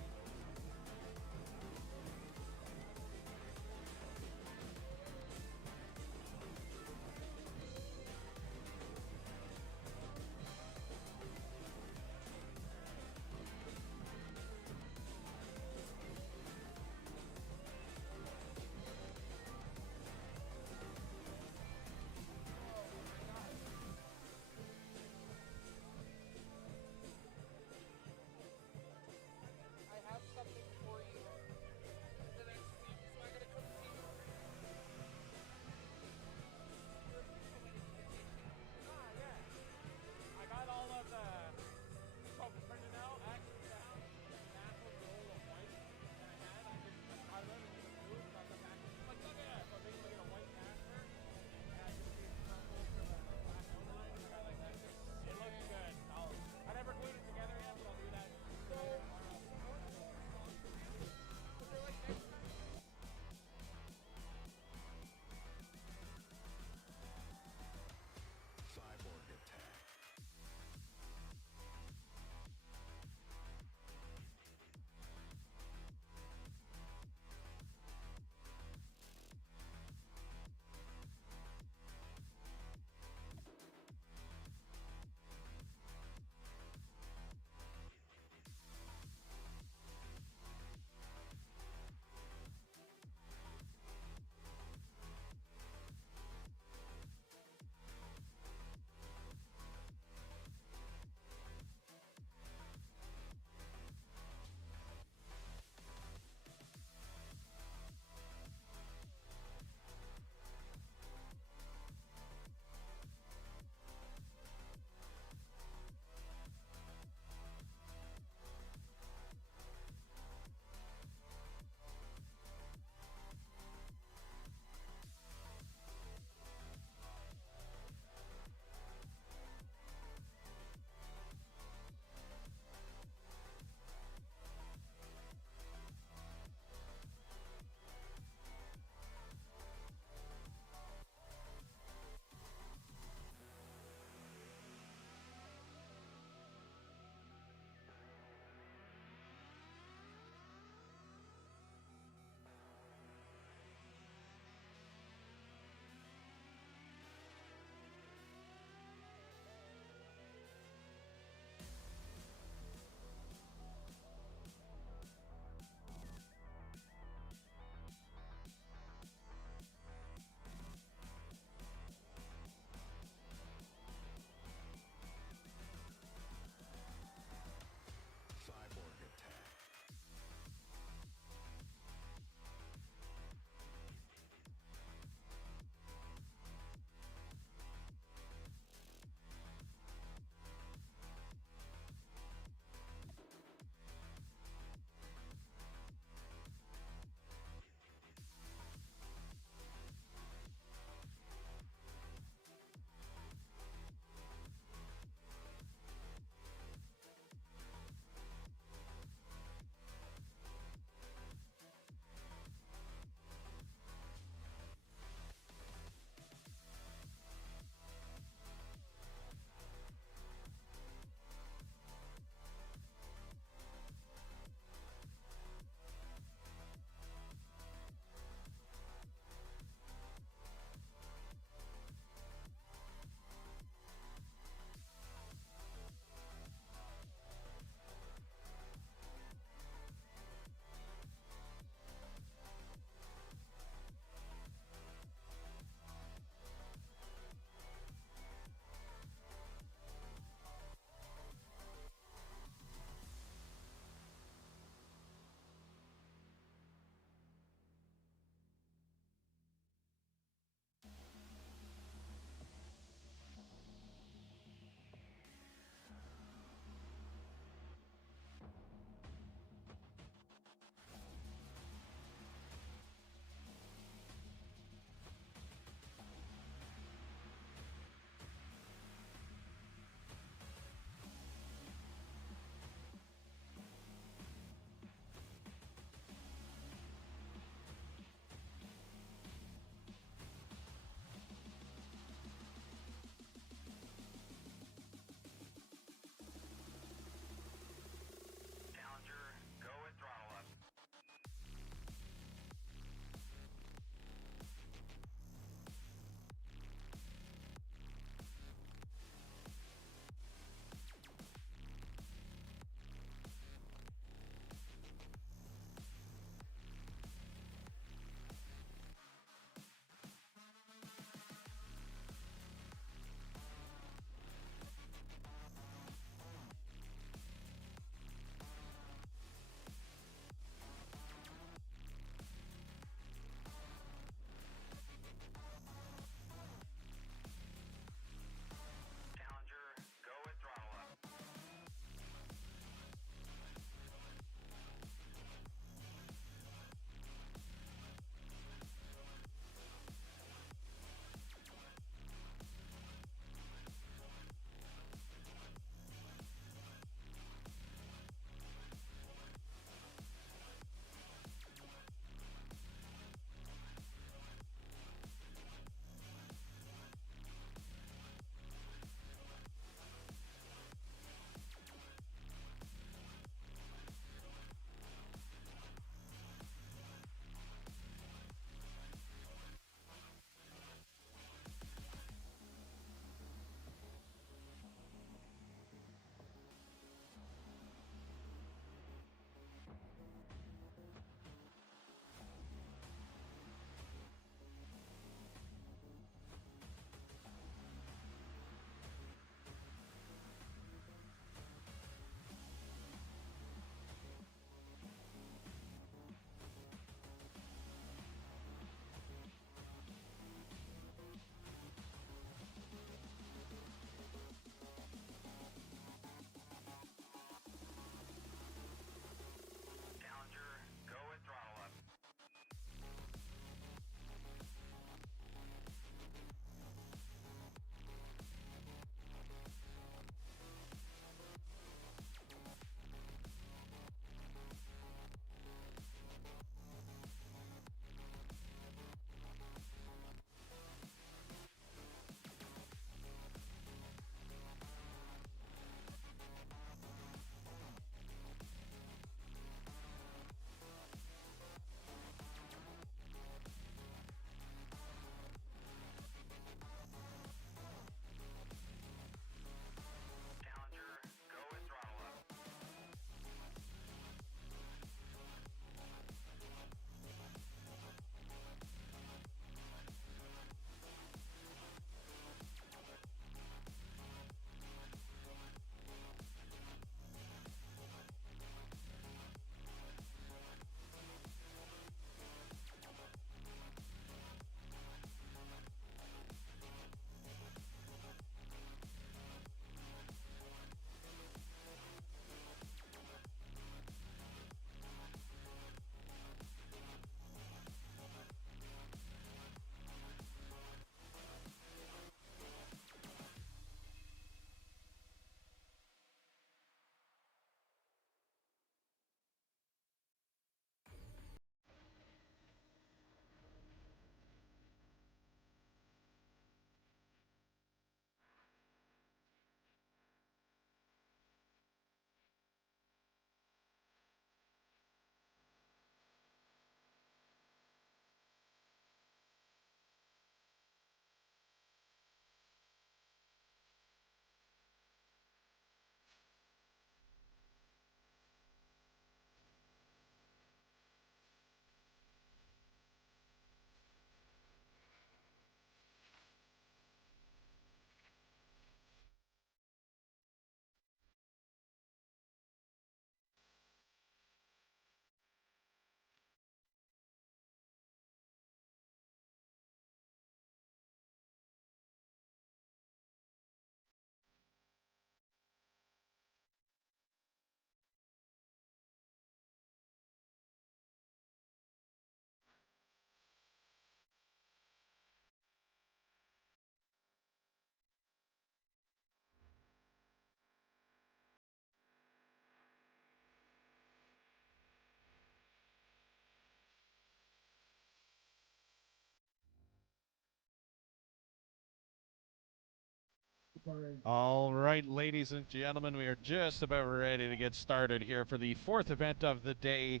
All right, ladies and gentlemen, we are just about ready to get started here for the fourth event of the day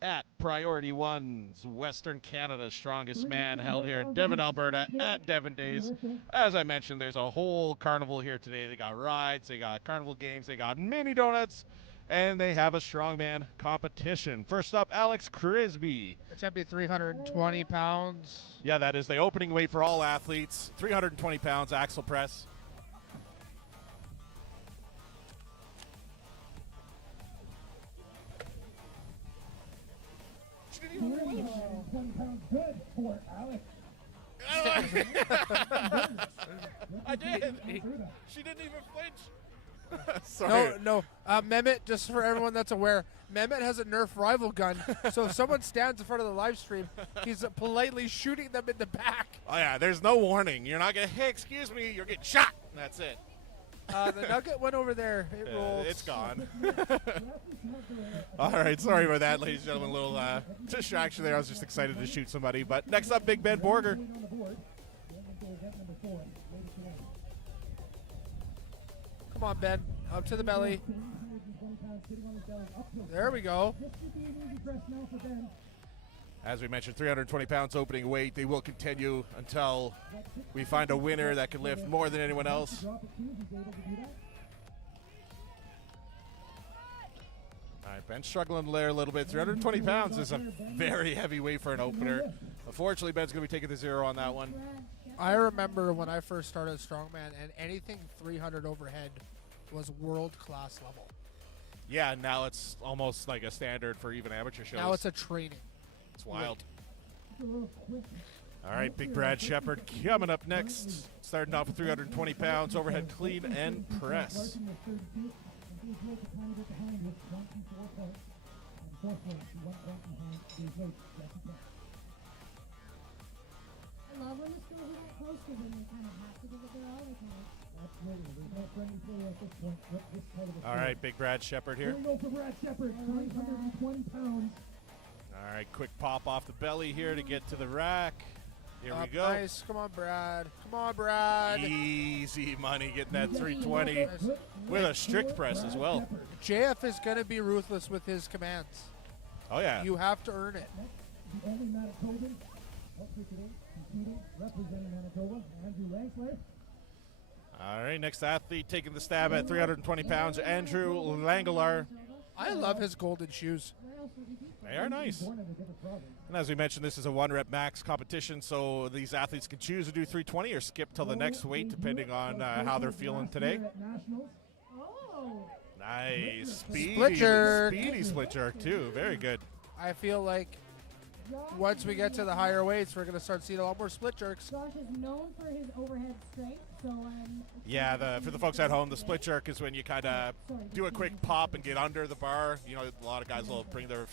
at Priority 1's Western Canada's Strongest Man, held here in Devon, Alberta at Devon Days. As I mentioned, there's a whole carnival here today. They got rides, they got carnival games, they got mini donuts, and they have a strongman competition. First up, Alex Crisby. It's going to be 320 pounds. Yeah, that is the opening weight for all athletes. 320 pounds, axle press. She didn't even flinch. 20 pounds good for Alex. I did. She didn't even flinch. Sorry. No. Mehmet, just for everyone that's aware, Mehmet has a Nerf rival gun. So if someone stands in front of the live stream, he's politely shooting them in the back. Oh, yeah, there's no warning. You're not going to, hey, excuse me, you're getting shot. That's it. The nugget went over there. It rolled. It's gone. All right, sorry about that, ladies and gentlemen. A little distraction there. I was just excited to shoot somebody. But next up, Big Ben Borger. Come on, Ben. Up to the belly. There we go. As we mentioned, 320 pounds opening weight. They will continue until we find a winner that can lift more than anyone else. All right, Ben's struggling there a little bit. 320 pounds is a very heavy weight for an opener. Unfortunately, Ben's going to be taking the zero on that one. I remember when I first started Strongman, and anything 300 overhead was world-class level. Yeah, now it's almost like a standard for even amateur shows. Now it's a training. It's wild. All right, Big Brad Shepard coming up next. Starting off with 320 pounds, overhead clean and press. I love when the schools are that close because then they kind of have to give it their all the time. All right, Big Brad Shepard here. Here we go for Brad Shepard, 320 pounds. All right, quick pop off the belly here to get to the rack. Here we go. Nice. Come on, Brad. Come on, Brad. Easy money getting that 320 with a strict press as well. JF is going to be ruthless with his commands. Oh, yeah. You have to earn it. The only Manitoban up here today, competing, representing Manitoba, Andrew Rankler. All right, next athlete taking the stab at 320 pounds, Andrew Langelar. I love his golden shoes. They are nice. And as we mentioned, this is a 1-rep max competition, so these athletes can choose to do 320 or skip till the next weight, depending on how they're feeling today. Nice. Split jerk. Speedy split jerk, too. Very good. I feel like once we get to the higher weights, we're going to start seeing a lot more split jerks. Josh is known for his overhead strength, so Yeah, for the folks at home, the split jerk is when you kind of do a quick pop and get under the bar. You know, a lot of guys will bring their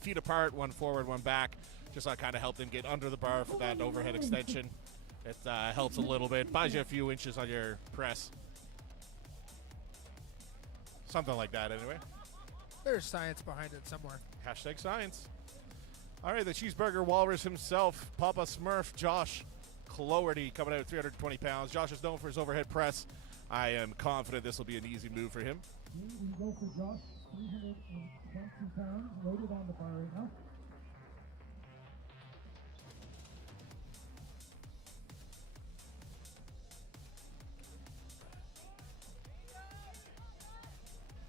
feet apart, one forward, one back, just to kind of help them get under the bar for that overhead extension. It helps a little bit, buys you a few inches on your press. Something like that, anyway. There's science behind it somewhere. Hashtag science. All right, the cheeseburger walrus himself, Papa Smurf, Josh Cloherty, coming out at 320 pounds. Josh is known for his overhead press. I am confident this will be an easy move for him. We go for Josh, 320 pounds, loaded on the bar right now.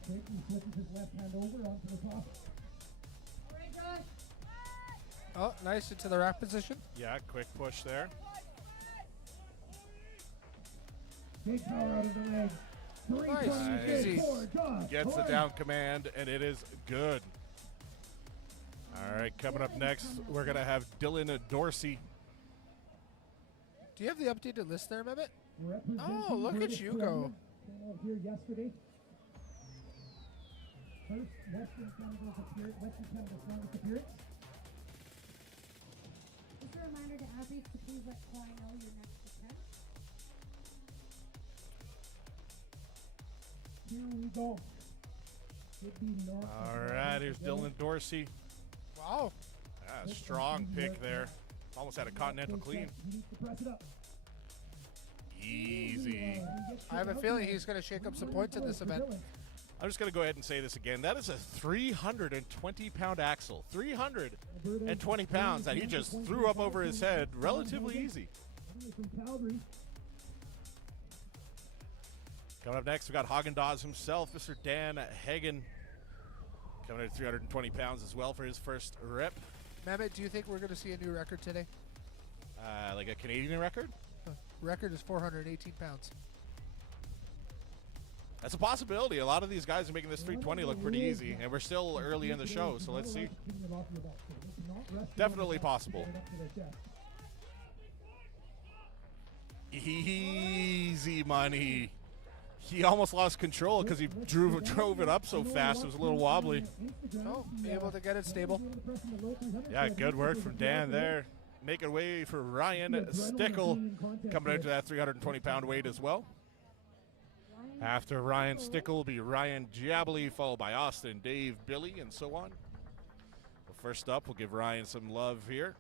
He flips his left hand over onto the top. All right, Josh. Oh, nice into the rack position. Yeah, quick push there. Big power out of the leg. Nice. Easy. Gets the down command, and it is good. All right, coming up next, we're going to have Dylan Dorsey. Do you have the updated list there, Mehmet? Oh, look at you go. Came out here yesterday. First Western Canada's strongest appearance. Just a reminder to athletes to please let Klein know your next attempt. Here we go. All right, here's Dylan Dorsey. Wow. Yeah, strong pick there. Almost had a continental clean. Easy. have a feeling he's going to shake up some points in this event. I'm just going to go ahead and say this again. That is a 320-pound axle. 320 pounds that he just threw up over his head relatively easy. Coming up next, we got Haagen-Dazs himself, Mr. Dan Hagen. Coming in at 320 pounds as well for his first rep. Mehmet, do you think we're going to see a new record today? Like a Canadian record? Record is 418 pounds. That's a possibility. A lot of these guys are making this 320 look pretty easy, and we're still early in the show, so let's see. Definitely possible. Easy money. He almost lost control because he drove it up so fast. It was a little wobbly. Oh, able to get it stable. Yeah, good work from Dan there. Making way for Ryan Stickle, coming out to that 320-pound weight as well. After Ryan Stickle will be Ryan Jabley, followed by Austin, Dave, Billy, and so on. Well, first up, we'll give Ryan some love here.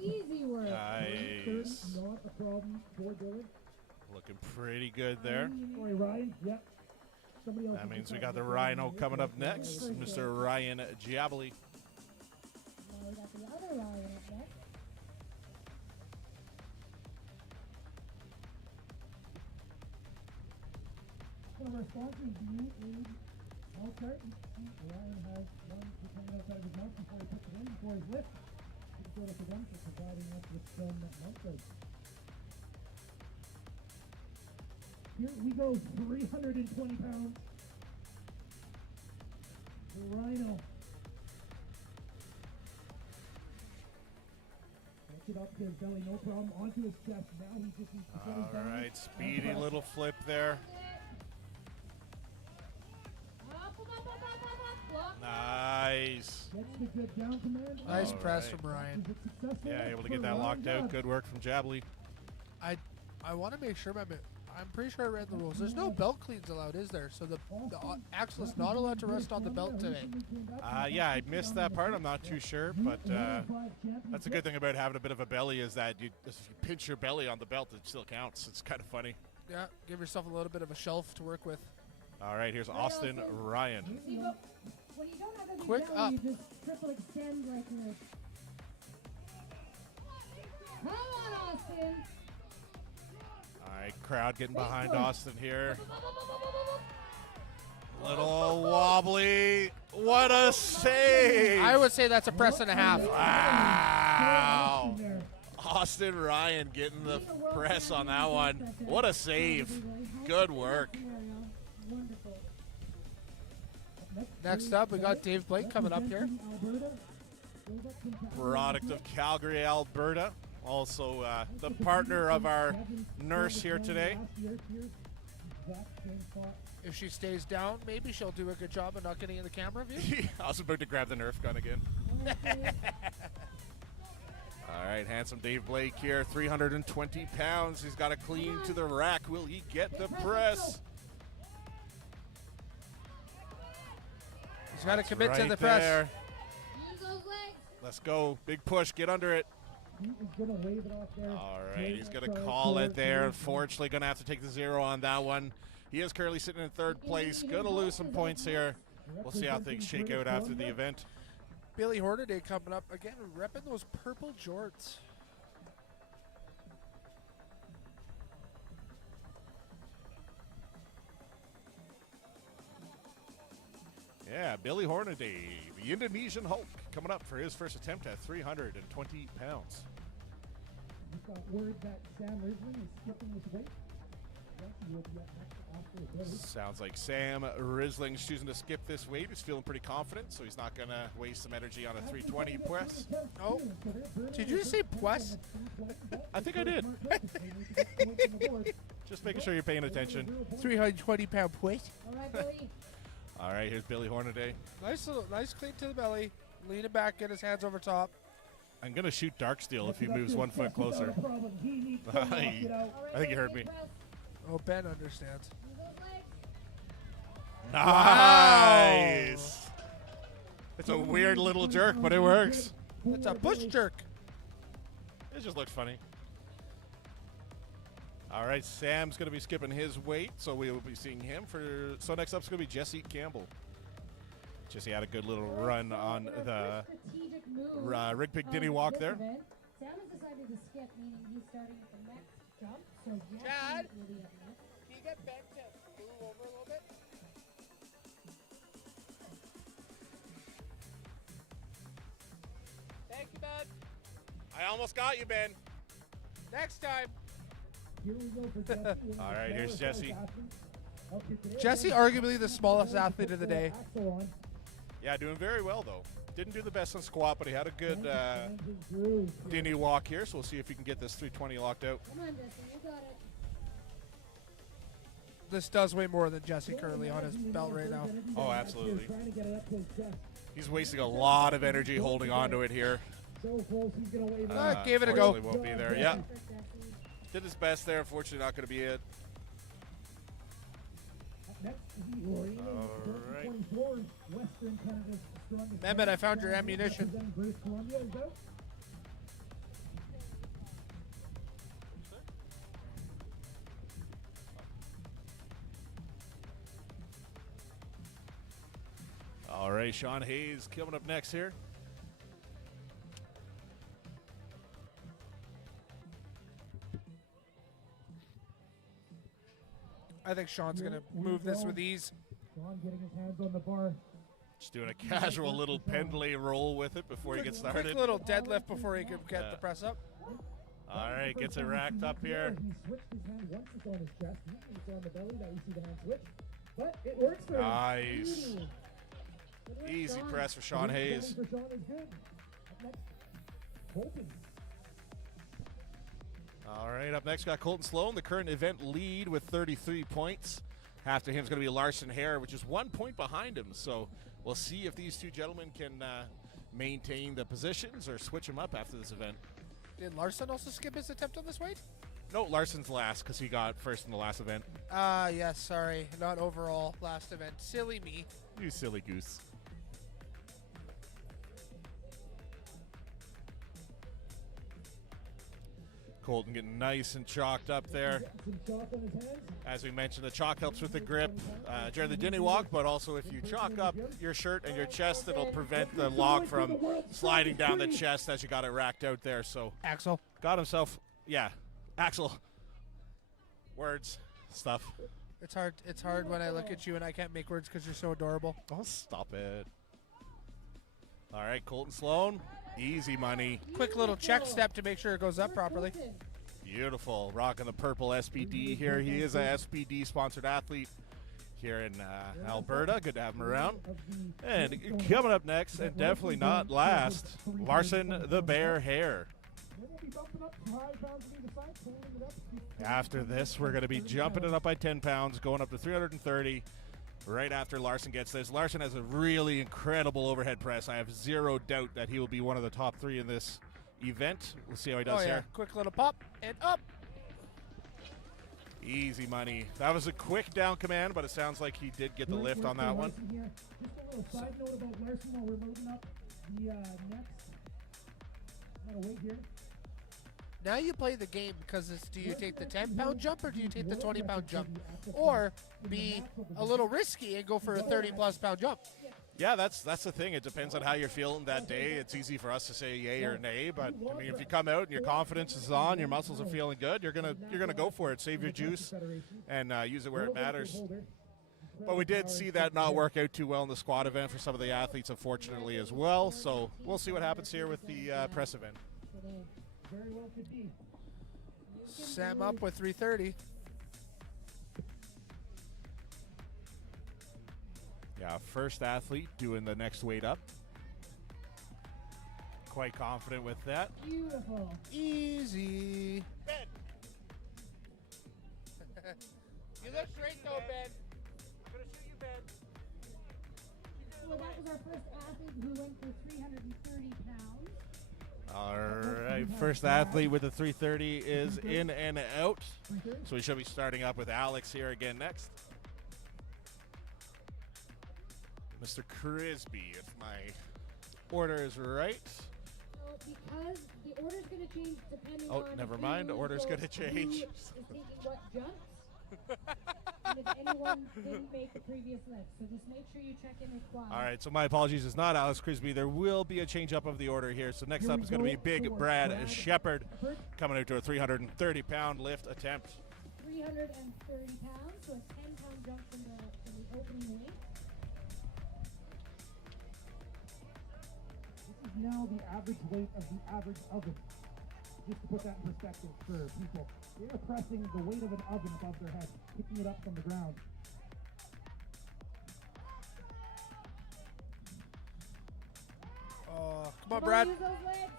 Easy work. Nice. Not a problem for Billy. Looking pretty good there. Sorry, Ryan. Yep. Somebody else. That means we got the Rhino coming up next, Mr. Ryan Jabley. Now we got the other Ryan up next. One of our sponsors, New Age Health Cart. Ryan has one for coming outside of his mouth before he puts it in, before his lift. Let's go to them for providing us with some mouth guards. Here we go, 320 pounds. The Rhino. Gets it up to his belly, no problem. Onto his chest. Now he just needs to get his All right, speedy little flip there. Nice. Gets the good down command. Nice All press right. from Ryan. Is it successful? Yeah, able to get For that Ryan locked out. Jabley. Good work from Jabley. I want to make sure, Mehmet. I'm pretty sure I read the rules. There's no belt cleans allowed, is there? So the axle is not allowed to rest on the belt today. Yeah, I missed that part. I'm not too sure, but that's a good thing about having a bit of a belly is that if you pinch your belly on the belt, it still counts. It's kind of funny. Yeah, give yourself a little bit of a shelf to work with. All right, here's Austin Ryan. See, but when you don't have a big Quick belly, up. you just triple extend like this. Come on, Austin. All right, crowd getting behind Austin here. Little wobbly. What a save! I would say that's a press and a half. Wow. Austin Ryan getting the press on that one. What a save. Good work. Wonderful. Next up, we got Dave Blake coming up here. Product of Calgary, Alberta. Also the partner of our nurse here today. If she stays down, maybe she'll do a good job of not getting in the camera view. I was about to grab the Nerf gun again. All right, handsome Dave Blake here, 320 pounds. He's got to clean to the rack. Will he get the press? He's got to That's commit to right the press. there. Use those legs. Let's go. Big push. Get under it. He is going to wave it off there. All right, he's going to call it there. Unfortunately, going to have to take the 0 on that one. He is currently sitting in third place. Going to lose some points here. We'll see how things shake out after the event. Billy Hornaday coming up again, repping those purple jorts. Yeah, Billy Hornaday, the Indonesian Hulk, coming up for his first attempt at 320 pounds. We've got word that Sam Ridgely is skipping this weight. He will be up next after the break. Sounds like Sam Risling's choosing to skip this weight. He's feeling pretty confident, so he's not going to waste some energy on a 320 press. Oh, did you say press? I think I did. Just making sure you're paying attention. 320-pound weight. All right, Billy. All right, here's Billy Hornaday. Nice clean to the belly. Lean it back, get his hands over top. I'm going to shoot Dark Steel if he moves 1 foot closer. I think you heard me. Oh, Ben understands. Nice. It's a weird little jerk, but it works. It's a push jerk. It just looks funny. All right, Sam's going to be skipping his weight, so we will be seeing him for. So next up is going to be Jesse Campbell. Jesse had a good little run on the Rig Pig Dinny Walk there. Sam has decided to skip, meaning he's starting at the next jump. So Chad, will be up next. can you get Ben to move over a little bit? Thank you, Ben. I almost got you, Ben. Next time. Here we go for Jesse. All right, here's Jesse. Jesse, arguably the smallest athlete of the day. Yeah, doing very well, though. Didn't do the best on squat, but he had a good Dinny walk here, so we'll see if he can get this 320 locked out. Come on, Jesse, you got it. This does weigh more than Jesse currently on his belt right now. Oh, absolutely. He's wasting a lot of energy holding on to it here. So close, he's going to weigh Gave it a go. Won't be there. Yeah. Did his best there. Unfortunately, not going to be it. Mehmet, I found your ammunition. All right, Sean Hayes coming up next here. I think Sean's going to move this with ease. Sean getting his hands on the bar. Just doing a casual little pendlay roll with it before he gets started. Quick little deadlift before he can get the press up. All right, gets it racked up here. He switched his hand once it's on his chest. Usually it's on the belly that we see the hand switch. But it works for him. Nice. Easy press for Sean Hayes. For Sean is good. Up next, Colton. All right, up next, got Colton Sloan, the current event lead with 33 points. After him is going to be Larson Hare, which is 1 point behind him. So we'll see if these two gentlemen can maintain the positions or switch them up after this event. Did Larson also skip his attempt on this weight? No, Larson's last because he got first in the last event. Yes, sorry. Not overall last event. Silly me. You silly goose. Colton getting nice and chalked up there. As we mentioned, the chalk helps with the grip during the Dinny walk, but also if you chalk up your shirt and your chest, it'll prevent the log from sliding down the chest as you got it racked out there. So Axel got himself, Axel. Words, stuff. It's hard. It's hard when I look at you and I can't make words because you're so adorable. Oh, stop it. All right, Colton Sloan. Easy money. Quick little check step to make sure it goes up properly. Beautiful. Rocking the purple SBD here. He is a SBD sponsored athlete here in Alberta. Good to have him around. And coming up next, and definitely not last, Larson the Bear Hare. After this, we're going to be jumping it up by 10 pounds, going up to 330. Right after Larson gets this. Larson has a really incredible overhead press. I have zero doubt that he will be one of the top three in this event. We'll see how he does here. Quick little pop and up. Easy money. That was a quick down command, but it sounds like he did get the lift on that one. Just a little side note about Larson while we're loading up the next. I'm going to wait here. Now you play the game because it's do you take the 10-pound jump or do you take the 20-pound jump? Or be a little risky and go for a 30-plus pound jump. Yeah, that's the thing. It depends on how you're feeling that day. It's easy for us to say yay or nay, but I mean, if you come out and your confidence is on, your muscles are feeling good, you're gonna go for it. Save your juice and use it where it matters. But we did see that not work out too well in the squat event for some of the athletes, unfortunately, as well. So we'll see what happens here with the press event. Very well could be. Sam up with 330. Yeah, first athlete doing the next weight up. Quite confident with that. Beautiful. Easy. Ben. You look great though, Ben. I'm going to shoot you, Ben. So that was our first athlete who went for 330 pounds. All right, first athlete with the 330 is in and out. So we should be starting up with Alex here again next. Mr. Crisby, if my order is right. So because the order's going to change depending Oh, on never who mind. The order's goes- gonna who change. is taking what jumps. And if anyone didn't make the previous lift. So just make sure you check in with Quad. All right, so my apologies. It's not Alex Crisby. There will be a change up of the order here. So next up is going to be Big Brad Shepard coming out to a 330-pound lift attempt. 330 pounds, so a 10-pound jump from the opening weight. This is now the average weight of the average oven. Just to put that in perspective for people. They're pressing the weight of an oven above their head, picking it up from the ground. Oh, come on, Brad. Use those legs.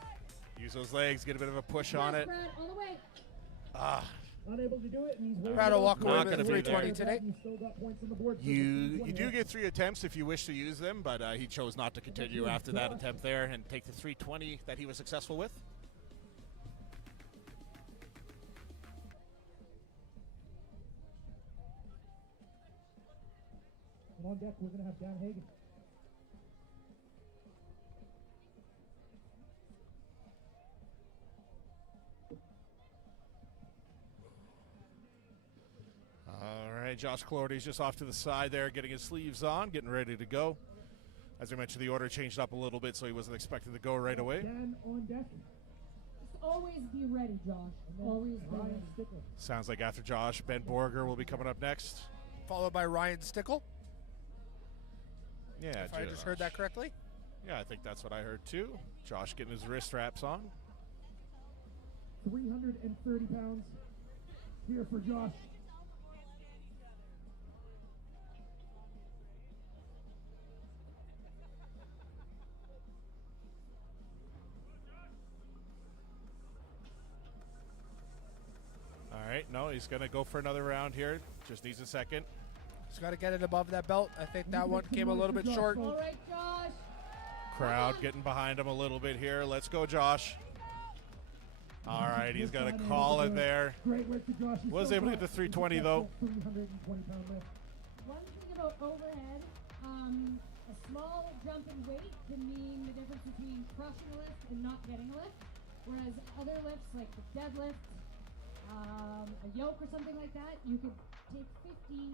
Use those legs, get a bit of a push on it. Brad, all the way. Ah, Unable to do it, and he's way Brad will walk away Not with gonna be 320 there. today. You still got points on the board. you do get 3 attempts if you wish to use them, but he chose not to continue after that attempt there and take the 320 that he was successful with. And on deck, we're going to have Dan Hagen. All right, Josh Clordy's just off to the side there, getting his sleeves on, getting ready to go. As I mentioned, the order changed up a little bit, so he wasn't expected to go right away. Dan on deck. Just always be ready, Josh. Always be ready. Ryan Stickler. Sounds like after Josh, Ben Borger will be coming up next. Followed by Ryan Stickle. Yeah, If I just heard that correctly. Yeah, I think that's what I heard too. Josh getting his wrist wraps on. 330 pounds here for Josh. All right, no, he's going to go for another round here. Just needs a second. He's got to get it above that belt. I think that one came a little bit short. All right, Josh. Crowd getting behind him a little bit here. Let's go, Josh. All right, he's going to call it there. Great work to Josh. He's Was still able to get got the 320 though. 320 pound lift. One thing about overhead, a small jump in weight can mean the difference between crushing a lift and not getting a lift. Whereas other lifts, like the deadlift, a yoke or something like that, you could take 50,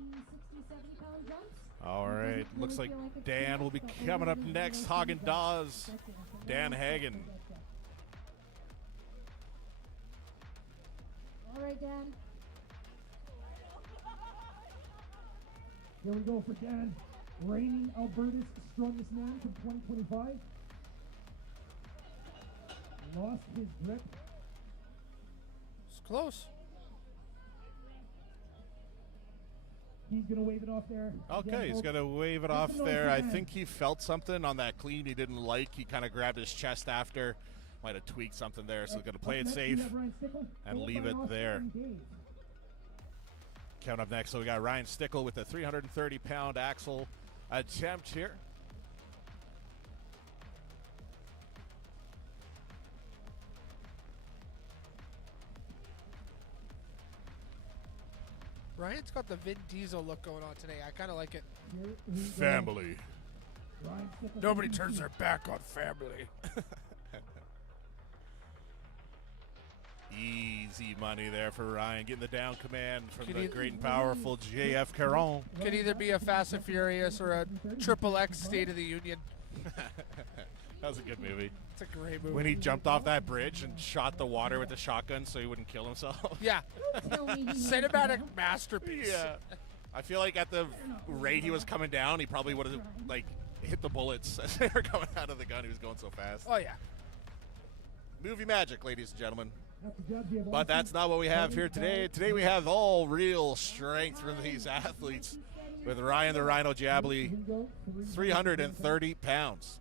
60, 70 pound jumps. All It right, doesn't looks really like feel like it's Dan too will be much, but coming up overhead is next. one of those Hagen things that- Dawes, Dan Hagen. All right, Dan. Here we go for Dan. Reigning Alberta's strongest man from 2025. Lost his grip. It's close. He's going to wave it off there. Okay, Again, he's folks. going to wave it Make off some noise there. for I Dan. think he felt something on that clean he didn't like. He kind of grabbed his chest after. Might have tweaked something there, so he's going to play Up it next, we safe have Ryan Stickle, and followed leave by it Austin there. Days. Count up next, so we got Ryan Stickle with the 330-pound axle attempt here. Ryan's got the Vin Diesel look going on today. I kind of like it. Here we go. Family. Ryan Stickle Nobody from turns DC. their back on family. Easy money there for Ryan, getting the down command from Could the he- great and powerful JF Caron. Could either be a Fast and Furious or a Triple X State of the Union. That was a good movie. It's a great movie. When he jumped off that bridge and shot the water with the shotgun so he wouldn't kill himself. Yeah. Tell me he went Cinematic down. masterpiece. Yeah. I feel like at the rate he was coming down, he probably would have like hit the bullets as they were coming out of the gun. He was going so fast. Oh, yeah. Movie magic, ladies and gentlemen. After judge, we have But Austin that's not what we have here today. Days. Today we have all real strength from these athletes with Ryan the Rhino Jabley, Here we go. 330 pounds.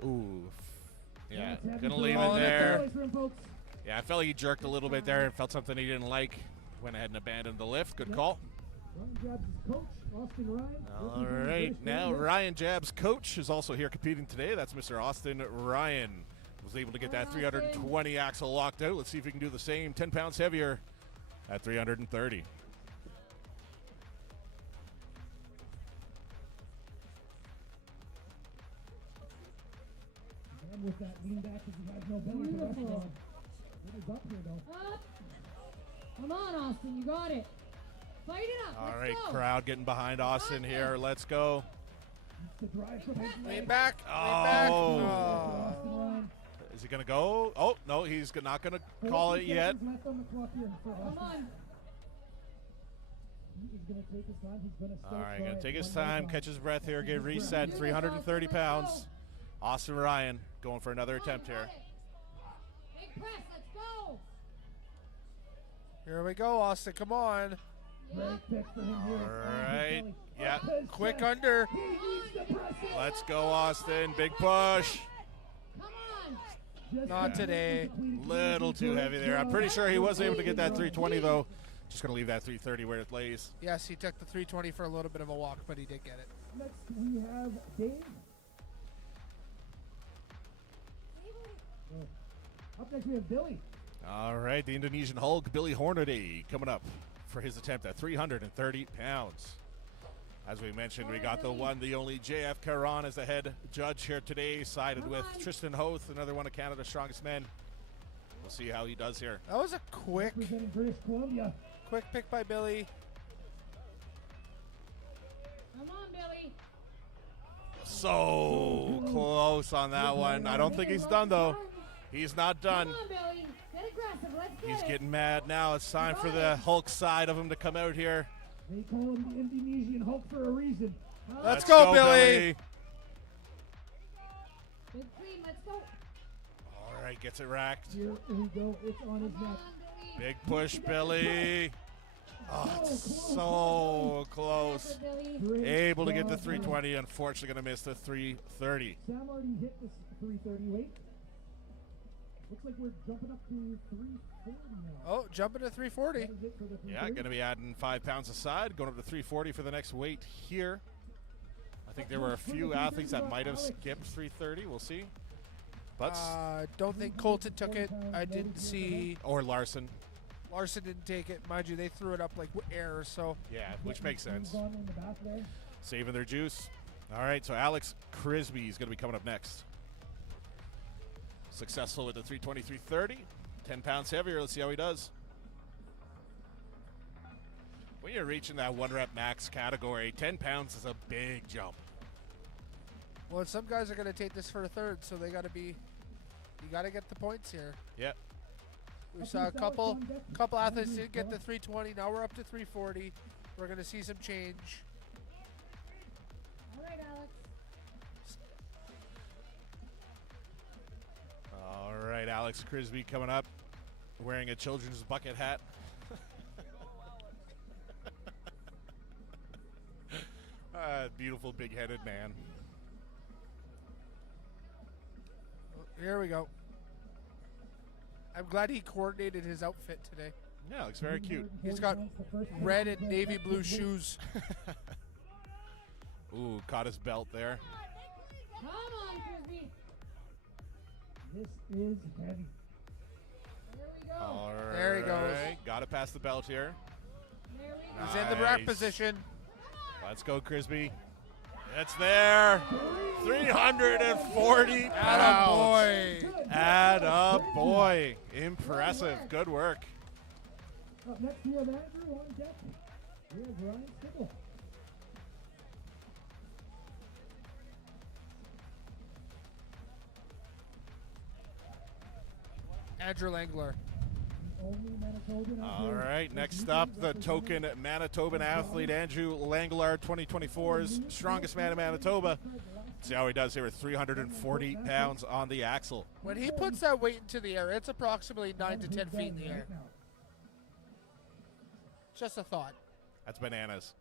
Yep. Ooh. Yeah, It's heavy gonna for leave it Calling it there. Boys room, folks. Yeah, I felt like he jerked a little bit there and felt something he didn't like. Went ahead and abandoned the lift. Good call. Ryan Jabs' coach, Austin Ryan. All right, now Ryan Jabs' coach is also here competing today. That's Mr. Austin Ryan, Was able to get that 320 axle locked out. Let's see if we can do the same. 10 pounds heavier at 330. And with that lean back because he has no belly to rest on. It is up here though. Up. Come on, Austin, you got it. Fight it up. All Let's right, go. crowd getting behind Austin here. Let's go. The drive from his Lean leg. back. Oh. Lean back. Austin Ryan. Is he going to go? Oh, no, he's not going to call it 14 yet. seconds left on the clock here for Come Austin. on. He is going to take his time. He's going to All start right, going to by take his one more time, catch his breath here, get reset. 330 pounds. Austin Ryan going for another attempt here. Big press, let's go. Here we go, Austin. Come on. Great pick for him here. All right, yeah. Quick under. He needs to press it. Let's go, Austin. Big push. Come on. Just Not today. Little too heavy there. I'm pretty sure he was able to get that 320 though. Just going to leave that 330 where it lays. Yes, he took the 320 for a little bit of a walk, but he did get it. Next we have Dave. Up next we have Billy. All right, the Indonesian Hulk, Billy Hornaday, coming up for his attempt at 330 pounds. As we mentioned, we got the one, the only JF Caron as the head judge here today, sided with Tristan Hoth, another one of Canada's strongest men. We'll see how he does here. That was a quick Representing British Columbia. pick by Billy. Come on, Billy. So close on that one. I don't think he's done though. He's not done. Come on, Billy. Get aggressive. Let's get He's it. getting mad now. It's time for the Hulk side of him to come out here. They call him the Indonesian Hulk for a reason. Let's go, Billy. Big clean, let's go. All right, gets it racked. Here we go. It's on his Come neck. on, Billy. Big push, Billy. Oh, it's so close. Effort, Billy. Great Able to get the job, 320. Unfortunately, going to miss the 330. Sam already hit this 330 weight. Looks like we're jumping up to 340 now. Oh, jumping to 340. That is it for the Yeah, 330. going to be adding 5 pounds aside, going up to 340 for the next weight here. I think there were a few athletes that might have skipped 330. We'll see. But Don't think Colton took it. I didn't see or Larson. Larson didn't take it. Mind you, they threw it up like air, so Yeah, which makes sense. On in the back there. Saving their juice. All right, so Alex Crisby is going to be coming up next. Successful with the 320, 330. 10 pounds heavier. Let's see how he does. When you're reaching that 1 rep max category, 10 pounds is a big jump. well, some guys are going to take this for a third, so they got to be. You got to get the points here. Yep. We saw a couple athletes did get the 320. Now we're up to 340. We're going to see some change. All right, Alex. All right, Alex Crisby coming up, wearing a children's bucket hat. Beautiful big-headed man. Here we go. I'm glad he coordinated his outfit today. Yeah, looks very cute. He's got red and navy blue shoes. Ooh, caught his belt there. Come on, Frisbee. This is heavy. There we go. All right. There he goes. Got to pass the belt here. There we go. He's in the rack Nice. position. Let's go, Crisby. It's there. 340 pounds. Attaboy. Attaboy. Impressive. Good work. Up next we have Andrew on deck. We have Ryan Stickle. Andrew Langler. Only Manitoban out All here. right, next up, the token Manitoban athlete, Andrew Langlar, 2024's strongest man in Manitoba. See how he does here with 340 pounds on the axle. When he puts that weight into the air, it's approximately 9 to 10 feet in the air. Just a thought. That's bananas.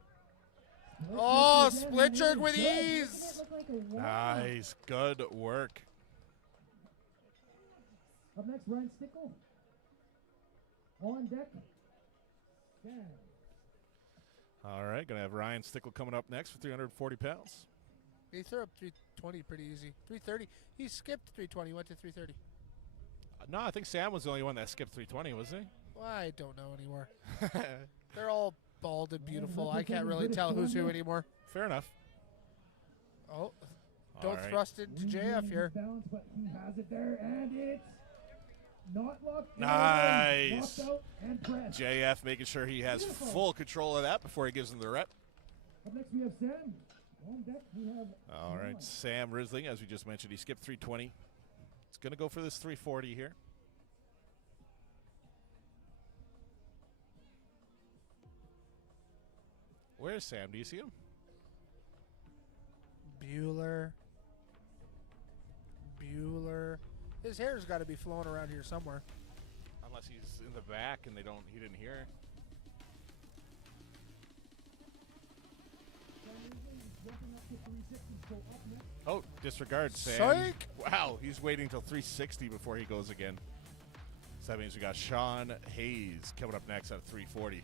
Oh, split jerk with ease. Nice, good work. Up next, Ryan Stickle. On deck. Stan. All right, gonna have Ryan Stickle coming up next for 340 pounds. He threw up 320 pretty easy. 330. He skipped 320, went to 330. No, I think Sam was the only one that skipped 320, wasn't he? Well, I don't know anymore. They're all bald and beautiful. I can't really tell who's who anymore. Fair enough. Oh, All don't right. thrust into JF here. Balance, but he has it there, and it's not locked. Nice. Locked out and pressed. JF making sure he has full control of that before he gives him the rep. Up next we have Sam. On deck we have. All right, Sam Risling, as we just mentioned, he skipped 320. He's going to go for this 340 here. Where's Sam? Do you see him? Bueller. His hair's got to be flowing around here somewhere. Unless he's in the back and he didn't hear. Oh, disregard Sam. Psych! Wow, he's waiting until 360 before he goes again. So that means we got Sean Hayes coming up next at 340.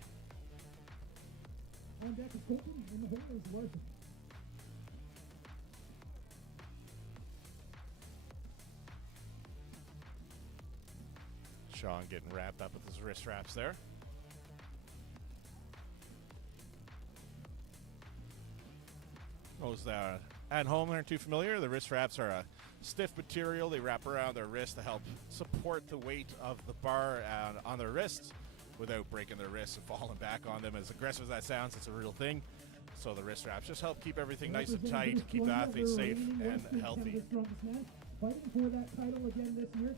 On deck is Colton, in the hole is Larson. Sean getting wrapped up with his wrist wraps there. Those that at home aren't too familiar, the wrist wraps are a stiff material they wrap around their wrist to help support the weight of the bar on their wrists without breaking their wrists and falling back on them. As aggressive as that sounds, it's a real thing. So the wrist wraps just help keep everything nice and tight, keep the athletes safe and healthy. Fighting for that title again this year.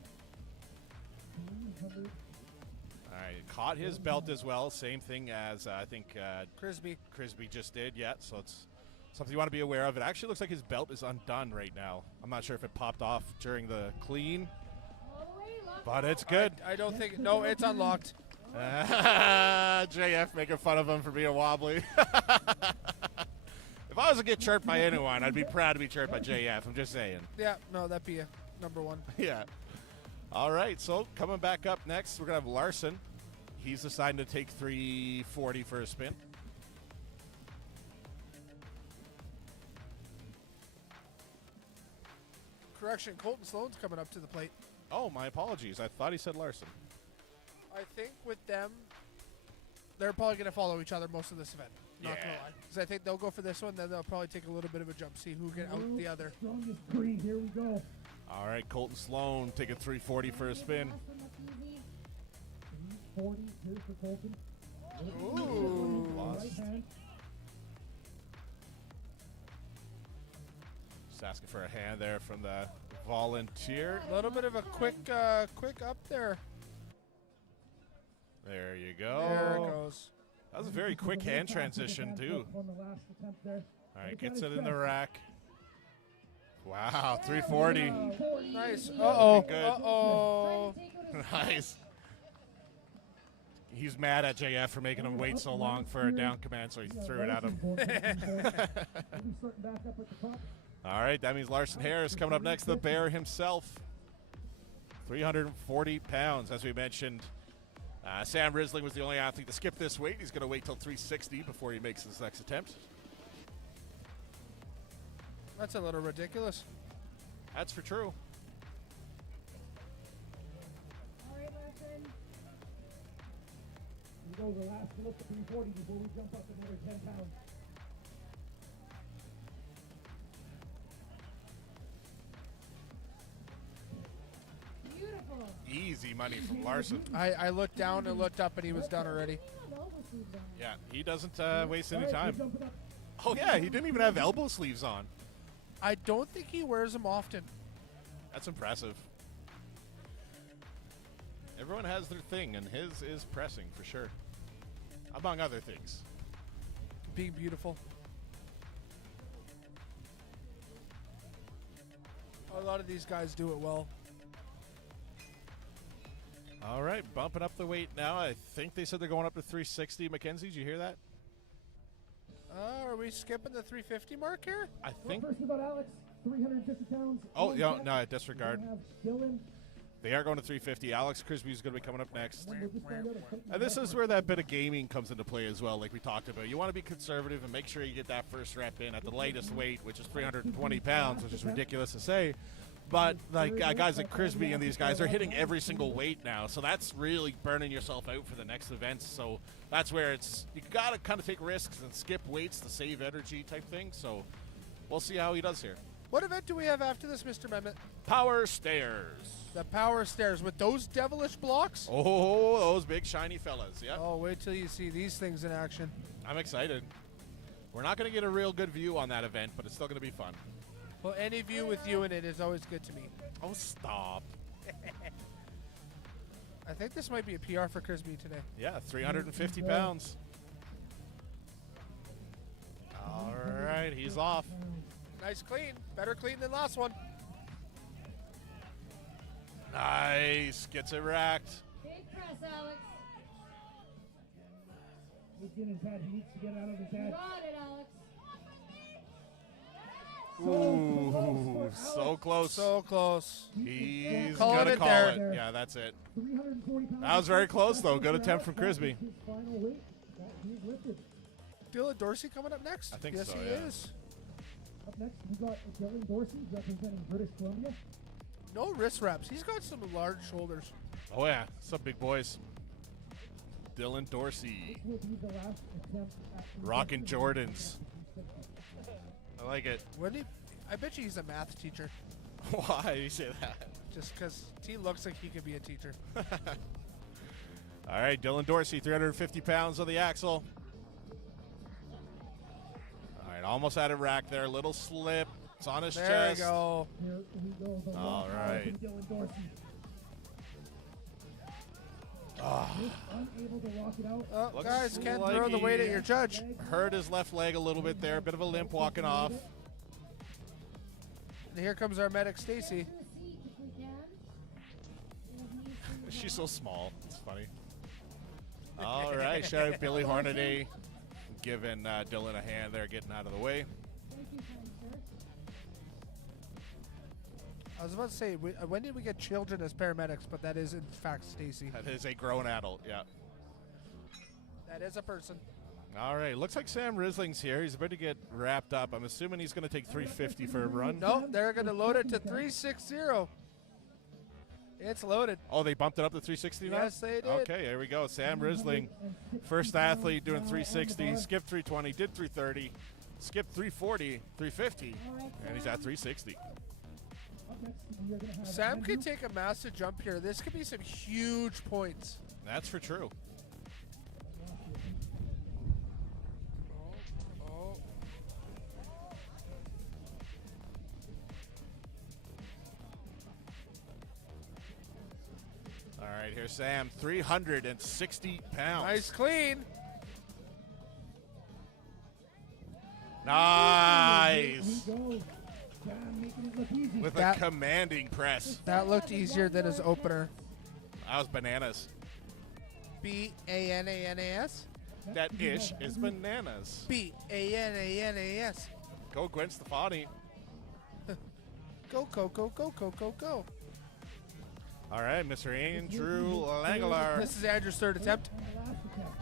All right, caught his belt as well. Same thing as I think Crisby just did. Yeah, so it's something you want to be aware of. It actually looks like his belt is undone right now. I'm not sure if it popped off during the clean, but it's good. I don't think. No, it's unlocked. JF making fun of him for being wobbly. If I was to get chirped by anyone, I'd be proud to be chirped by JF. I'm just saying. Yeah, no, that'd be a number one. Yeah. All right, so coming back up next, we're going to have Larson. He's deciding to take 340 for a spin. Correction, Colton Sloan's coming up to the plate. Oh, my apologies. I thought he said Larson. I think with them, they're probably going to follow each other most of this event. Not going to lie. Because I think they'll go for this one, then they'll probably take a little bit of a jump, see who can out the other. Strongest three, here we go. All right, Colton Sloan taking 340 for a spin. 40, here's for Colton. Ooh. Right hand. Just asking for a hand there from the volunteer. A little bit of a quick up there. There you go. There it goes. That was a very quick hand transition, too. On the last attempt there. All right, gets it in the rack. Wow, 340. Nice. Uh-oh. Good. Uh-oh. Nice. He's mad at JF for making him wait so long for a down command, so he threw it at him. All right, that means Larson Harris coming up next, the bear himself. 340 pounds, as we mentioned. Sam Risling was the only athlete to skip this weight. He's going to wait till 360 before he makes his next attempt. That's a little ridiculous. That's for true. All right, Larson. We go the last look at 340 before we jump up another 10 pounds. Beautiful. Easy money from Larson. I looked down and looked up, and he was done already. Yeah, he doesn't waste any time. Oh, yeah, he didn't even have elbow sleeves on. I don't think he wears them often. That's impressive. Everyone has their thing, and his is pressing for sure. Among other things. Being beautiful. A lot of these guys do it well. All right, bumping up the weight now. I think they said they're going up to 360. Mackenzie, did you hear that? Are we skipping the 350 mark here? I think. First we got Alex, 350 pounds. Oh, yeah, no, disregard. We have Dylan. They are going to 350. Alex Crisby is going to be coming up next. And this is where that bit of gaming comes into play as well, like we talked about. You want to be conservative and make sure you get that first rep in at the lightest weight, which is 320 pounds, which is ridiculous to say. But like guys like Crisby and these guys are hitting every single weight now, so that's really burning yourself out for the next events. So that's where you gotta kind of take risks and skip weights to save energy type thing. So we'll see how he does here. What event do we have after this, Mr. Mehmet? Power stairs. The power stairs with those devilish blocks? Oh, those big shiny fellas. Yeah. Oh, wait till you see these things in action. I'm excited. We're not going to get a real good view on that event, but it's still going to be fun. Well, any view with you in it is always good to me. Oh, stop. I think this might be a PR for Crisby today. Yeah, 350 pounds. All right, he's off. Nice clean. Better clean than last one. Nice. Gets it racked. Big press, Alex. He's getting his head. He needs to get out of his You head. got it, Alex. Ooh, so close. So close. He's Calling going to it call there. it. Yeah, that's it. 340 pounds. That was very close, though. Good attempt from Crisby. His final weight that he's lifted. Dylan Dorsey coming up next? I think yes, so, he yeah. is. Up next, we got Devon Days representing British Columbia. No wrist wraps. He's got some large shoulders. Oh, yeah. Some big boys. Dylan Dorsey. This will be the last attempt at Rocking Jordans. I like it. I bet you he's a math teacher. Why do you say that? Just because he looks like he could be a teacher. All right, Dylan Dorsey, 350 pounds on the axle. All right, almost out of rack there. Little slip. It's on his There chest. you go. Here we go. The All right. Dylan Dorsey. Unable to walk it out. Oh, Looks guys, can't like throw the weight he at your judge. hurt his left leg a little bit there. Bit of a limp walking off. And here comes our medic, Stacy. To a seat if we can. She's so small. It's funny. All right, shout out Billy Hornaday, giving Dylan a hand there, getting out of the way. Thank you, kind sir. I was about to say, when did we get children as paramedics? But that is, in fact, Stacy. That is a grown adult, yeah. That is a person. All right, looks like Sam Risling's here. He's about to get wrapped up. I'm assuming he's going to take 350 for a run. No, they're going to load it to 360. It's loaded. Oh, they bumped it up to 360 now? Yes, they did. Okay, here we go. Sam Risling, first athlete doing 360, skipped 320, did 330, skipped 340, 350, and he's at 360. Up next, we are going to have Sam Andrew. could take a massive jump here. This could be some huge points. That's for true. Oh. All right, here's Sam, 360 pounds. Nice clean. Nice. Here we go. Sam making it look easy. With That- a commanding press. That looked easier than his opener. That was bananas. B-A-N-A-N-A-S? That ish is bananas. B-A-N-A-N-A-S. Go Gwen Stefani. Go, go, go, go, go, go, go. All right, Mr. Andrew Langelaar. This is Andrew's third attempt. And the last attempt.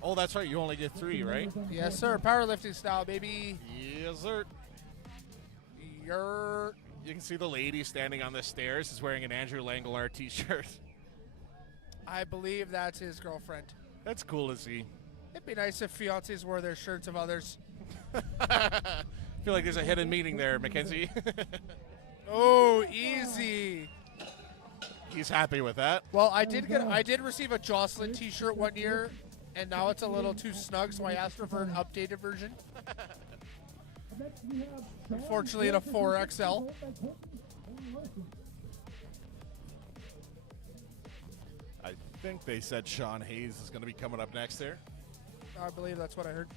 Oh, that's right. You only get 3, right? Yes, sir. Powerlifting style, baby. Yes, sir. You're... You can see the lady standing on the stairs is wearing an Andrew Langelaar t-shirt. I believe that's his girlfriend. That's cool to see. It'd be nice if fiancés wore their shirts of others. I feel like there's a hidden meaning there, Mackenzie. Oh, easy. He's happy with that. Well, I did receive a Jocelyn t-shirt one year, and now it's a little too snug, so I asked her for an updated version. Next, we have Sean Unfortunately, in a 4XL. I think they said Sean Hayes is going to be coming up next there. I believe that's what I heard.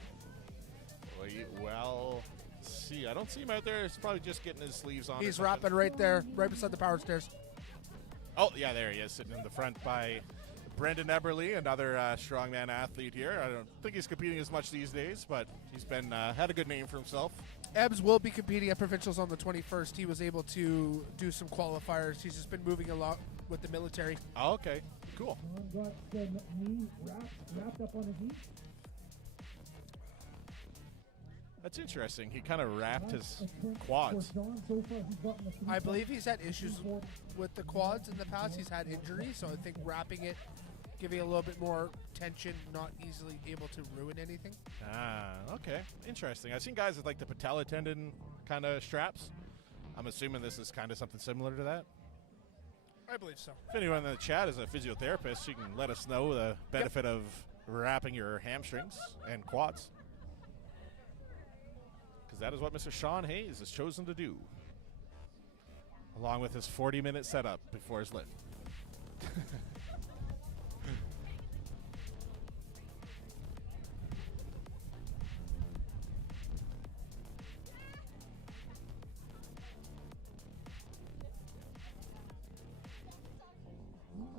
Well, let's see. I don't see him out there. He's probably just getting his sleeves on. or He's something. rapping right there, right beside the power stairs. Oh, yeah, there he is, sitting in the front by Brendan Eberle, another strongman athlete here. I don't think he's competing as much these days, but he's been had a good name for himself. Ebbs will be competing at provincials on the 21st. He was able to do some qualifiers. He's just been moving a lot with the military. Oh, okay, cool. Sean got some knee wrapped up on his knee. That's interesting. He kind of wrapped his quads. I believe he's had issues with the quads in the past. He's had injuries, so I think wrapping it, giving a little bit more tension, not easily able to ruin anything. Ah, okay. Interesting. I've seen guys with like the patella tendon kind of straps. I'm assuming this is kind of something similar to that. I believe so. If anyone in the chat is a physiotherapist, you can let us know the benefit of wrapping your hamstrings and quads. Because that is what Mr. Sean Hayes has chosen to do. Along with his 40-minute setup before his lift.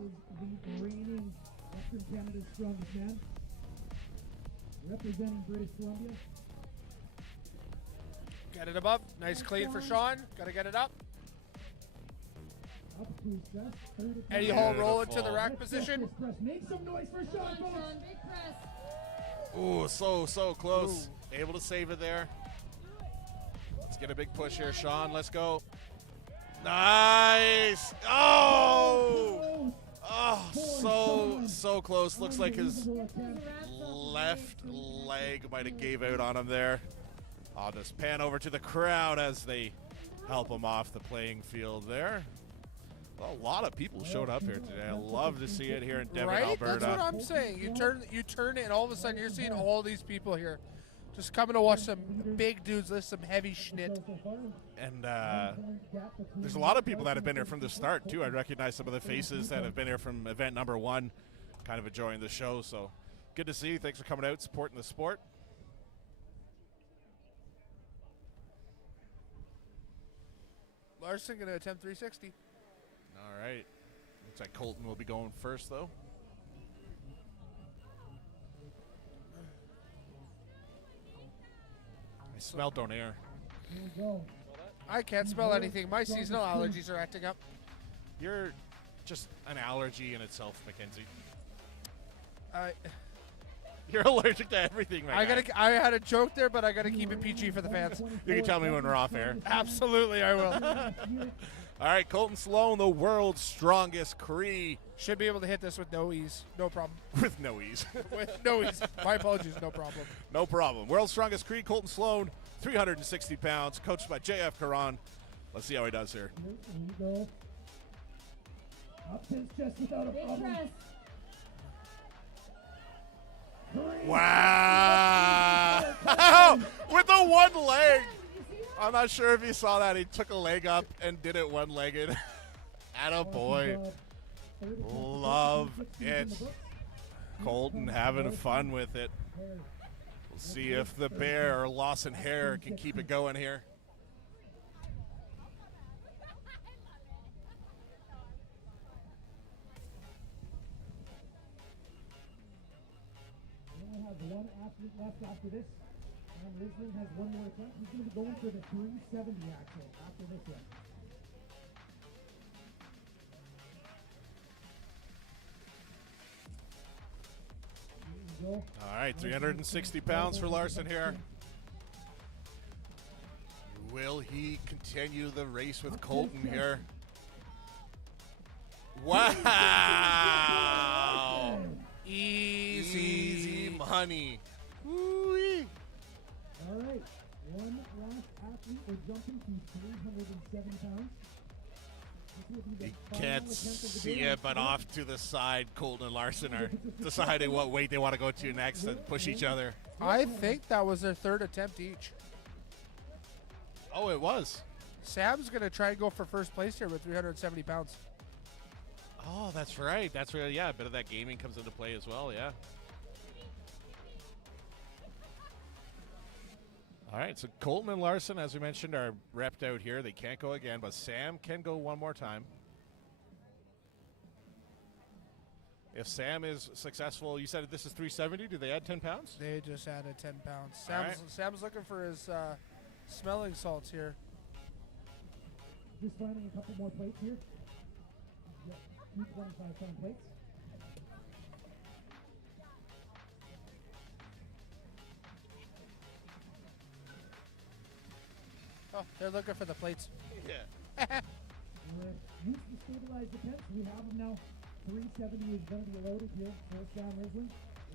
Is the reigning Western Canada's strongest man, representing British Columbia. Get it above. Nice clean for Sean. Got to get it up. Up to his chest. Eddie Hall roll into the rack position. Make some noise for Sean, folks. Big press. Ooh, so close. Able to save it there. Let's get a big push here, Sean. Let's go. Nice. Oh! Oh, so close. Looks like his left leg might have gave out on him there. I'll just pan over to the crowd as they help him off the playing field there. Well, a lot of people showed up here today. I love to see it here in Devon, Right? Alberta. That's what I'm saying. You turn it, and all of a sudden you're seeing all these people here. Just coming to watch some big dudes lift some heavy schnit. And there's a lot of people that have been here from the start, too. I recognize some of the faces that have been here from event number 1, kind of enjoying the show. So good to see you. Thanks for coming out, supporting the sport. Larson going to attempt 360. All right. Looks like Colton will be going first, though. I smell donair. I can't smell anything. My seasonal allergies are acting up. You're just an allergy in itself, Mackenzie. You're allergic to everything, man. I had a joke there, but I gotta keep it PG for the fans. You can tell me when we're off air. Absolutely, I will. All right, Colton Sloan, the world's strongest Cree. Should be able to hit this with no ease. No problem. With no ease. With no ease. My apologies, no problem. No problem. World's strongest Cree, Colton Sloan, 360 pounds, coached by JF Caron. Let's see how he does here. Here you go. Up to his chest without a problem. Wow! With the one leg. I'm not sure if you saw that. He took a leg up and did it one-legged. Attaboy. Love it. Colton having fun with it. We'll see if the bear or Lawson Hare can keep it going here. We only have one athlete left after this. And Lisbon has one more attempt. He's going to be going for the 370 axle after this one. All right, 360 pounds for Larson here. Will he continue the race with Colton here? Wow! Easy money. Woo-wee. All right, one last athlete. We're jumping to 370 pounds. You can't see it, but off to the side, Colton and Larson are deciding what weight they want to go to next and push each other. I think that was their third attempt each. Oh, it was. Sam's going to try and go for first place here with 370 pounds. Oh, that's right. That's right. Yeah, a bit of that gaming comes into play as well, yeah. All right, so Colton and Larson, as we mentioned, are repped out here. They can't go again, but Sam can go one more time. If Sam is successful, you said this is 370. Do they add 10 pounds? They just added 10 pounds. Right. Sam's looking for his smelling salts here. Just finding a couple more plates here. Yep, 2 25-pound plates. Oh, they're looking for the plates. Yeah. We're used to stabilize the temps. We have them now. 370 is going to be loaded here. First down, Risley.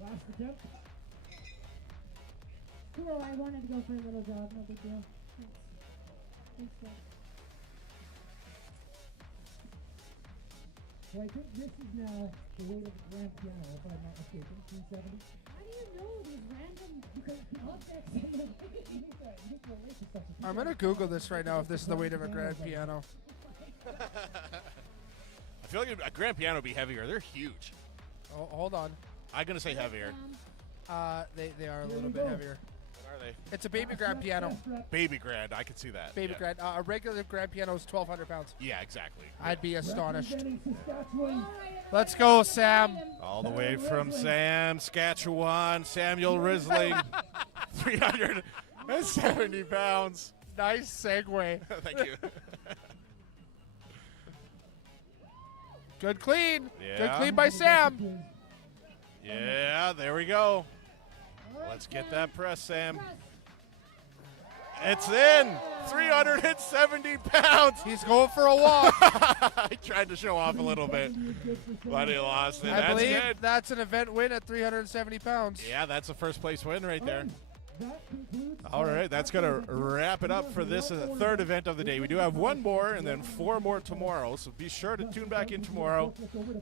Last attempt. Cool, I wanted to go for a little jog, no big deal. Thanks. Thanks, guys. So I think this is now the weight of the grand piano, if I'm not mistaken. 370. How do you know these random Because the objects in the you need to relate to stuff. I'm gonna Google this right now if this is the weight of a grand piano. I feel like a grand piano would be heavier. They're huge. Oh, hold on. I'm gonna say heavier. They are a little bit heavier. What are they? It's a baby grand piano. Baby grand. I could see that. Baby yeah. grand. A regular grand piano is 1,200 pounds. Yeah, exactly. I'd be astonished. Representing Saskatchewan. Let's go, Sam. All the way from Saskatchewan, Samuel Risling, 370 pounds. Nice segue. Thank you. Good clean. Yeah. Good clean by Sam. Yeah, there we go. Let's get that press, Sam. It's in. 370 pounds. He's going for a walk. I tried to show off a little bit, but he lost it. I That's believe good. that's an event win at 370 pounds. Yeah, that's a first place win right there. That concludes All right, that's going to wrap it up for this third event of the day. We do have one more and then 4 more tomorrow, so be sure to tune back in tomorrow.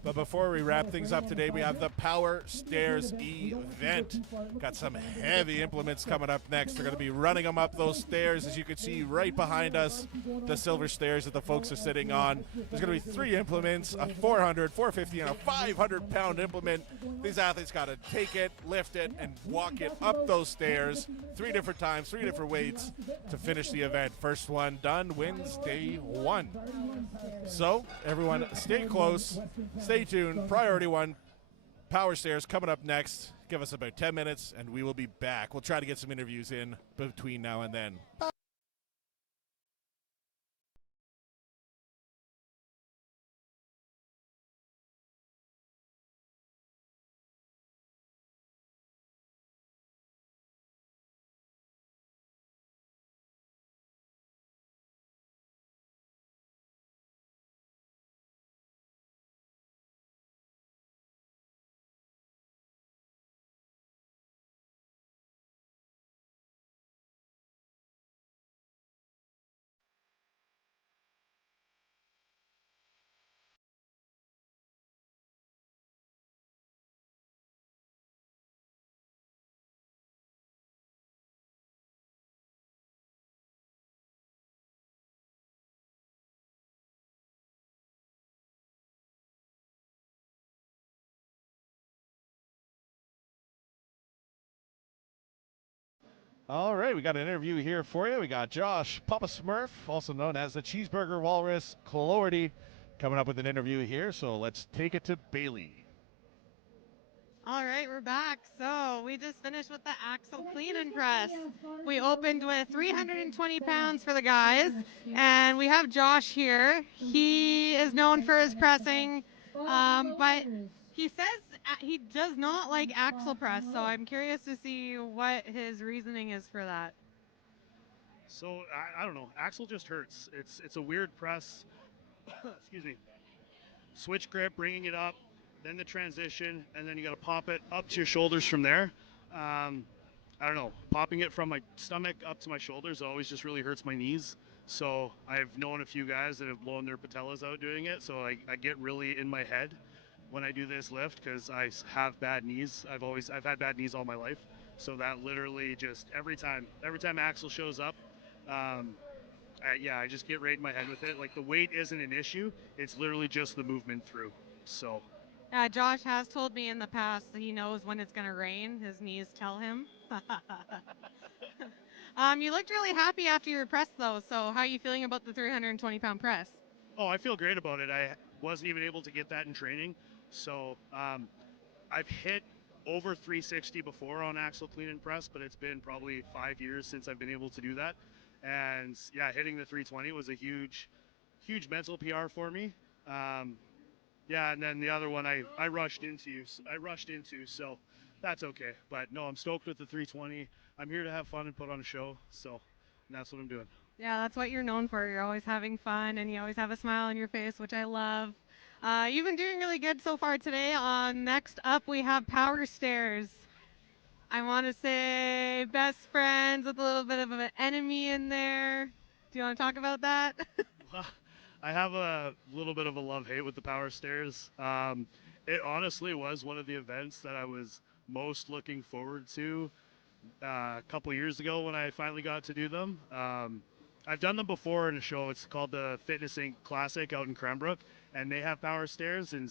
But before we wrap things up today, we have the Power Stairs event. Got some heavy implements coming up next. They're going to be running them up those stairs, as you can see right behind us, the silver stairs that the folks are sitting on. There's going to be 3 implements, a 400, 450, and a 500-pound implement. These athletes got to take it, lift it, and walk it up those stairs 3 different times, 3 different weights to finish the event. First one done wins day 1. So everyone stay close, stay tuned. Priority 1, Power Stairs coming up next. Give us about 10 minutes and we will be back. We'll try to get some interviews in between now and then. All right, we got an interview here for you. We got Josh Papa Smurf, also known as the Cheeseburger Walrus Clordy, coming up with an interview here. So let's take it to Bailey. All right, we're back. So we just finished with the axle clean and press. We opened with 320 pounds for the guys, and we have Josh here. He is known for his pressing, but he says he does not like axle press. So I'm curious to see what his reasoning is for that. So I don't know. Axle just hurts. It's a weird press. Excuse me. Switch grip, bringing it up, then the transition, and then you got to pop it up to your shoulders from there. I don't know. Popping it from my stomach up to my shoulders always just really hurts my knees. So I've known a few guys that have blown their patellas out doing it. So I get really in my head when I do this lift because I have bad knees. I've had bad knees all my life. So that literally just every time axle shows up, I just get right in my head with it. Like the weight isn't an issue. It's literally just the movement through. So. Josh has told me in the past that he knows when it's going to rain. His knees tell him. You looked really happy after your press, though. So how are you feeling about the 320-pound press? Oh, I feel great about it. I wasn't even able to get that in training. So I've hit over 360 before on axle clean and press, but it's been probably 5 years since I've been able to do that. And yeah, hitting the 320 was a huge mental PR for me. Yeah, and then the other one I rushed into, so that's okay. But no, I'm stoked with the 320. I'm here to have fun and put on a show, so that's what I'm doing. Yeah, that's what you're known for. You're always having fun, and you always have a smile on your face, which I love. You've been doing really good so far today. Next up, we have power stairs. I want to say best friends with a little bit of an enemy in there. Do you want to talk about that? I have a little bit of a love-hate with the power stairs. It honestly was one of the events that I was most looking forward to a couple years ago when I finally got to do them. I've done them before in a show. It's called the Fitness Inc. Classic out in Cranbrook, and they have power stairs, and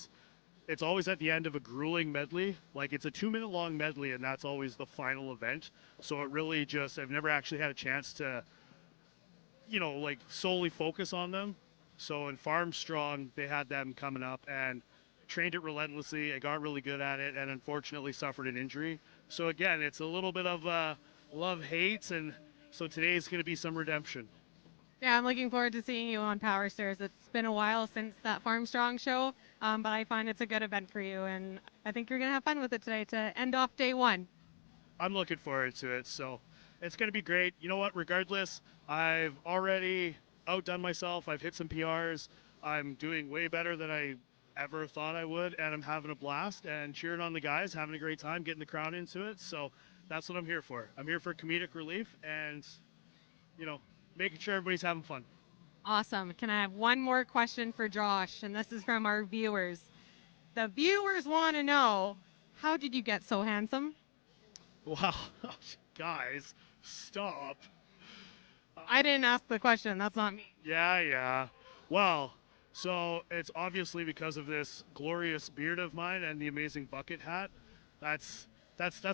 it's always at the end of a grueling medley. Like, it's a 2-minute long medley, and that's always the final event. So it really just, I've never actually had a chance to, like solely focus on them. So in Farm Strong, they had them coming up and trained it relentlessly. I got really good at it and unfortunately suffered an injury. So again, it's a little bit of love-hate, and so today's going to be some redemption. Yeah, I'm looking forward to seeing you on Power Stairs. It's been a while since that Farm Strong show, but I find it's a good event for you, and I think you're going to have fun with it today to end off day one. I'm looking forward to it, so it's going to be great. You know what? Regardless, I've already outdone myself. I've hit some PRs. I'm doing way better than I ever thought I would, and I'm having a blast and cheering on the guys, having a great time, getting the crowd into it. So that's what I'm here for. I'm here for comedic relief and, making sure everybody's having fun. Awesome. Can I have one more question for Josh? And this is from our viewers. The viewers want to know, how did you get so handsome? Wow, guys, stop. I didn't ask the question. That's not me. Yeah. Well, so it's obviously because of this glorious beard of mine and the amazing bucket hat. That's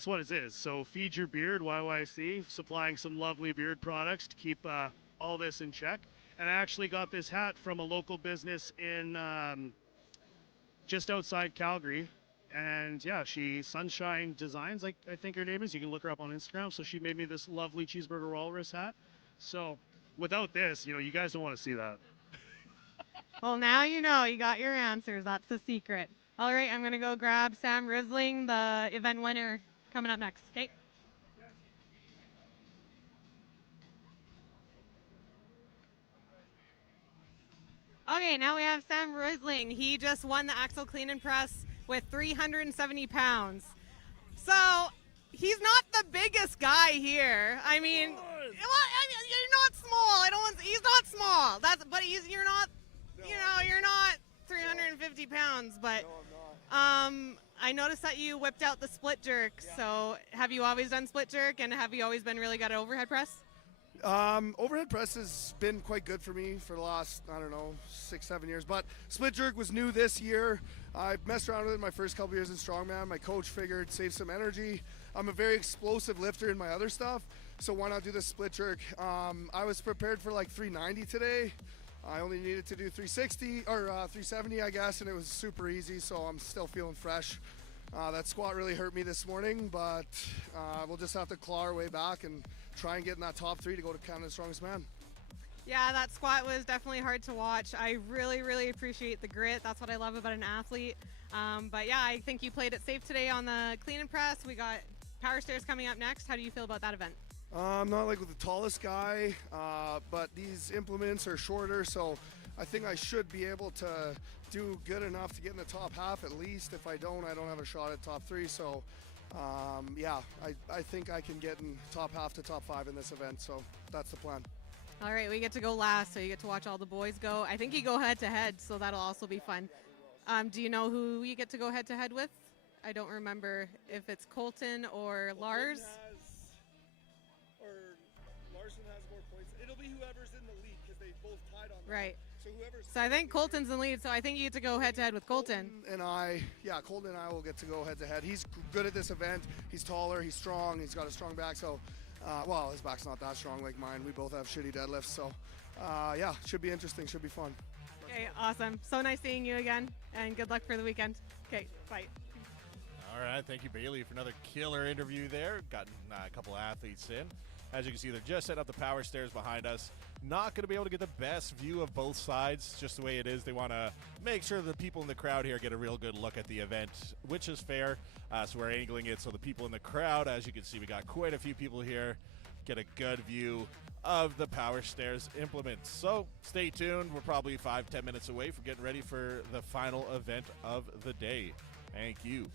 what it is. So feed your beard, YYC, supplying some lovely beard products to keep all this in check. And I actually got this hat from a local business in just outside Calgary. And yeah, Sunshine Designs, I think her name is. You can look her up on Instagram. So she made me this lovely cheeseburger walrus hat. So without this, you guys don't want to see that. Well, now you know. You got your answers. That's the secret. All right, I'm going to go grab Sam Risling, the event winner, coming up next. Okay. Okay, now we have Sam Risling. He just won the Axle Clean and Press with 370 pounds. So he's not the biggest guy here. I mean, you're not small. He's not small. You're not. You're not 350 pounds. But I noticed that you whipped out the split jerk. So have you always done split jerk, and have you always been really good at overhead press? Overhead press has been quite good for me for the last, 6-7 years, but split jerk was new this year. I messed around with it my first couple years in Strongman. My coach figured save some energy. I'm a very explosive lifter in my other stuff, so why not do the split jerk? I was prepared for like 390 today. I only needed to do 360 or 370, I guess, and it was super easy, so I'm still feeling fresh. That squat really hurt me this morning, but we'll just have to claw our way back and try and get in that top 3 to go to Canada's Strongest Man. Yeah, that squat was definitely hard to watch. I really, really appreciate the grit. That's what I love about an athlete. But yeah, I think you played it safe today on the clean and press. We got power stairs coming up next. How do you feel about that event? I'm not like the tallest guy, but these implements are shorter, so I think I should be able to do good enough to get in the top half at least. If I don't have a shot at top 3. So I think I can get in top half to top 5 in this event, so that's the plan. All right, we get to go last, so you get to watch all the boys go. I think you go head to head, so that'll also be fun. Do you know who you get to go head to head with? I don't remember if it's Colton or Lars. Larson has more points. It'll be whoever's in the lead because they both tied on that. Right. So I think Colton's in the lead, so I think you get to go head to head with Colton. Colton and I will get to go head to head. He's good at this event. He's taller, he's strong, he's got a strong back, so his back's not that strong like mine. We both have shitty deadlifts, so should be interesting, should be fun. Okay, awesome. So nice seeing you again, and good luck for the weekend. Okay, bye. All right, thank you, Bailey, for another killer interview there. Gotten a couple athletes in. As you can see, they're just setting up the power stairs behind us. Not going to be able to get the best view of both sides, just the way it is. They want to make sure the people in the crowd here get a real good look at the event, which is fair. So we're angling it so the people in the crowd, as you can see, we got quite a few people here get a good view of the power stairs implements. So stay tuned. We're probably 5-10 minutes away from getting ready for the final event of the day. Thank you.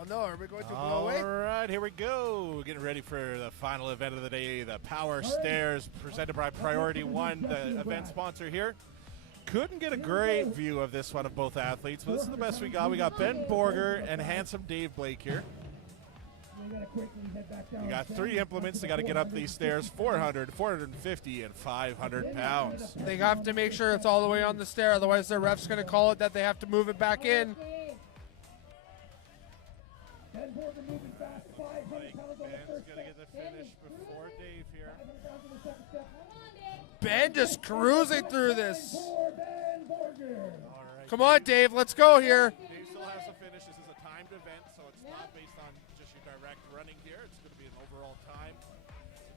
Oh no, are we going to blow away? All right, here we go. Getting ready for the final event of the day, the Power Stairs, presented by Priority One, the event sponsor here. Couldn't get a great view of this one of both athletes, but this is the best we got. We got Ben Borger and handsome Dave Blake here. You got 3 implements. They got to get up these stairs, 400, 450, and 500 pounds. They have to make sure it's all the way on the stair, otherwise their ref's going to call it that they have to move it back in. Ben Borger moving fast, 500 pounds on the Ben's first going to get the finish before Dave here. Ben just cruising through this. All right. Come on, Dave, let's go here. Dave still has the finish. This is a timed event, so it's not based on just your direct running here. It's going to be an overall time. So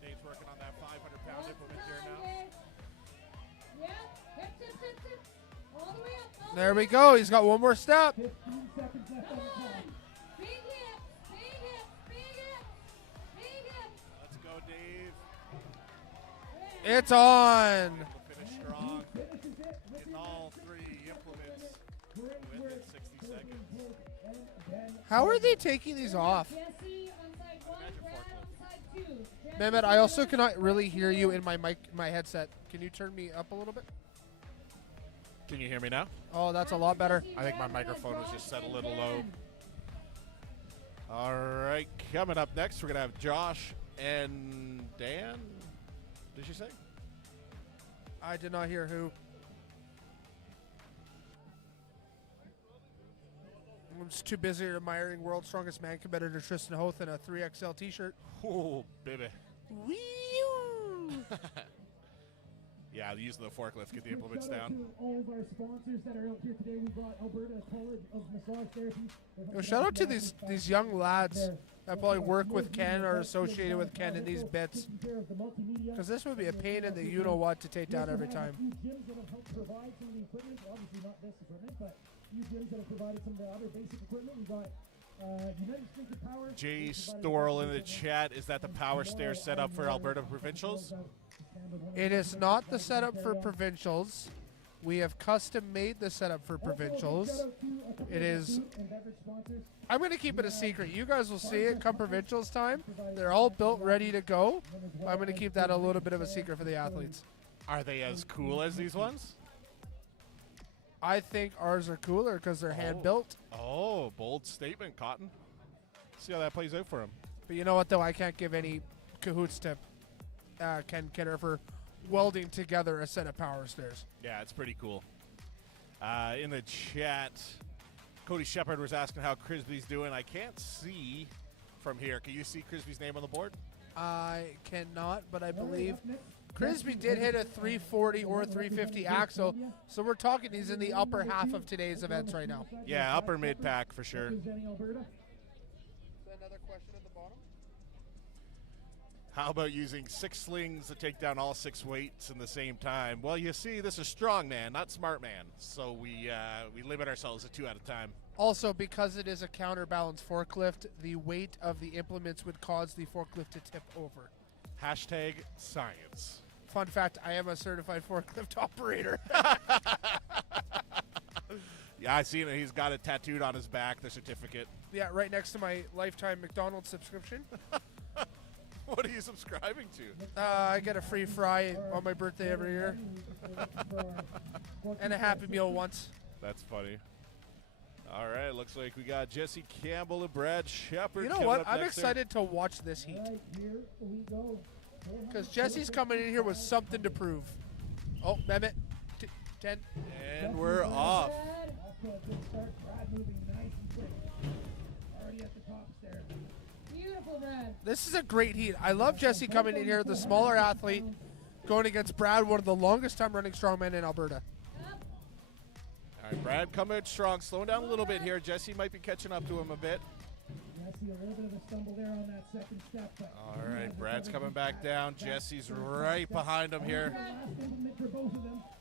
Dave's working on that 500-pound implement here now. All the way up. There we go. He's got one more step. 15 seconds left on the clock. Big hip, big hip, big hip, big hip. Let's go, Dave. It's on. Able to finish strong. Getting all 3 implements within 60 seconds. How are they taking these off? Jesse on side 1, Brad on side 2. Mehmet, I also cannot really hear you in my headset. Can you turn me up a little bit? Can you hear me now? Oh, that's a lot better. I think my microphone was just set a little low. All right, coming up next, we're going to have Josh and Dan. Did she say? I did not hear who. I'm just too busy admiring World's Strongest Man competitor Tristan Hoth in a 3XL t-shirt. Oh, baby. Yeah, using the forklift, get the implements Shout out down. to all of our sponsors that are out here today. We brought Alberta College of Massage Therapy. Shout out to these young lads that probably work with Ken or are associated with Ken in these bits. Because this would be a pain in the you-know-what to take down every time. Gyms that have helped provide some of the equipment. Obviously not this equipment, but few gyms that have provided some of the other basic equipment. We got United States of Power. Jay Storl in the chat. Is that the Power Stair setup for Alberta Provincials? It is not the setup for provincials. We have custom made the setup for provincials. It is. I'm going to keep it a secret. You guys will see it come provincials time. They're all built ready to go. I'm going to keep that a little bit of a secret for the athletes. Are they as cool as these ones? I think ours are cooler because they're hand built. Oh, bold statement, Cotton. See how that plays out for him. But you know what, though? I can't give any cahoots to Ken Kidder for welding together a set of power stairs. Yeah, it's pretty cool. In the chat, Cody Shepard was asking how Crisby's doing. I can't see from here. Can you see Crisby's name on the board? I cannot, but I believe Crisby did hit a 340 or 350 axle, so we're talking he's in the upper half of today's events right now. Yeah, upper mid pack for sure. Alberta. Another question at the bottom? How about using 6 slings to take down all 6 weights in the same time? Well, you see, this is Strongman, not Smartman, so we limit ourselves to 2 at a time. Also, because it is a counterbalance forklift, the weight of the implements would cause the forklift to tip over. Hashtag science. Fun fact, I am a certified forklift operator. Yeah, I seen it. He's got it tattooed on his back, the certificate. Yeah, right next to my lifetime McDonald's subscription. What are you subscribing to? I get a free fry on my birthday every year. And a Happy Meal once. That's funny. All right, looks like we got Jesse Campbell and Brad Shepard. You know what? I'm excited to watch this heat. Because Jesse's coming in here with something to prove. Oh, Mehmet. 10. And we're off. Beautiful, Brad. This is a great heat. I love Jesse coming in here, the smaller athlete, going against Brad, one of the longest time running strongmen in Alberta. All right, Brad coming out strong, slowing down a little bit here. Jesse might be catching up to him a bit. A little bit of a stumble there on that second step. All right, Brad's coming back down. Jesse's right behind him here.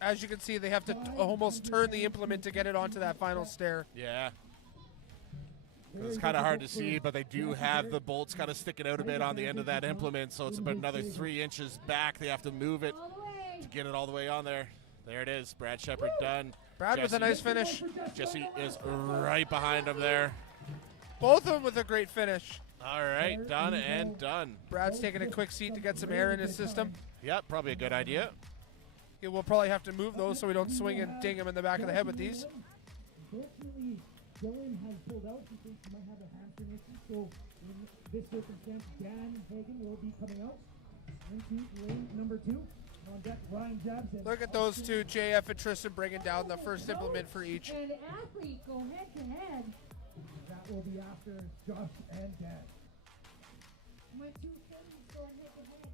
As you can see, they have to almost turn the implement to get it onto that final stair. Yeah. It's kind of hard to see, but they do have the bolts kind of sticking out a bit on the end of that implement, so it's about another 3 inches back. They have to move it to get it all the way on there. There it is. Brad Shepard done. Brad with a nice finish. Jesse is right behind him there. Both of them with a great finish. All right, done and done. Brad's taking a quick seat to get some air in his system. Yep, probably a good idea. Yeah, we'll probably have to move those so we don't swing and ding him in the back of the head with these. Unfortunately, Dylan has pulled out. He thinks he might have a hamstring issue. So in this circumstance, Dan Hagen will be coming out into lane number 2. On deck, Ryan Jabs. Look at those two, JF and Tristan, bringing down the first implement for each. And athlete go head to head. That will be after Josh and Dan. My two things go head to head.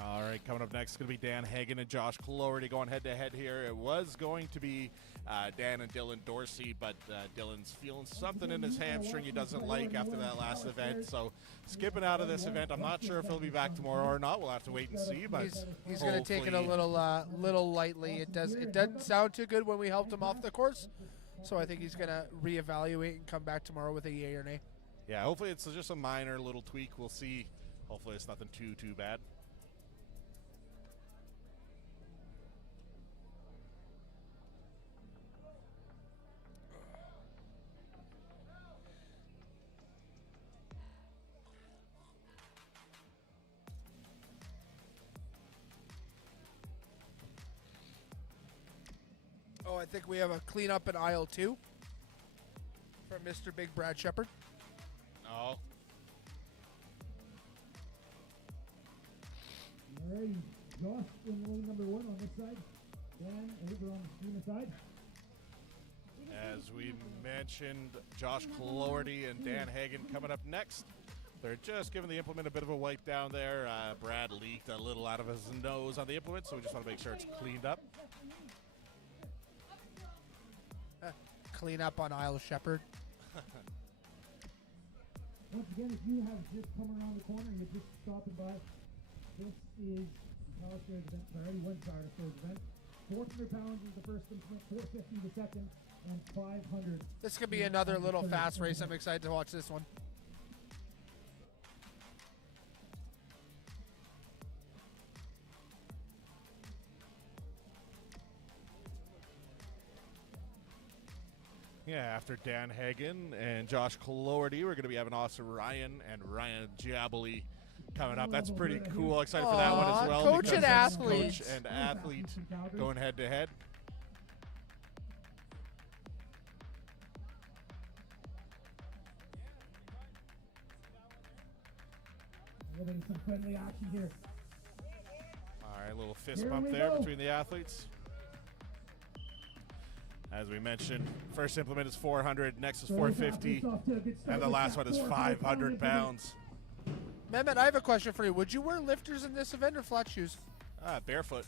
All right, coming up next is going to be Dan Hagen and Josh Cloherty going head-to-head here. It was going to be Dan and Dylan Dorsey, but Dylan's feeling something in his hamstring he doesn't like after that last event, so skipping out of this event. I'm not sure if he'll be back tomorrow or not. We'll have to wait and see. But he's going to take it a little lightly. It doesn't sound too good when we helped him off the course, so I think he's going to reevaluate and come back tomorrow with a yay or nay. Yeah, hopefully it's just a minor little tweak. We'll see. Hopefully it's nothing too bad. Oh, I think we have a cleanup in aisle 2 from Mr. Big Brad Shepard. Oh. Alrighty, Josh in lane number 1 on this side. Dan over on the Schooner side. As we mentioned, Josh Cloherty and Dan Hagen coming up next. They're just giving the implement a bit of a wipe down there. Brad leaked a little out of his nose on the implement, so we just want to make sure it's cleaned up. Clean up on aisle Shepard. Once again, if you have just come around the corner and you're just stopping by, this is the Power Stairs event, priority 1 Power Stairs event. 400 pounds is the first implement, 450 the second, and 500. This could be another little fast race. I'm excited to watch this one. Yeah, after Dan Hagen and Josh Cloherty, we're going to be having Austin Ryan and Ryan Jabley coming up. That's pretty cool. Excited for that one as well. Coach and athlete. Coach and athlete going head to head. Getting some friendly action here. All right, a little fist bump there between the athletes. As we mentioned, first implement is 400, next is 450, and the last one is 500 pounds. Mehmet, I have a question for you. Would you wear lifters in this event or flat shoes? Barefoot.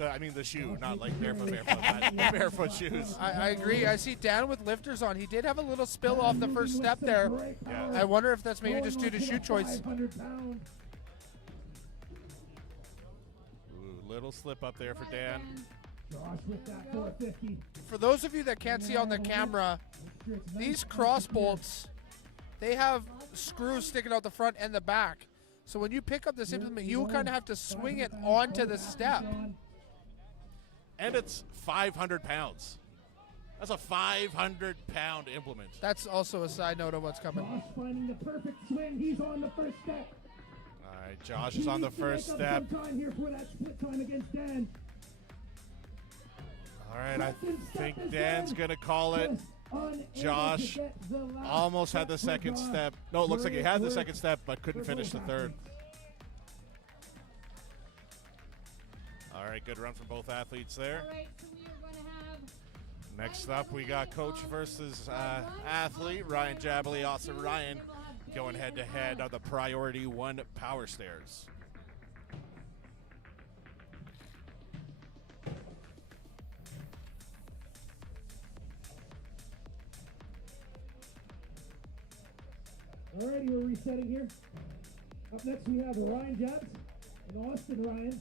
I mean the shoe, not like barefoot, but barefoot shoes. I agree. I see Dan with lifters on. He did have a little spill off the first step there. Yeah. I wonder if that's maybe just due to shoe choice. Ooh, little slip up there for Dan. Josh with that 450. For those of you that can't see on the camera, these cross bolts, they have screws sticking out the front and the back. So when you pick up this implement, you kind of have to swing it onto the step. And it's 500 pounds. That's a 500-pound implement. That's also a side note of what's coming. Josh finding the perfect swing. He's on the first step. All right, Josh is on the first step. Time here for that split time against Dan. All right, I think Dan's going to call it. Josh almost had the second step. No, it looks like he had the second step, but couldn't finish the third. All right, good run from both athletes there. All right, so we are going to have Next up, we got coach versus athlete. Ryan Jabley, Austin Ryan going head-to-head on the Priority 1 Power Stairs. Alrighty, we're resetting here. Up next, we have Ryan Jabs and Austin Ryan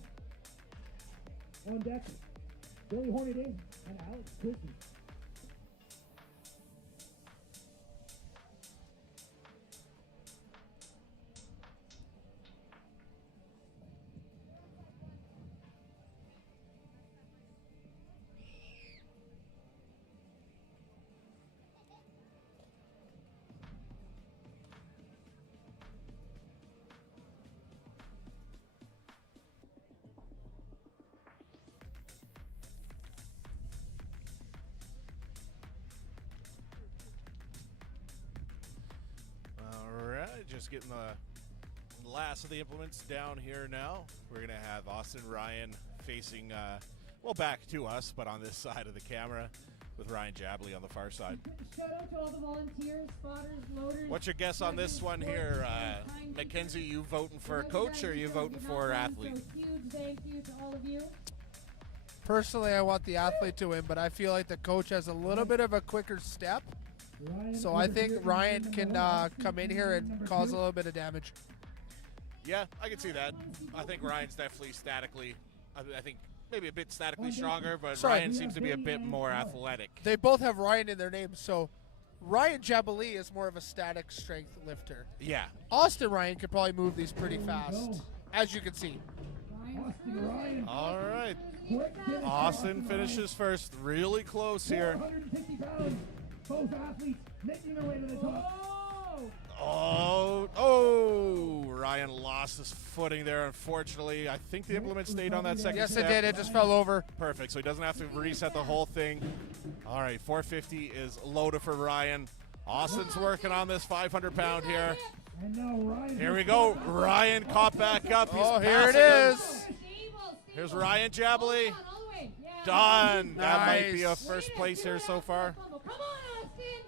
on deck. Billy Hornaday and Alex Christie. just getting the last of the implements down here now. We're going to have Austin Ryan facing, well, back to us, but on this side of the camera with Ryan Jabley on the far side. Shout out to all the volunteers, spotters, loaders. What's your guess on this one here? Mackenzie, you voting for a coach or are you voting for athlete? So huge thank you to all of you. Personally, I want the athlete to win, but I feel like the coach has a little bit of a quicker step. So I think Ryan can come in here and cause a little bit of damage. Yeah, I can see that. I think Ryan's definitely statically, I think maybe a bit statically stronger, but Sorry. Ryan seems to be a bit more athletic. They both have Ryan in their names, so Ryan Jabley is more of a static strength lifter. Yeah. Austin Ryan could probably move these pretty fast, as you can see. All right. Austin finishes first. Really close here. 150 pounds. Both athletes making their way to the top. Oh, Ryan lost his footing there, unfortunately. I think the implement stayed on that second Yes, step. it did. It just fell over. Perfect, so he doesn't have to reset the whole thing. All right, 450 is loaded for Ryan. Austin's working on this 500-pound here. And now Ryan. Here we go. Ryan caught back up. He's Here it passing him. is. Here's Ryan Jabley. Done. That might be a Nice. first place here so far. Come on, Austin.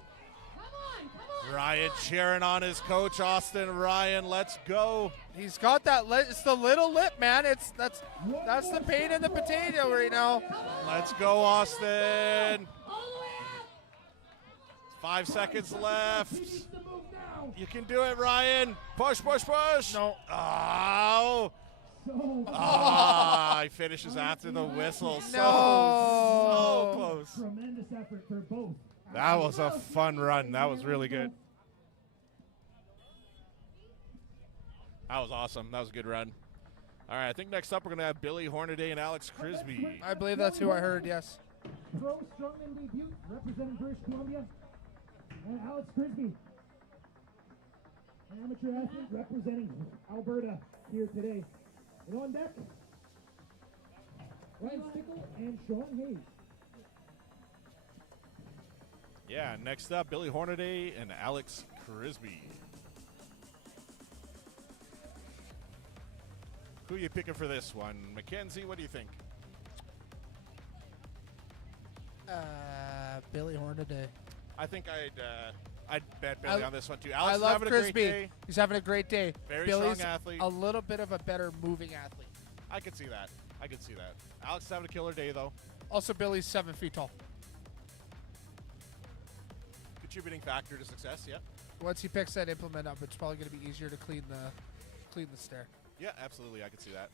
Come on. Ryan cheering on his coach, Austin Ryan. Let's go. He's got that. It's the little lip, man. That's the pain in the potato right now. Let's go, Austin. 5 seconds left. You can do it, Ryan. Push, push, push. No. Oh. He finishes after the whistle. So close. Tremendous effort for both. That was a fun run. That was really good. That was awesome. That was a good run. All right, I think next up we're going to have Billy Hornaday and Alex Crisby. I believe that's who I heard, yes. Pro Strongman debut representing British Columbia. And Alex Crisby, amateur athlete representing Alberta here today. And on deck, Ryan Stickle and Sean Hayes. Yeah, next up, Billy Hornaday and Alex Crisby. Who are you picking for this one? Mackenzie, what do you think? Billy Hornaday. I think I'd bet Billy on this one too. Alex I is love having a great Crisby. day. He's having a great day. Very Billy's strong athlete. a little bit of a better moving athlete. I could see that. I could see that. Alex is having a killer day though. Also, Billy's 7 feet tall. Contributing factor to success, yeah. Once he picks that implement up, it's probably going to be easier to clean the stair. Yeah, absolutely. I could see that.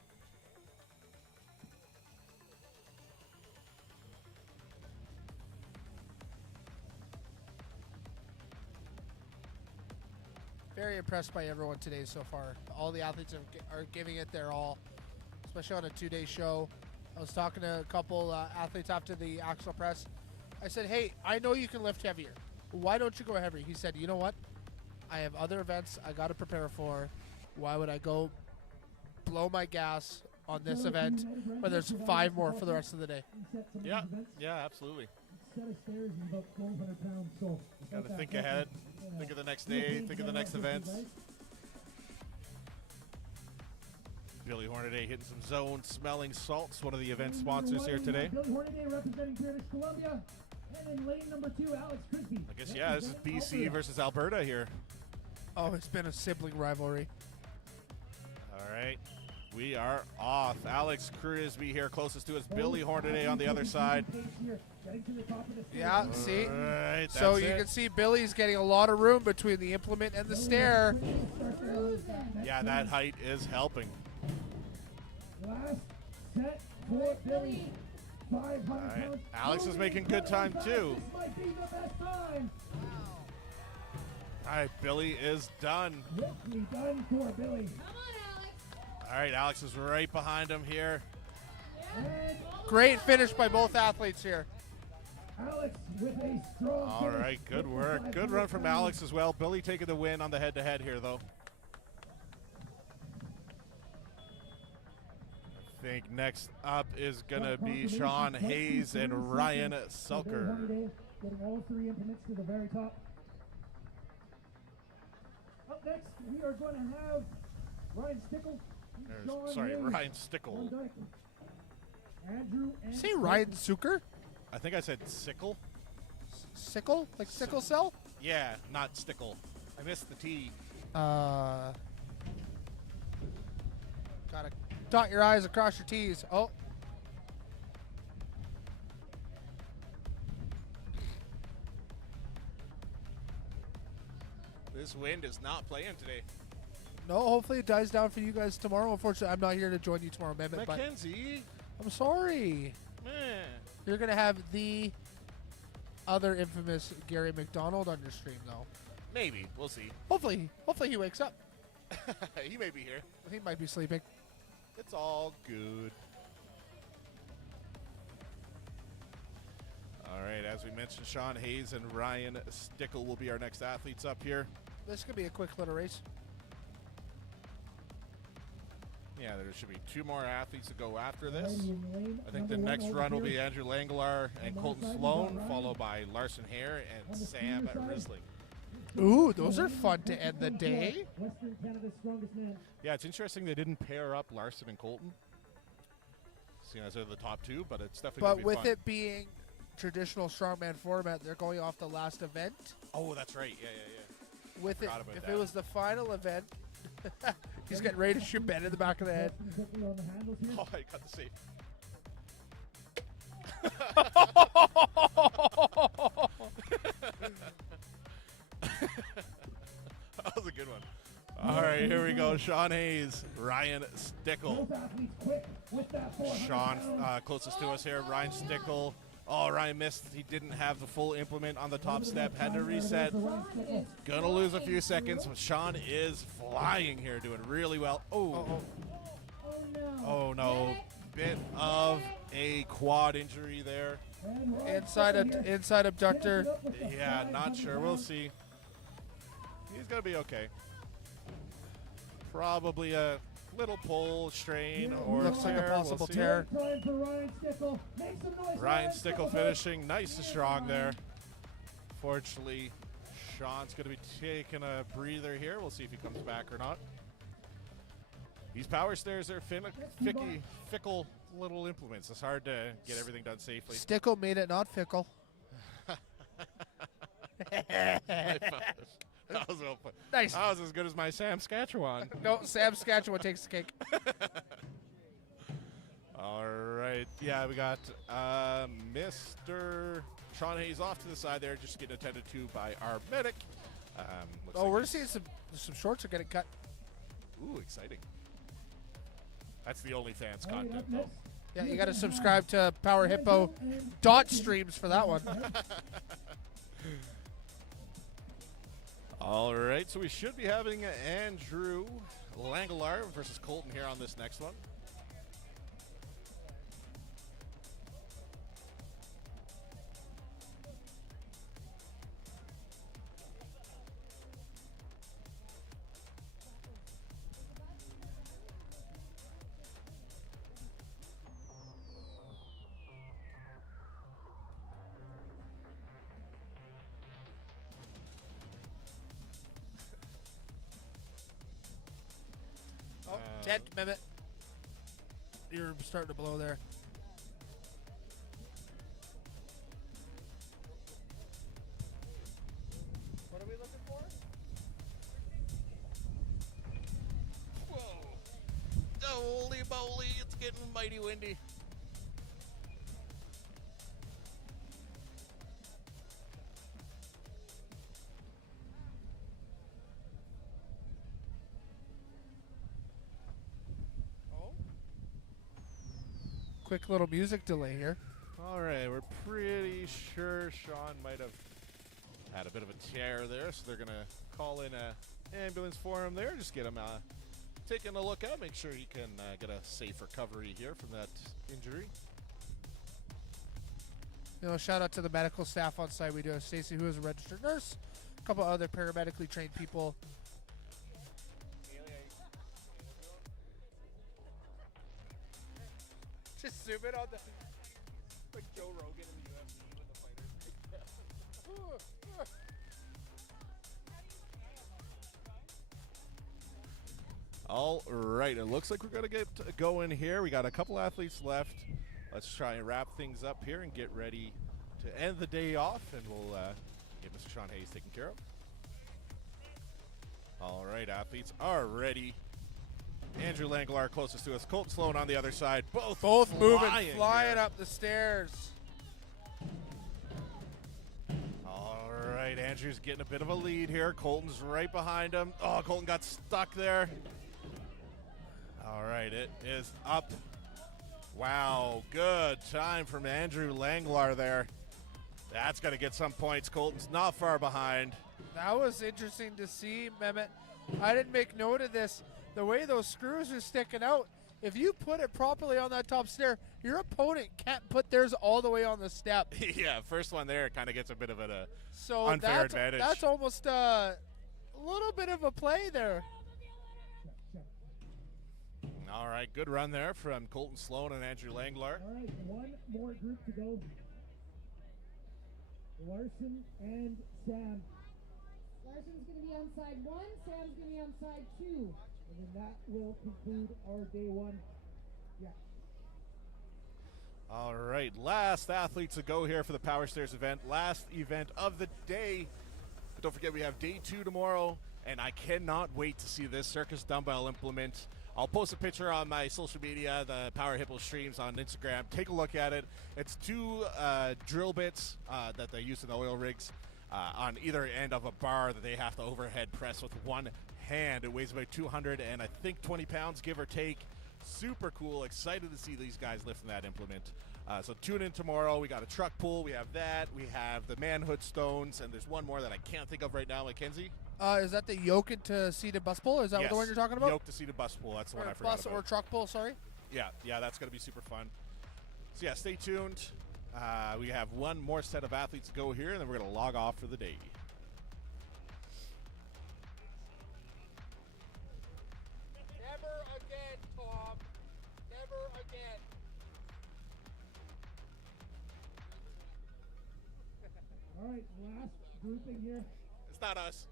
Very impressed by everyone today so far. All the athletes are giving it their all, especially on a 2-day show. I was talking to a couple athletes after the axle press. I said, hey, I know you can lift heavier. Why don't you go heavier? He said, you know what? I have other events I got to prepare for. Why would I go blow my gas on this event when there's 5 more for the rest of the day? Yeah, yeah, absolutely. Set of stairs is about 1,200 pounds, so Got to think ahead. Think of the next day. Think of the next events. Billy Hornaday hitting some zone smelling salts. One of the event sponsors here today. Billy Hornaday representing British Columbia. And in lane number 2, Alex Crisby. I guess, yeah, this is BC versus Alberta here. Oh, it's been a sibling rivalry. All right. We are off. Alex Crisby here, closest to us. Billy Hornaday on the other side. Yeah, see? Right, so that's you it. can see Billy's getting a lot of room between the implement and the stair. Yeah, that height is helping. Last set for Billy. 500 All right. pounds. Alex is making good time, too. This might be the best time. All right, Billy is done. Quickly done for Billy. All right, Alex is right behind him here. Great finish by both athletes here. Alex with a strong All right, good work. Good run from Alex as well. Billy taking the win on the head-to-head here, though. I think next up is going to be Sean Hayes and Ryan Selker. Getting all 3 implements to the very top. Up Up next, we are going to have Ryan Stickle. Ryan Stickle. Andrew and Say Ryan Zucker? I think I said sickle. Sickle? Like sickle cell? Yeah, not stickle. I missed the T. Gotta dot your I's across your T's. Oh. This wind is not playing today. No, hopefully it dies down for you guys tomorrow. Unfortunately, I'm not here to join you tomorrow, Mehmet. Mackenzie. I'm sorry. Man. You're going to have the other infamous Gary McDonald on your stream, though. Maybe. We'll see. Hopefully he wakes up. He may be here. He might be sleeping. It's all good. All right, as we mentioned, Sean Hayes and Ryan Stickle will be our next athletes up here. This could be a quick little race. Yeah, there should be 2 more athletes to go after this. I think the next run will be Andrew Langelaar and Colton Sloan, followed by Larson Hare and Sam Risling. Ooh, those are fun to end the day. Western Canada's strongest man. Yeah, it's interesting they didn't pair up Larson and Colton, seeing as they're the top 2, but it's definitely But gonna be with fun. it being traditional strongman format, they're going off the last event. Oh, that's right. Yeah. With it, Forgot about if that. it was the final event, he's getting ready to shoot Ben in the back of the head. Oh, I got the save. That was a good one. All right, here we go. Sean Hayes, Ryan Stickle. Sean, closest to us here, Ryan Stickle. Oh, Ryan missed. He didn't have the full implement on the top step. Had to reset. Gonna lose a few seconds. But Sean is flying here, doing really well. Oh no. Bit of a quad injury there. Inside abductor. Yeah, not sure. We'll see. He's gonna be okay. Probably a little pull, strain, or looks like a tear. possible We'll see. tear. Ryan Stickle finishing nice and strong there. Fortunately, Sean's going to be taking a breather here. We'll see if he comes back or not. These power stairs are fickle little implements. It's hard to get everything done safely. Stickle made it not fickle. That was well put. Nice. That was as good as my Sam Saskatchewan. No, Sam Saskatchewan takes the cake. All right. Yeah, we got Mr. Sean Hayes off to the side there, just getting attended to by our medic. We're seeing some shorts are getting cut. Ooh, exciting. That's the OnlyFans content, though. Yeah, you got to subscribe to Power Hippo dot streams for that one. All right, so we should be having Andrew Langelaar versus Colton here on this next one. Tent, Mehmet. You're starting to blow there. What are we looking for? Whoa. Holy moly, it's getting mighty windy. Quick little music delay here. All right, we're pretty sure Sean might have had a bit of a tear there, so they're going to call in an ambulance for him there, just get him taking a look at, make sure he can get a safe recovery here from that injury. You know, shout out to the medical staff on site. We do have Stacy, who is a registered nurse, a couple other paramedically trained people. Just zoom in on the like Joe Rogan in the UFC with the fighters. All right, it looks like we're going to get going here. We got a couple athletes left. Let's try and wrap things up here and get ready to end the day off, and we'll get Mr. Sean Hayes taken care of. All right, athletes are ready. Andrew Langlar closest to us. Colton Sloan on the other side. Both moving, flying here. up the stairs. All right, Andrew's getting a bit of a lead here. Colton's right behind him. Oh, Colton got stuck there. All right, it is up. Wow, good time from Andrew Langlar there. That's going to get some points. Colton's not far behind. That was interesting to see, Mehmet. I didn't make note of this. The way those screws are sticking out, if you put it properly on that top stair, your opponent can't put theirs all the way on the step. Yeah, first one there kind of gets a bit of an so unfair advantage. That's almost a little bit of a play there. All right, good run there from Colton Sloan and Andrew Langlar. All right, one more group to go. Larson and Sam. Larson's going to be on side 1, Sam's going to be on side 2. And then that will conclude our day 1. Yeah. All right, last athletes to go here for the Power Stairs event. Last event of the day. But don't forget, we have day 2 tomorrow, and I cannot wait to see this circus dumbbell implement. I'll post a picture on my social media, the Power Hippo streams on Instagram. Take a look at it. It's 2 drill bits that they use in the oil rigs on either end of a bar that they have to overhead press with one hand. It weighs about 200 and I think 20 pounds, give or take. Super cool. Excited to see these guys lifting that implement. So tune in tomorrow. We got a truck pull. We have that. We have the manhood stones, and there's one more that I can't think of right now. Mackenzie? Is that the yoke to seated bus pull? Is that Yes. the one you're talking about? Yoke to seated bus pull. That's the one I forgot Bus about. or truck pull, sorry. Yeah, that's going to be super fun. So yeah, stay tuned. We have one more set of athletes to go here, and then we're going to log off for the day. Never again, Tom. Never again. All right, last grouping here. It's not us.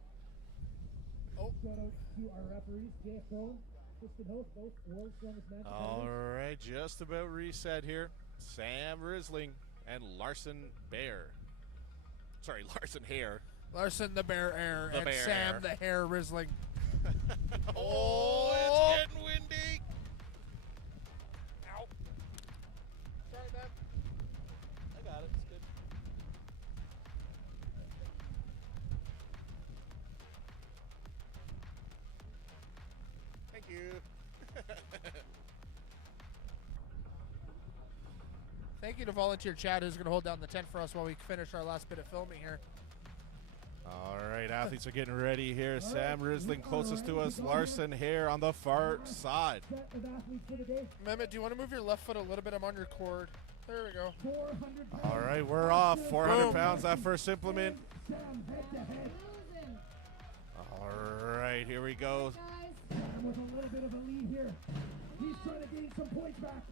Shout out to our referees, Jeff Caron, Kristen Host, both world's strongest man. All right, just about reset here. Sam Risling and Larson Bear. Sorry, Larson Hare. Larson the Bear Air The and Bear Sam Air. the Hair Risling. Oh, it's getting windy. Ow. Sorry, man. I got it. It's good. Thank you. Thank you to Volunteer Chad, who's going to hold down the tent for us while we finish our last bit of filming here. All right, athletes are getting ready here. Sam Risling closest to us. Larson Hare on the far side. Set of athletes for the day. Mehmet, do you want to move your left foot a little bit? I'm on your cord. There we go. 400 pounds. All right, we're off. 400 Boom. pounds, that first implement. Sam head to head. Losing. All right, here we go. Guys, Sam with a little bit of a lead here. He's trying to gain some points back.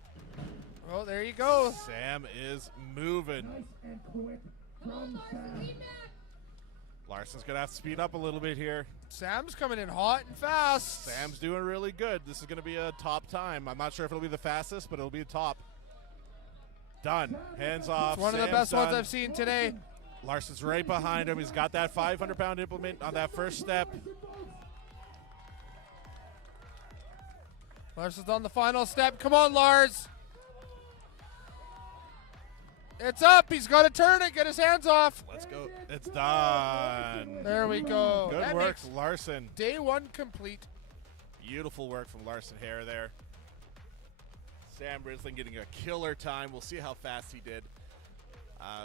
Oh, there you go. Sam is moving. Nice and quick come on, from Larson, Sam. lead back. Larson's going to have to speed up a little bit here. Sam's coming in hot and fast. Sam's doing really good. This is going to be a top time. I'm not sure if it'll be the fastest, but it'll be a top. Done. Hands off. It's one of the Sam's best ones done. I've seen today. Larson's right behind him. He's got that 500-pound implement on that first step. Larson's on the final step. Come on, Lars. It's up. He's got to turn it. Get his hands off. Let's go. It's done. There we go. Good That work, makes Larson. day 1 complete. Beautiful work from Larson Hare there. Sam Risling getting a killer time. We'll see how fast he did.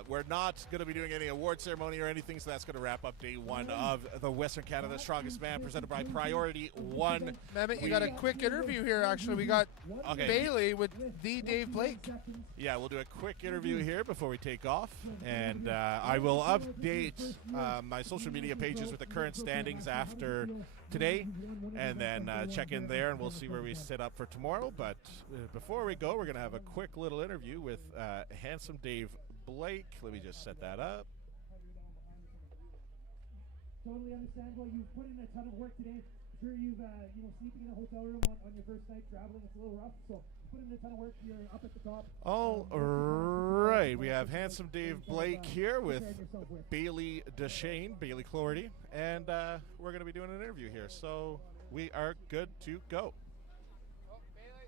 We're not going to be doing any award ceremony or anything, so that's going to wrap up day 1 of the Western Canada Strongest Man presented by Priority 1. Mehmet, you got a quick interview here, actually. We got Okay. Bailey with the Dave Blake. Yeah, we'll do a quick interview here before we take off, and I will update my social media pages with the current standings after today, and then check in there, and we'll see where we sit up for tomorrow. But before we go, we're going to have a quick little interview with handsome Dave Blake. Let me just set that up. Totally understand. Well, you've put in a ton of work today. sure you've, sleeping in a hotel room on your first night traveling, it's a little rough. So put in a ton of work. You're up at the top. All right, we have handsome Dave Blake here with Bailey Deshane, Bailey Clordy, and we're going to be doing an interview here. So we are good to go.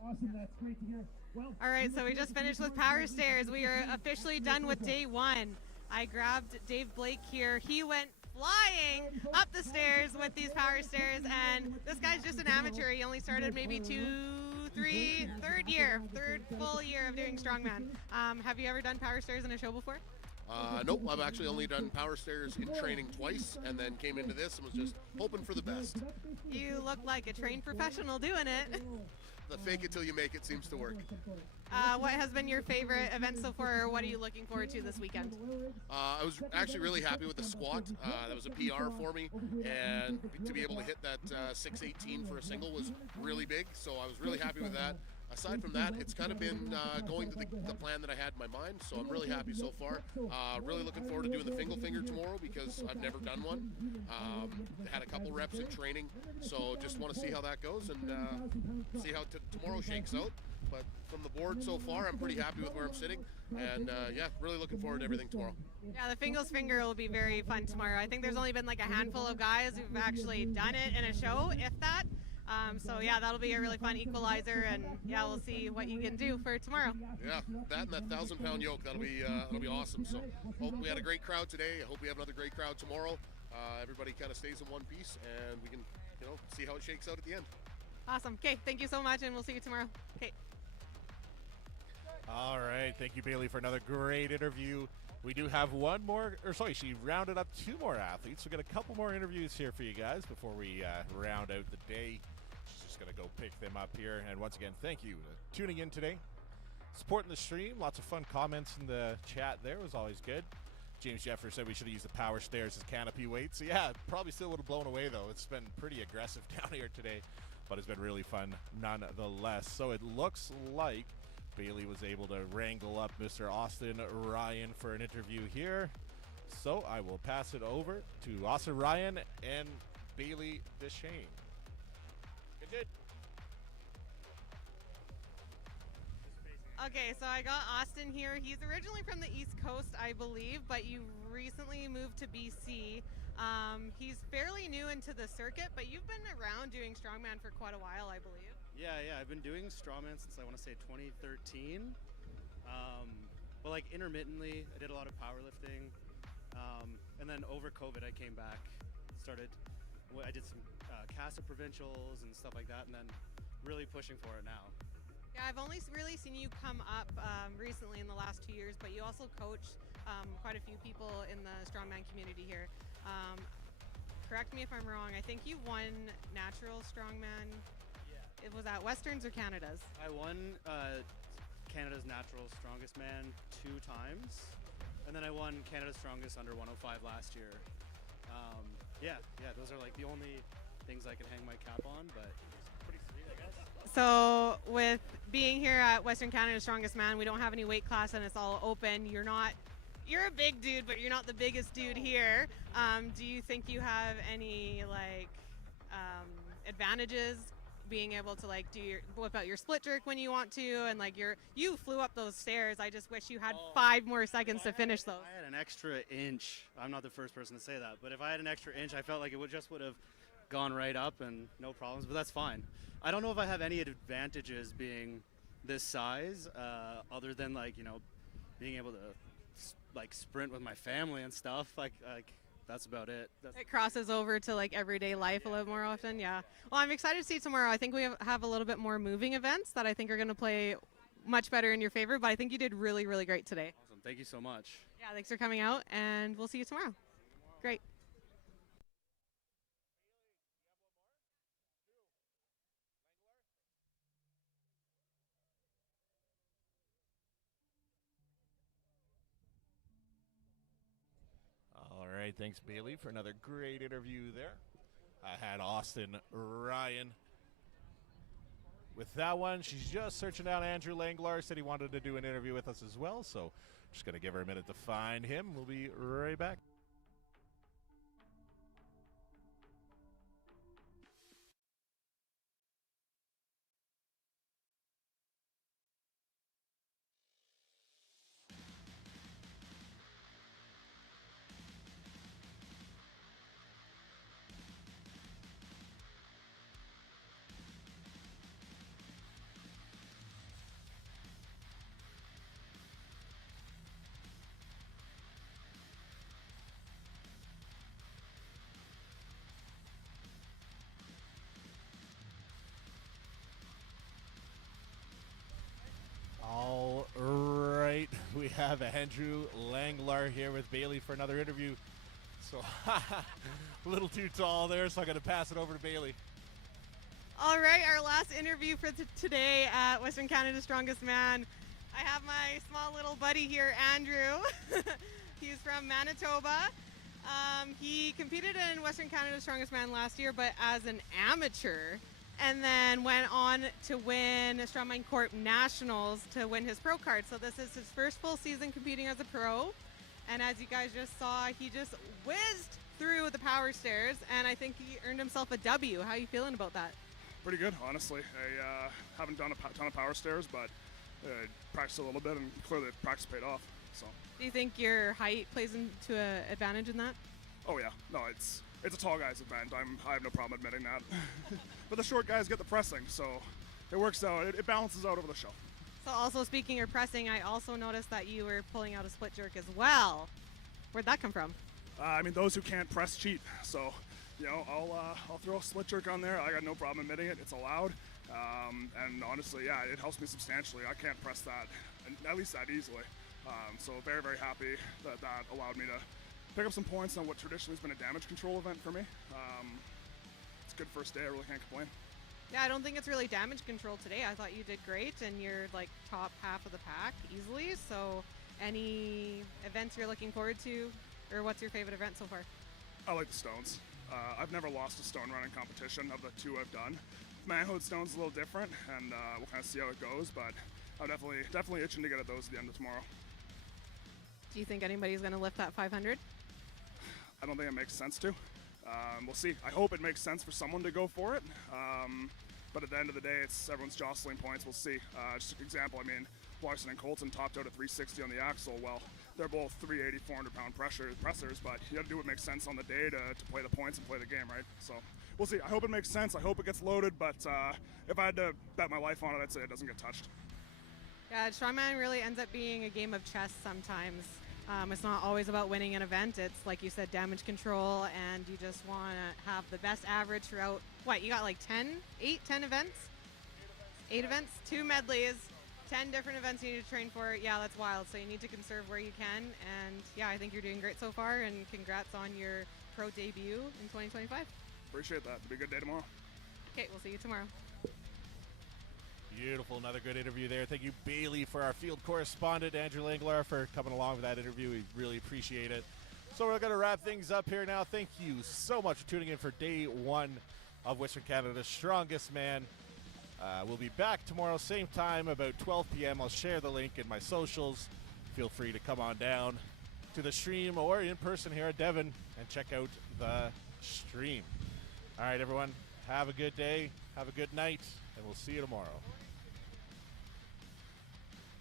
Awesome, that's great to hear. Well, all right, so we just finished with power stairs. We are officially done with day one. I grabbed Dave Blake here. He went flying up the stairs with these power stairs, and this guy's just an amateur. He only started maybe third full year of doing strongman. Have you ever done power stairs in a show before? Nope, I've actually only done power stairs in training twice, and then came into this and was just hoping for the best. You look like a trained professional doing it. The fake it till you make it seems to work. What has been your favorite event so far, or what are you looking forward to this weekend? I was actually really happy with the squat. That was a PR for me, and to be able to hit that 618 for a single was really big, so I was really happy with that. Aside from that, it's kind of been going to the plan that I had in my mind, so I'm really happy so far. Really looking forward to doing the fingal finger tomorrow because I've never done one. Had a couple reps in training, so just want to see how that goes and see how tomorrow shakes out. But from the board so far, I'm pretty happy with where I'm sitting, and yeah, really looking forward to everything tomorrow. Yeah, the Fingles Finger will be very fun tomorrow. I think there's only been like a handful of guys who've actually done it in a show, if that. So yeah, that'll be a really fun equalizer, and yeah, we'll see what you can do for tomorrow. Yeah, that and that 1,000-pound yoke, that'll be awesome. So hope we had a great crowd today. I hope we have another great crowd tomorrow. Everybody kind of stays in one piece, and we can see how it shakes out at the end. Awesome. Okay, thank you so much, and we'll see you tomorrow. Okay. All right, thank you, Bailey, for another great interview. We do have she rounded up 2 more athletes. We've got a couple more interviews here for you guys before we round out the day. She's just going to go pick them up here. And once again, thank you for tuning in today. Supporting the stream. Lots of fun comments in the chat there. Was always good. James Jeffers said we should have used the power stairs as canopy weight. So yeah, probably still would have blown away, though. It's been pretty aggressive down here today, but it's been really fun nonetheless. So it looks like Bailey was able to wrangle up Mr. Austin Ryan for an interview here. So I will pass it over to Austin Ryan and Bailey Deshane. Good. Okay, so I got Austin here. He's originally from the East Coast, I believe, but you recently moved to BC. He's fairly new into the circuit, but you've been around doing strongman for quite a while, I believe. Yeah, I've been doing strongman since I want to say 2013. But like intermittently, I did a lot of powerlifting, and then over COVID, I came back, I did some CASA provincials and stuff like that, and then really pushing for it now. Yeah, I've only really seen you come up recently in the last 2 years, but you also coach quite a few people in the strongman community here. Correct me if I'm wrong, I think you won natural strongman. It was at Westerns or Canada's? I won Canada's Natural Strongest Man 2 times, and then I won Canada's Strongest Under 105 last year. Yeah, those are like the only things I can hang my cap on, but it's pretty sweet, I guess. So with being here at Western Canada's Strongest Man, we don't have any weight class and it's all open. You're a big dude, but you're not the biggest dude here. Do you think you have any advantages being able to whip out your split jerk when you want to, and you flew up those stairs. I just wish you had 5 more seconds to finish those. If I had an extra inch, I'm not the first person to say that, but if I had an extra inch, I felt like it would have gone right up and no problems, but that's fine. I don't know if I have any advantages being this size, other than being able to sprint with my family and stuff. That's about it. It crosses over to everyday life a little more often, yeah. Well, I'm excited to see tomorrow. I think we have a little bit more moving events that I think are going to play much better in your favor, but I think you did really, really great today. Awesome. Thank you so much. Yeah, thanks for coming out, and we'll see you tomorrow. Great. All right, thanks, Bailey, for another great interview there. I had Austin Ryan with that one. She's just searching down Andrew Langlar. Said he wanted to do an interview with us as well, so just going to give her a minute to find him. We'll be right back. have Andrew Langlar here with Bailey for another interview. So, a little too tall there, so I'm going to pass it over to Bailey. All right, our last interview for today at Western Canada's Strongest Man. I have my small little buddy here, Andrew. He's from Manitoba. He competed in Western Canada's Strongest Man last year, but as an amateur, and then went on to win Strongman Corp Nationals to win his pro card. So this is his first full season competing as a pro. And as you guys just saw, he just whizzed through the power stairs, and I think he earned himself a W. How are you feeling about that? Pretty good, honestly. I haven't done a ton of power stairs, but practiced a little bit, and clearly the practice paid off. So. Do you think your height plays into an advantage in that? Oh yeah, no, it's a tall guy's event. I have no problem admitting that. But the short guys get the pressing, so it works out. It balances out over the show. So also speaking of pressing, I also noticed that you were pulling out a split jerk as well. Where'd that come from? I mean, those who can't press cheat. So, you know, I'll throw a split jerk on there. I got no problem admitting it. It's allowed. And honestly, yeah, it helps me substantially. I can't press that, at least that easily. So very, very happy that allowed me to pick up some points on what traditionally has been a damage control event for me. It's a good first day. I really can't complain. Yeah, I don't think it's really damage control today. I thought you did great, and you're like top half of the pack easily. So any events you're looking forward to, or what's your favorite event so far? I like the stones. I've never lost a stone running competition of the two I've done. Manhood stone's a little different, and we'll kind of see how it goes, but I'm definitely itching to get at those at the end of tomorrow. Do you think anybody's going to lift that 500? I don't think it makes sense to. We'll see. I hope it makes sense for someone to go for it. But at the end of the day, it's everyone's jostling points. We'll see. Just an example, I mean, Larson and Colton topped out at 360 on the axle. Well, they're both 380, 400-pound pressers, but you got to do what makes sense on the day to play the points and play the game, right? So we'll see. I hope it makes sense. I hope it gets loaded, but if I had to bet my life on it, I'd say it doesn't get touched. Yeah, Strongman really ends up being a game of chess sometimes. It's not always about winning an event. It's, like you said, damage control, and you just want to have the best average throughout. What, you got like 10 events? 8 events? 2 medleys, 10 different events you need to train for. Yeah, that's wild. So you need to conserve where you can. And yeah, I think you're doing great so far, and congrats on your pro debut in 2025. Appreciate that. It'll be a good day tomorrow. Okay, we'll see you tomorrow. Beautiful. Another good interview there. Thank you, Bailey, for our field correspondent, Andrew Langlar, for coming along with that interview. We really appreciate it. So we're going to wrap things up here now. Thank you so much for tuning in for day 1 of Western Canada's Strongest Man. We'll be back tomorrow, same time, about 12 p.m. I'll share the link in my socials. Feel free to come on down to the stream or in person here at Devon and check out the stream. All right, everyone. Have a good day. Have a good night, and we'll see you tomorrow.